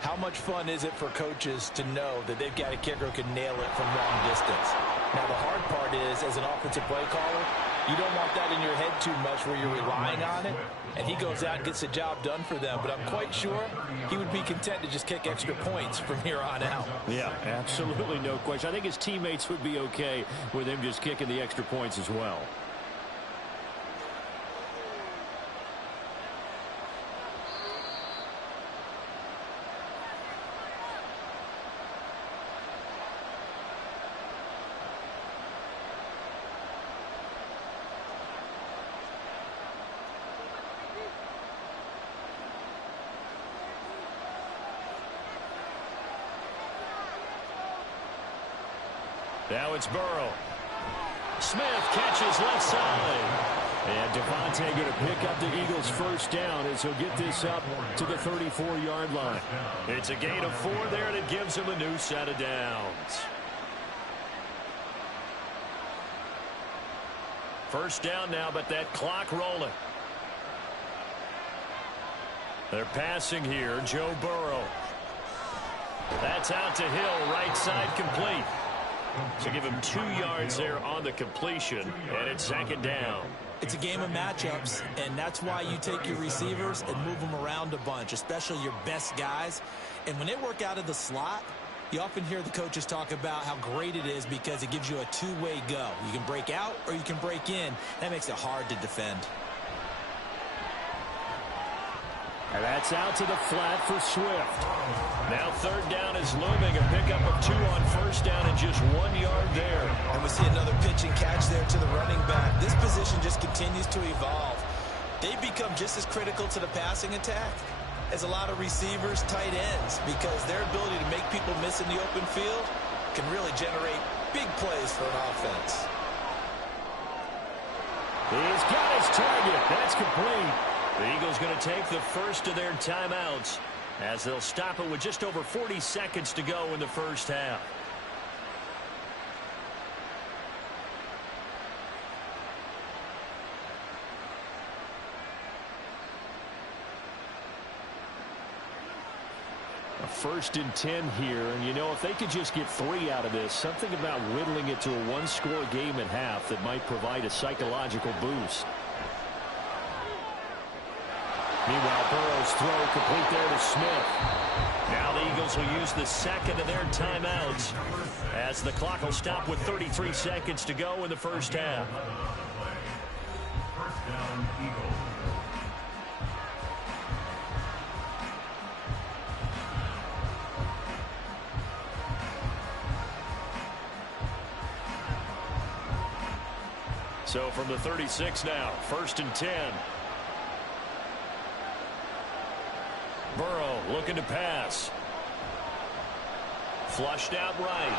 how much fun is it for coaches to know that they've got a kicker who can nail it from long distance? Now, the hard part is, as an offensive play caller, you don't want that in your head too much where you're relying on it, and he goes out and gets the job done for them. But I'm quite sure he would be content to just kick extra points from here on out. Yeah, absolutely no question. I think his teammates would be okay with him just kicking the extra points as well. Now it's Burrow. Smith catches left side. And Devontae going to pick up the Eagles' first down as he'll get this up to the 34-yard line. It's a gain of 4 there, and it gives him a new set of downs. First down now, but that clock rolling. They're passing here. Joe Burrow. That's out to Hill, right side complete. So give him 2 yards there on the completion, and it's 2nd down. It's a game of matchups, and that's why you take your receivers and move them around a bunch, especially your best guys. And when they work out of the slot, you often hear the coaches talk about how great it is because it gives you a two-way go. You can break out or you can break in. That makes it hard to defend. And that's out to the flat for Swift. Now third down is looming. A pickup of 2 on first down and just 1 yard there. And we see another pitch and catch there to the running back. This position just continues to evolve. They become just as critical to the passing attack as a lot of receivers, tight ends, because their ability to make people miss in the open field can really generate big plays for an offense. He's got his target. That's complete. The Eagles going to take the first of their timeouts as they'll stop it with just over 40 seconds to go in the first half. A 1st and 10 here, and you know, if they could just get 3 out of this, something about whittling it to a 1-score game at half that might provide a psychological boost. Meanwhile, Burrow's throw complete there to Smith. Now the Eagles will use the second of their timeouts as the clock will stop with 33 seconds to go in the first half. First down, Eagles. So from the 36 now, 1st and 10. Burrow looking to pass. Flushed out right.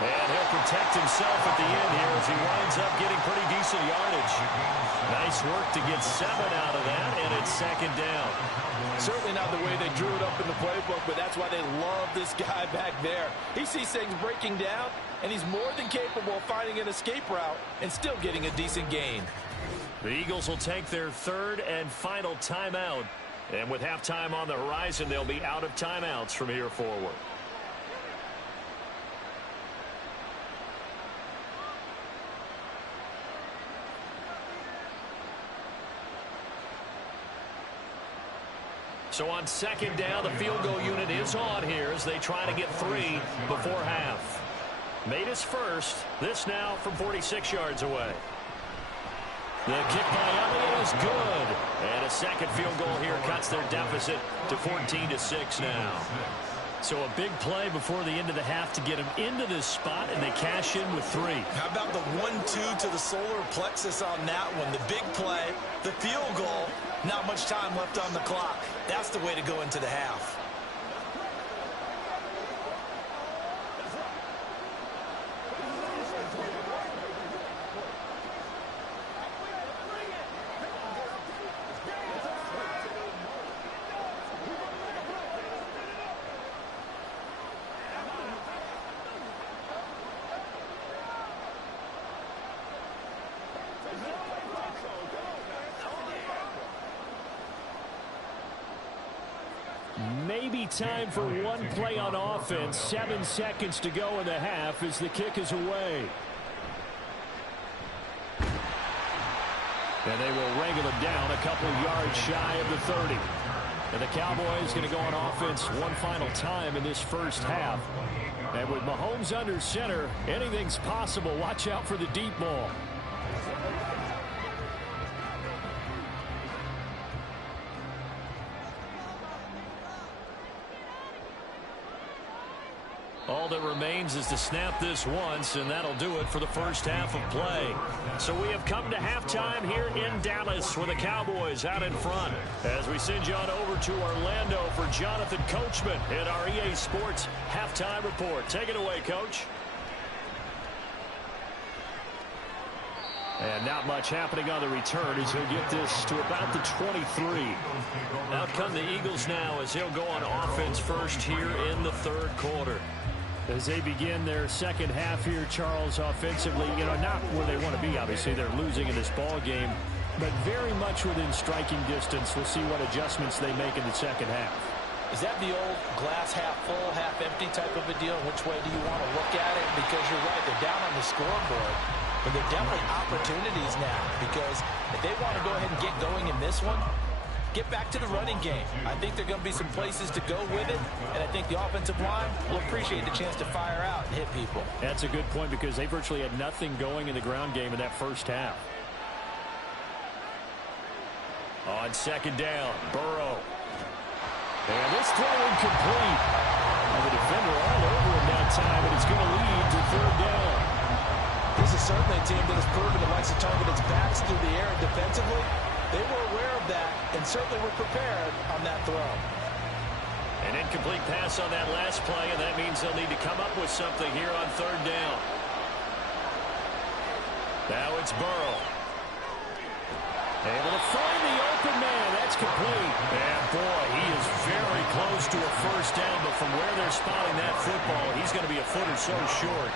And he'll protect himself at the end here as he winds up getting pretty decent yardage. Nice work to get 7 out of that, and it's 2nd down. Certainly not the way they drew it up in the playbook, but that's why they love this guy back there. He sees things breaking down, and he's more than capable of finding an escape route and still getting a decent gain. The Eagles will take their 3rd and final timeout. And with halftime on the horizon, they'll be out of timeouts from here forward. So on 2nd down, the field goal unit is on here as they try to get 3 before half. Made his first. This now from 46 yards away. The kick by Elliott is good. And a second field goal here cuts their deficit to 14-6 now. So a big play before the end of the half to get him into this spot, and they cash in with 3. How about the 1-2 to the solar plexus on that one? The big play, the field goal, not much time left on the clock. That's the way to go into the half. Maybe time for one play on offense. 7 seconds to go in the half as the kick is away. And they will wrangle him down a couple yards shy of the 30. And the Cowboys going to go on offense one final time in this first half. And with Mahomes under center, anything's possible. Watch out for the deep ball. All that remains is to snap this once, and that'll do it for the first half of play. So we have come to halftime here in Dallas with the Cowboys out in front. As we send you on over to Orlando for Jonathan Coachman in our EA Sports Halftime Report. Take it away, Coach. And not much happening on the return as he'll get this to about the 23. Out come the Eagles now as he'll go on offense first here in the third quarter. As they begin their second half here, Charles, offensively, not where they want to be. Obviously, they're losing in this ball game, but very much within striking distance. We'll see what adjustments they make in the second half. Is that the old glass half full, half empty type of a deal? Which way do you want to look at it? Because you're right, they're down on the scoreboard, but they're definitely opportunities now, because if they want to go ahead and get going in this one, get back to the running game. I think there are going to be some places to go with it, and I think the offensive line will appreciate the chance to fire out and hit people. That's a good point because they virtually had nothing going in the ground game in that first half. On second down, Burrow. And this throw incomplete. And the defender all over him that time, and it's going to lead to third down. This is certainly a team that has proven it likes to target its backs through the air and defensively. They were aware of that and certainly were prepared on that throw. An incomplete pass on that last play, and that means they'll need to come up with something here on third down. Now it's Burrow. Able to find the open man. That's complete. And boy, he is very close to a first down, but from where they're spotting that football, he's going to be a foot or so short.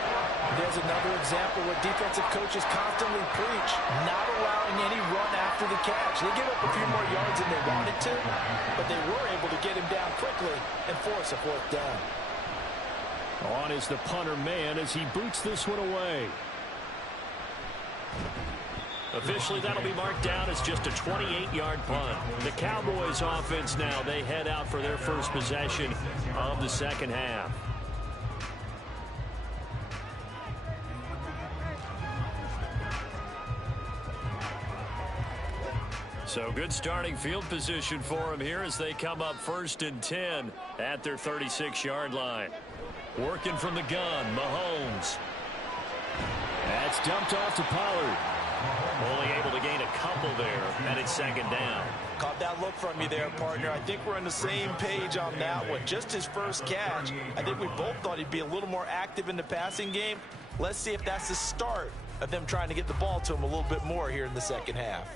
There's another example where defensive coaches constantly preach, not allowing any run after the catch. They give up a few more yards than they wanted to, but they were able to get him down quickly and force a fourth down. On is the punter man as he boots this one away. Officially, that'll be marked down as just a 28-yard punt. The Cowboys offense now, they head out for their first possession of the second half. So good starting field position for them here as they come up 1st and 10 at their 36-yard line. Working from the gun, Mahomes. That's dumped off to Pollard. Only able to gain a couple there, and it's second down. Caught that look from you there, partner. I think we're on the same page on that one. Just his first catch. I think we both thought he'd be a little more active in the passing game. Let's see if that's the start of them trying to get the ball to him a little bit more here in the second half.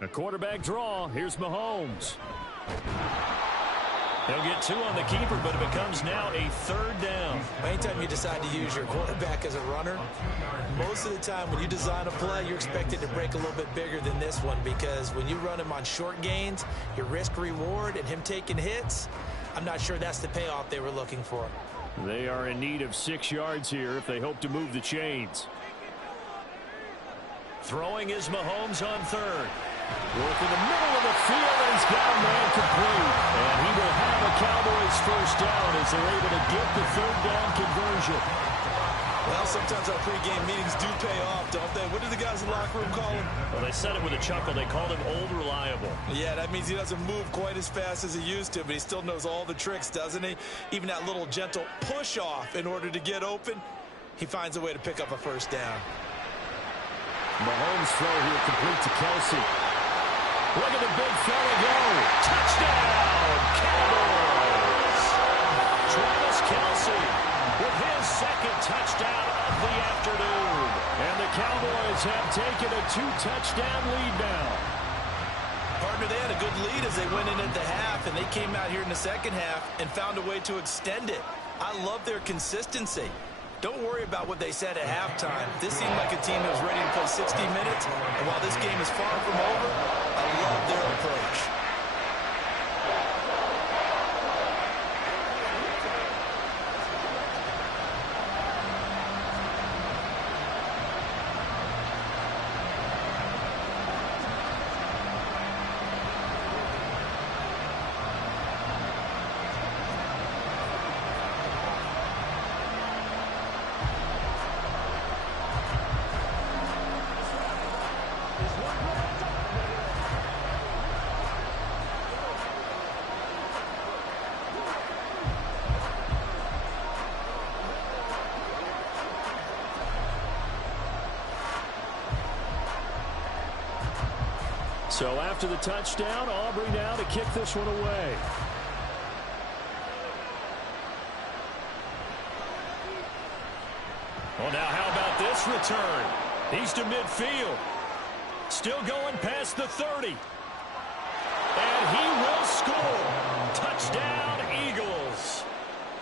A quarterback draw. Here's Mahomes. They'll get 2 on the keeper, but it becomes now a third down. Anytime you decide to use your quarterback as a runner, most of the time when you design a play, you're expected to break a little bit bigger than this one, because when you run him on short gains, your risk-reward and him taking hits, I'm not sure that's the payoff they were looking for. They are in need of 6 yards here if they hope to move the chains. Throwing is Mahomes on third. Work in the middle of the field, and he's got a man complete. And he will have a Cowboys first down as they're able to get the third down conversion. Well, sometimes our pregame meetings do pay off, don't they? What do the guys in the locker room call him? Well, they said it with a chuckle. They called him Old Reliable. Yeah, that means he doesn't move quite as fast as he used to, but he still knows all the tricks, doesn't he? Even that little gentle push-off in order to get open, he finds a way to pick up a first down. Mahomes' throw here complete to Kelsey. Look at the big fella go. Touchdown, Cowboys. Travis Kelsey with his second touchdown of the afternoon. And the Cowboys have taken a 2-touchdown lead now. Partner, they had a good lead as they went in at the half, and they came out here in the second half and found a way to extend it. I love their consistency. Don't worry about what they said at halftime. This seemed like a team that was ready to play 60 minutes, and while this game is far from over, I love their approach. So after the touchdown, Aubrey now to kick this one away. Well, now how about this return? He's to midfield. Still going past the 30. And he will score. Touchdown, Eagles.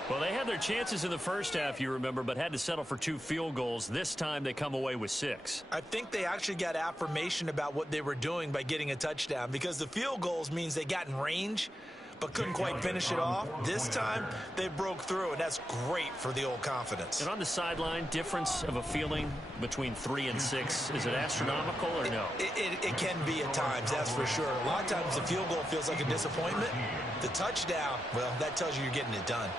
Well, they had their chances in the first half, you remember, but had to settle for 2 field goals. This time they come away with 6. I think they actually got affirmation about what they were doing by getting a touchdown, because the field goals means they got in range but couldn't quite finish it off. This time they broke through, and that's great for the old confidence. And on the sideline, difference of a feeling between 3 and 6, is it astronomical or no? It can be at times, that's for sure. A lot of times the field goal feels like a disappointment. The touchdown, well, that tells you you're getting it done.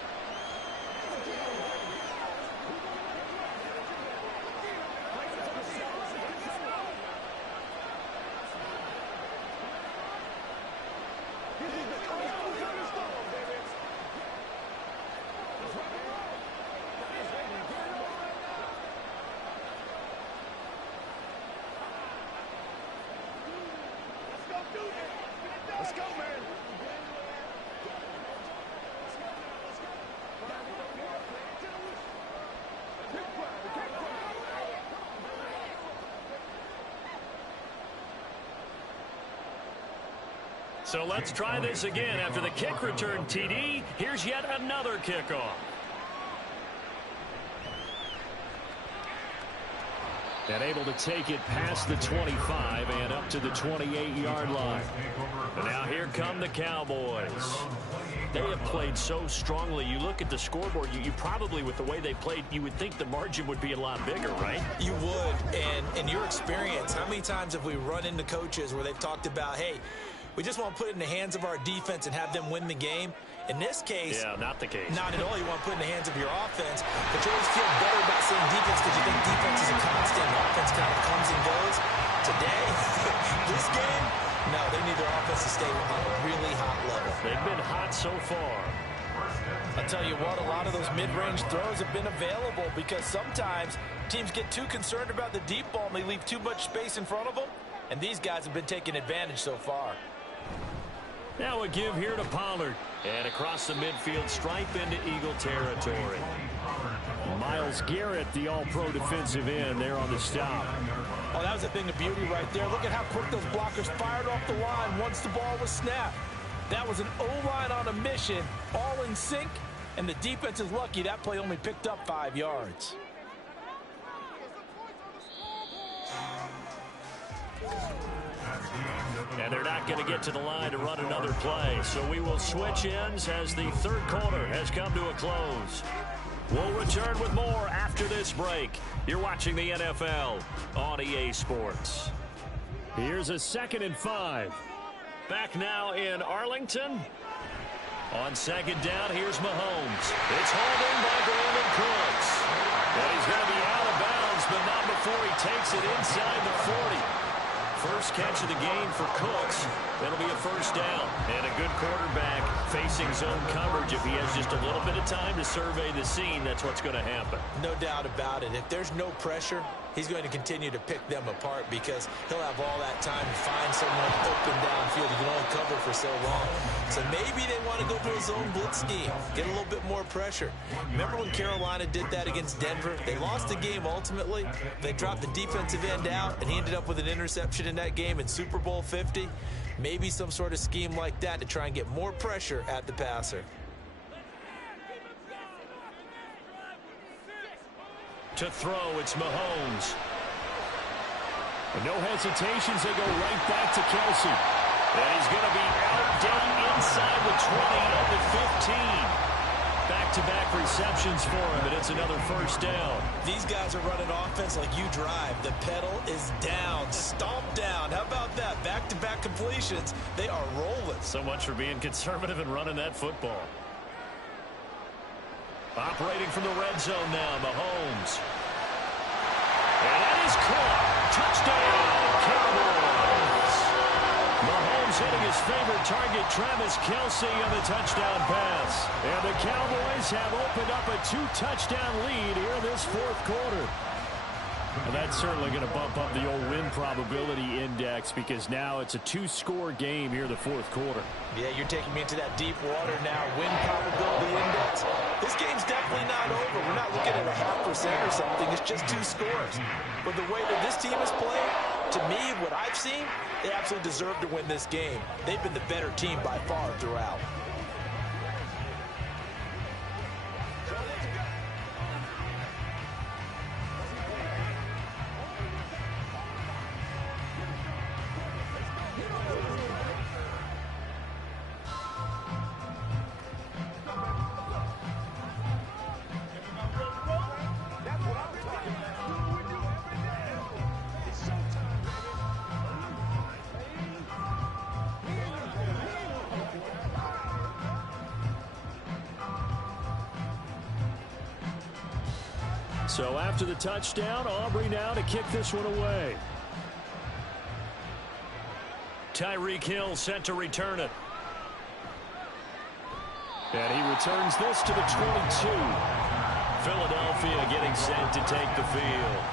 Let's go, man. So let's try this again. After the kick return TD, here's yet another kickoff. And able to take it past the 25 and up to the 28-yard line. And now here come the Cowboys. They have played so strongly. You look at the scoreboard, you probably, with the way they played, you would think the margin would be a lot bigger, right? You would. And in your experience, how many times have we run into coaches where they've talked about, hey, we just want to put it in the hands of our defense and have them win the game? In this case, yeah, not the case. Not at all. You want to put it in the hands of your offense, but you always feel better about saying defense because you think defense is a constant and offense kind of comes and goes. Today, this game, no, they need their offense to stay on a really hot level. They've been hot so far. I'll tell you what, a lot of those mid-range throws have been available because sometimes teams get too concerned about the deep ball and they leave too much space in front of them, and these guys have been taking advantage so far. Now a give here to Pollard. And across the midfield stripe into Eagle territory. Myles Garrett, the all-pro defensive end, there on the stop. Oh, that was a thing of beauty right there. Look at how quick those blockers fired off the line once the ball was snapped. That was an O-line on a mission, all in sync, and the defense is lucky that play only picked up 5 yards. And they're not going to get to the line to run another play. So we will switch ends as the third quarter has come to a close. We'll return with more after this break. You're watching the NFL on EA Sports. Here's a 2nd and 5. Back now in Arlington. On 2nd down, here's Mahomes. It's hauled in by Brandon Cooks. And he's going to be out of bounds, but not before he takes it inside the 40. First catch of the game for Cooks. That'll be a first down. And a good quarterback facing zone coverage. If he has just a little bit of time to survey the scene, that's what's going to happen. No doubt about it. If there's no pressure, he's going to continue to pick them apart because he'll have all that time to find someone open downfield. He can only cover for so long. So maybe they want to go to a zone blitz scheme, get a little bit more pressure. Remember when Carolina did that against Denver? They lost the game ultimately. They dropped the defensive end out, and he ended up with an interception in that game in Super Bowl 50. Maybe some sort of scheme like that to try and get more pressure at the passer. To throw, it's Mahomes. And no hesitations, they go right back to Kelsey. And he's going to be out down inside the 20 at the 15. Back-to-back receptions for him, and it's another first down. These guys are running offense like you drive. The pedal is down, stomp down. How about that? Back-to-back completions. They are rolling. So much for being conservative and running that football. Operating from the red zone now, Mahomes. And that is caught. Touchdown, Cowboys. Mahomes hitting his favorite target, Travis Kelce, on the touchdown pass. And the Cowboys have opened up a 2-touchdown lead here in this fourth quarter. And that's certainly going to bump up the old win probability index because now it's a 2-score game here in the fourth quarter. Yeah, you're taking me into that deep water now. Win probability index. This game's definitely not over. We're not looking at a 0.5% or something. It's just 2 scores. But the way that this team is playing, to me, what I've seen, they absolutely deserve to win this game. They've been the better team by far throughout. So after the touchdown, Aubrey now to kick this one away. Tyreek Hill set to return it. And he returns this to the 22. Philadelphia getting set to take the field.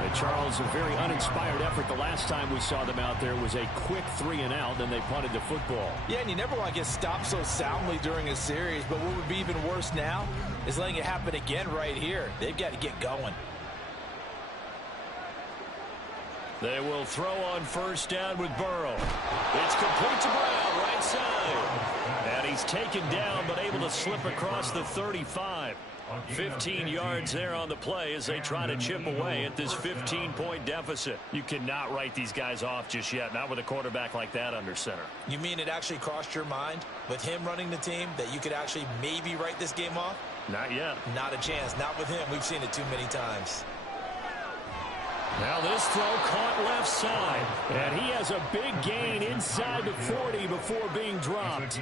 And Charles, a very uninspired effort. The last time we saw them out there was a quick 3-and-out, then they punted the football. Yeah, and you never want to get stopped so soundly during a series, but what would be even worse now is letting it happen again right here. They've got to get going. They will throw on first down with Burrow. It's complete to Brown, right side. And he's taken down, but able to slip across the 35. 15 yards there on the play as they try to chip away at this 15-point deficit. You cannot write these guys off just yet, not with a quarterback like that under center. You mean it actually crossed your mind with him running the team that you could actually maybe write this game off? Not yet. Not a chance. Not with him. We've seen it too many times. Now this throw caught left side, and he has a big gain inside the 40 before being dropped.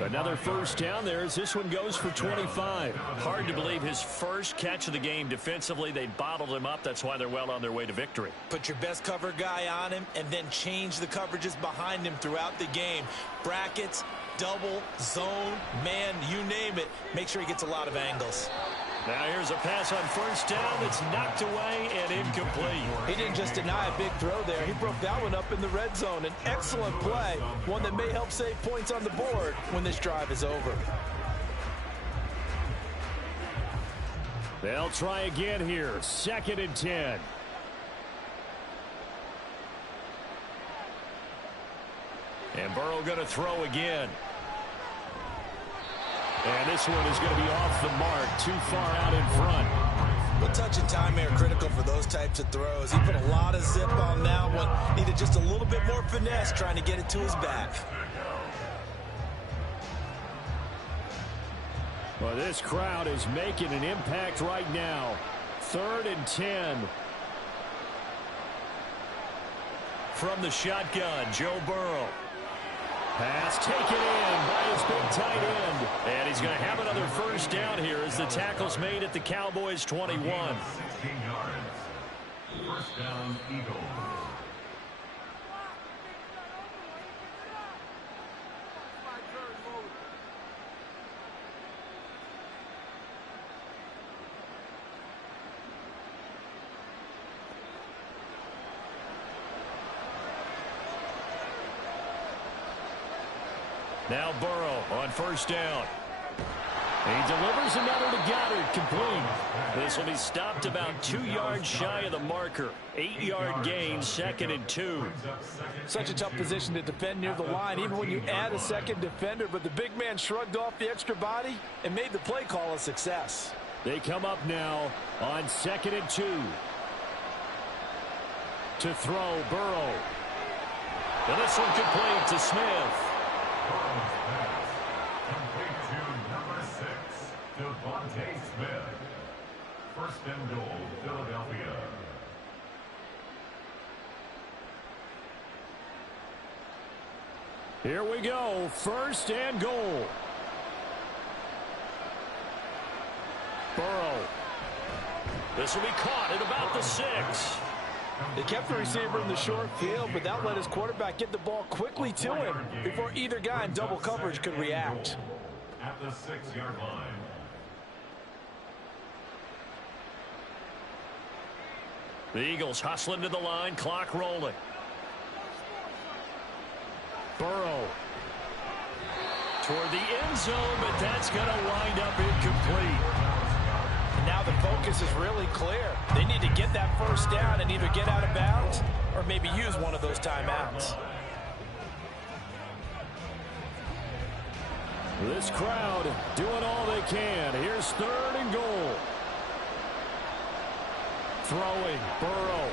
Another first down there as this one goes for 25. Hard to believe his first catch of the game defensively. They bottled him up. That's why they're well on their way to victory. Put your best cover guy on him and then change the coverages behind him throughout the game. Brackets, double, zone, man, you name it. Make sure he gets a lot of angles. Now here's a pass on first down that's knocked away and incomplete. He didn't just deny a big throw there. He broke that one up in the red zone. An excellent play, one that may help save points on the board when this drive is over. They'll try again here. 2nd and 10. And Burrow going to throw again. And this one is going to be off the mark, too far out in front. Well, touch and time are critical for those types of throws. He put a lot of zip on that one. Needed just a little bit more finesse trying to get it to his back. Well, this crowd is making an impact right now. 3rd and 10. From the shotgun, Joe Burrow. Pass taken in by his big tight end. And he's going to have another first down here as the tackle's made at the Cowboys' 21. 16 yards. First down, Eagles. Now Burrow on first down. He delivers another to Goddard, complete. This will be stopped about 2 yards shy of the marker. 8-yard gain, 2nd and 2. Such a tough position to defend near the line, even when you add a second defender, but the big man shrugged off the extra body and made the play call a success. They come up now on 2nd and 2. To throw, Burrow. And this one complete to Smith. Complete to number 6, Devontae Smith. First and goal, Philadelphia. Here we go, 1st and goal. Burrow. This will be caught at about the 6. They kept the receiver in the short field, but that let his quarterback get the ball quickly to him before either guy in double coverage could react. At the 6-yard line. The Eagles hustling to the line, clock rolling. Burrow. Toward the end zone, but that's going to wind up incomplete. And now the focus is really clear. They need to get that first down and either get out of bounds or maybe use one of those timeouts. This crowd doing all they can. Here's 3rd and goal. Throwing, Burrow.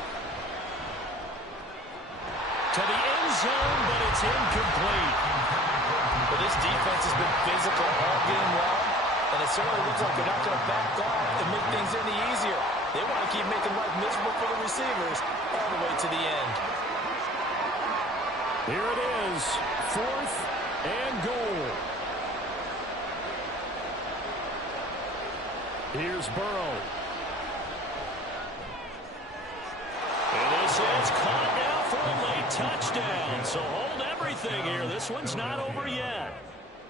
To the end zone, but it's incomplete. But this defense has been physical all game long, and it certainly looks like they're not going to back off and make things any easier. They want to keep making life miserable for the receivers all the way to the end. Here it is, 4th and goal. Here's Burrow. And this is caught now for a late touchdown. So hold everything here. This one's not over yet.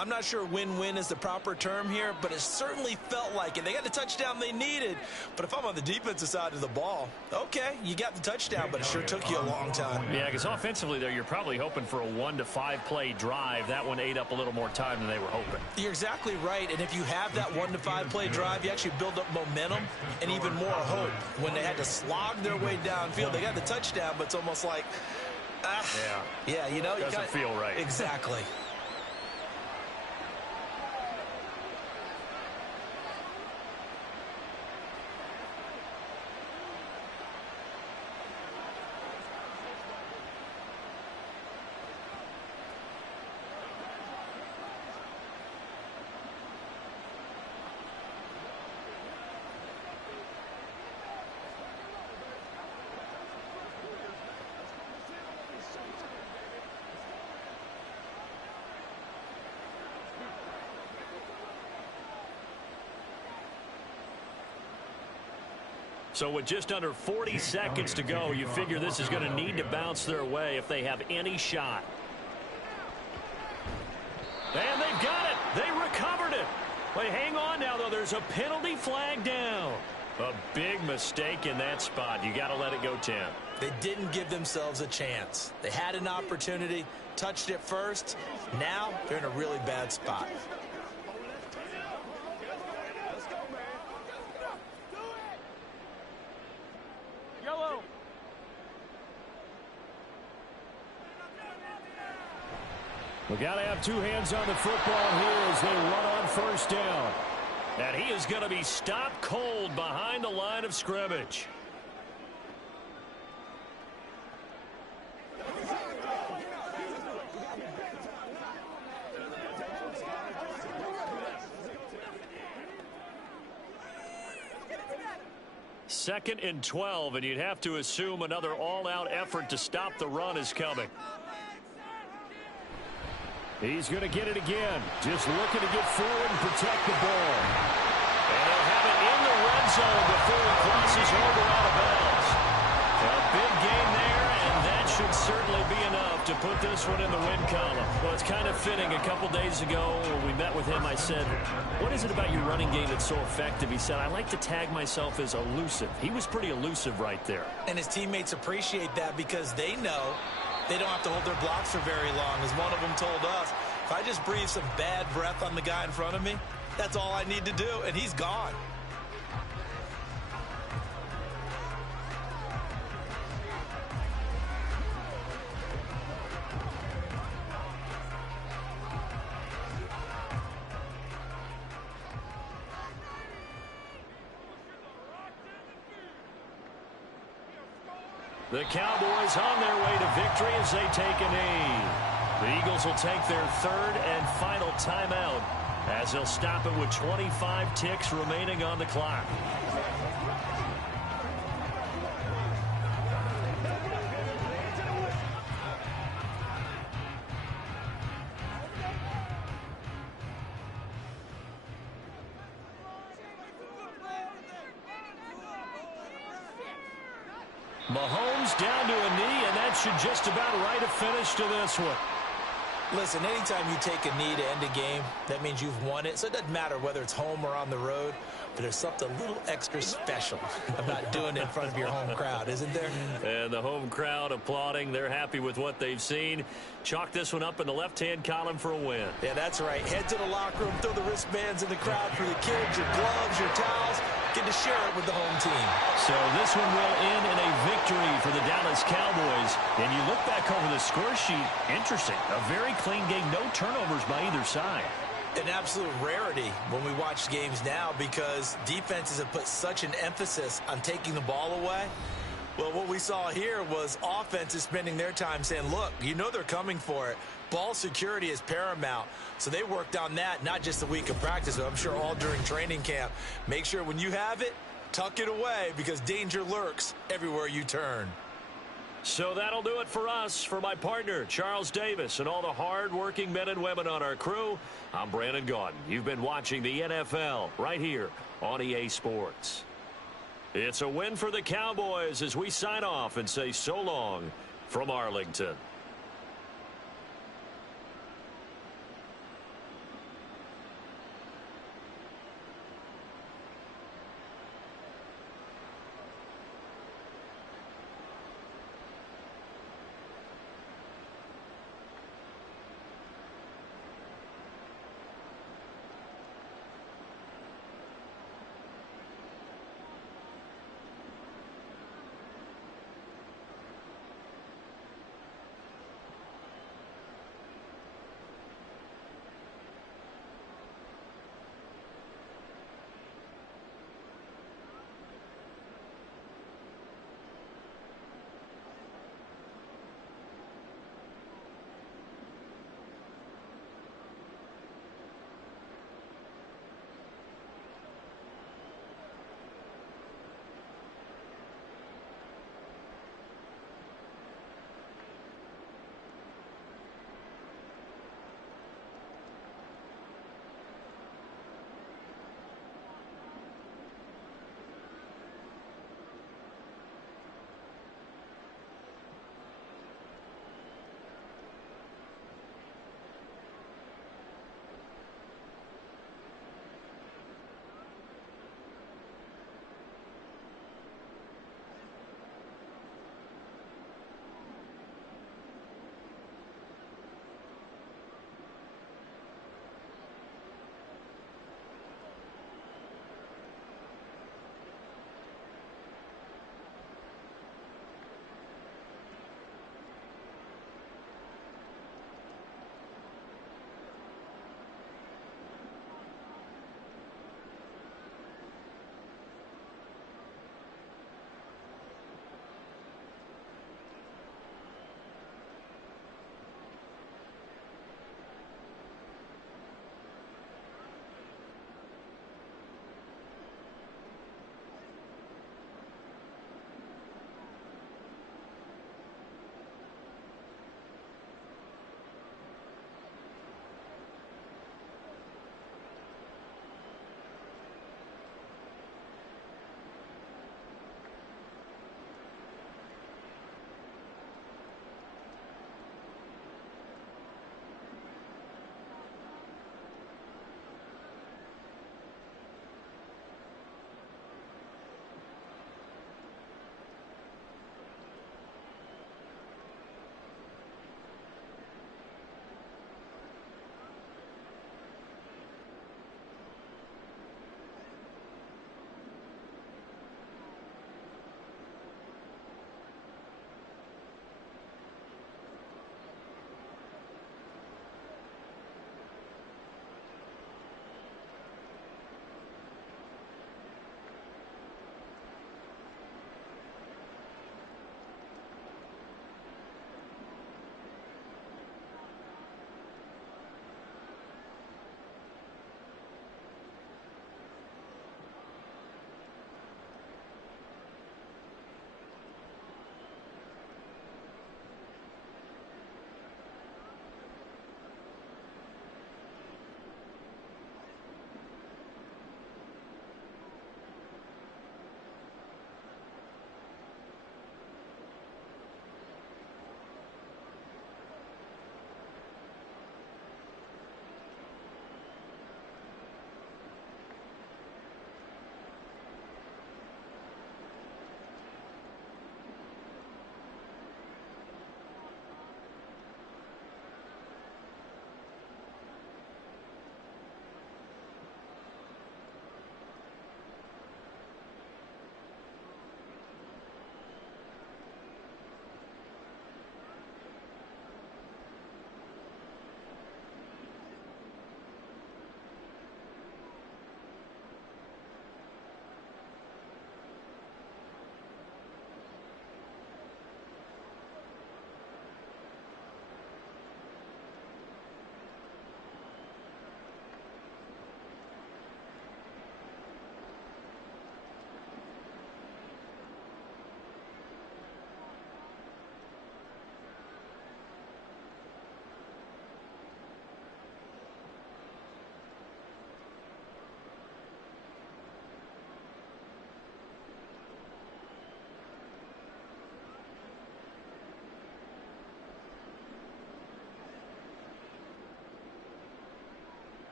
I'm not sure win-win is the proper term here, but it certainly felt like it. They got the touchdown they needed, but if I'm on the defensive side of the ball, okay, you got the touchdown, but it sure took you a long time. Yeah, because offensively there, you're probably hoping for a 1 to 5 play drive. That one ate up a little more time than they were hoping. You're exactly right, and if you have that 1 to 5 play drive, you actually build up momentum and even more hope. When they had to slog their way downfield, they got the touchdown, but it's almost like, yeah, you know, doesn't feel right. Exactly. So with just under 40 seconds to go, you figure this is going to need to bounce their way if they have any shot. And they've got it. They recovered it. But hang on now, though. There's a penalty flag down. A big mistake in that spot. You got to let it go 10. They didn't give themselves a chance. They had an opportunity, touched it first. Now they're in a really bad spot. We got to have two hands on the football here as they run on first down. And he is going to be stopped cold behind the line of scrimmage. Second and 12, and you'd have to assume another all-out effort to stop the run is coming. He's going to get it again. Just looking to get forward and protect the ball. And he'll have it in the red zone before he crosses over out of bounds. A big gain there, and that should certainly be enough to put this one in the win column. Well, it's kind of fitting. A couple days ago when we met with him, I said, what is it about your running game that's so effective? He said, I like to tag myself as elusive. He was pretty elusive right there. And his teammates appreciate that because they know they don't have to hold their blocks for very long. As one of them told us, if I just breathe some bad breath on the guy in front of me, that's all I need to do, and he's gone. The Cowboys on their way to victory as they take a knee. The Eagles will take their third and final timeout as they'll stop it with 25 ticks remaining on the clock. Mahomes down to a knee, and that should just about write a finish to this one. Listen, anytime you take a knee to end a game, that means you've won it. So it doesn't matter whether it's home or on the road, but there's something a little extra special about doing it in front of your home crowd, isn't there? And the home crowd applauding. They're happy with what they've seen. Chalk this one up in the left-hand column for a win. Yeah, that's right. Head to the locker room, throw the wristbands in the crowd for the kids, your gloves, your towels. Get to share it with the home team. So this one will end in a victory for the Dallas Cowboys. And you look back over the score sheet, interesting. A very clean game, no turnovers by either side. An absolute rarity when we watch games now because defenses have put such an emphasis on taking the ball away. Well, what we saw here was offenses spending their time saying, look, you know they're coming for it. Ball security is paramount. So they worked on that, not just a week of practice, but I'm sure all during training camp. Make sure when you have it, tuck it away because danger lurks everywhere you turn. So that'll do it for us. For my partner, Charles Davis, and all the hard-working men and women on our crew, I'm Brandon Gaudin. You've been watching the NFL right here on EA Sports. It's a win for the Cowboys as we sign off and say so long from Arlington.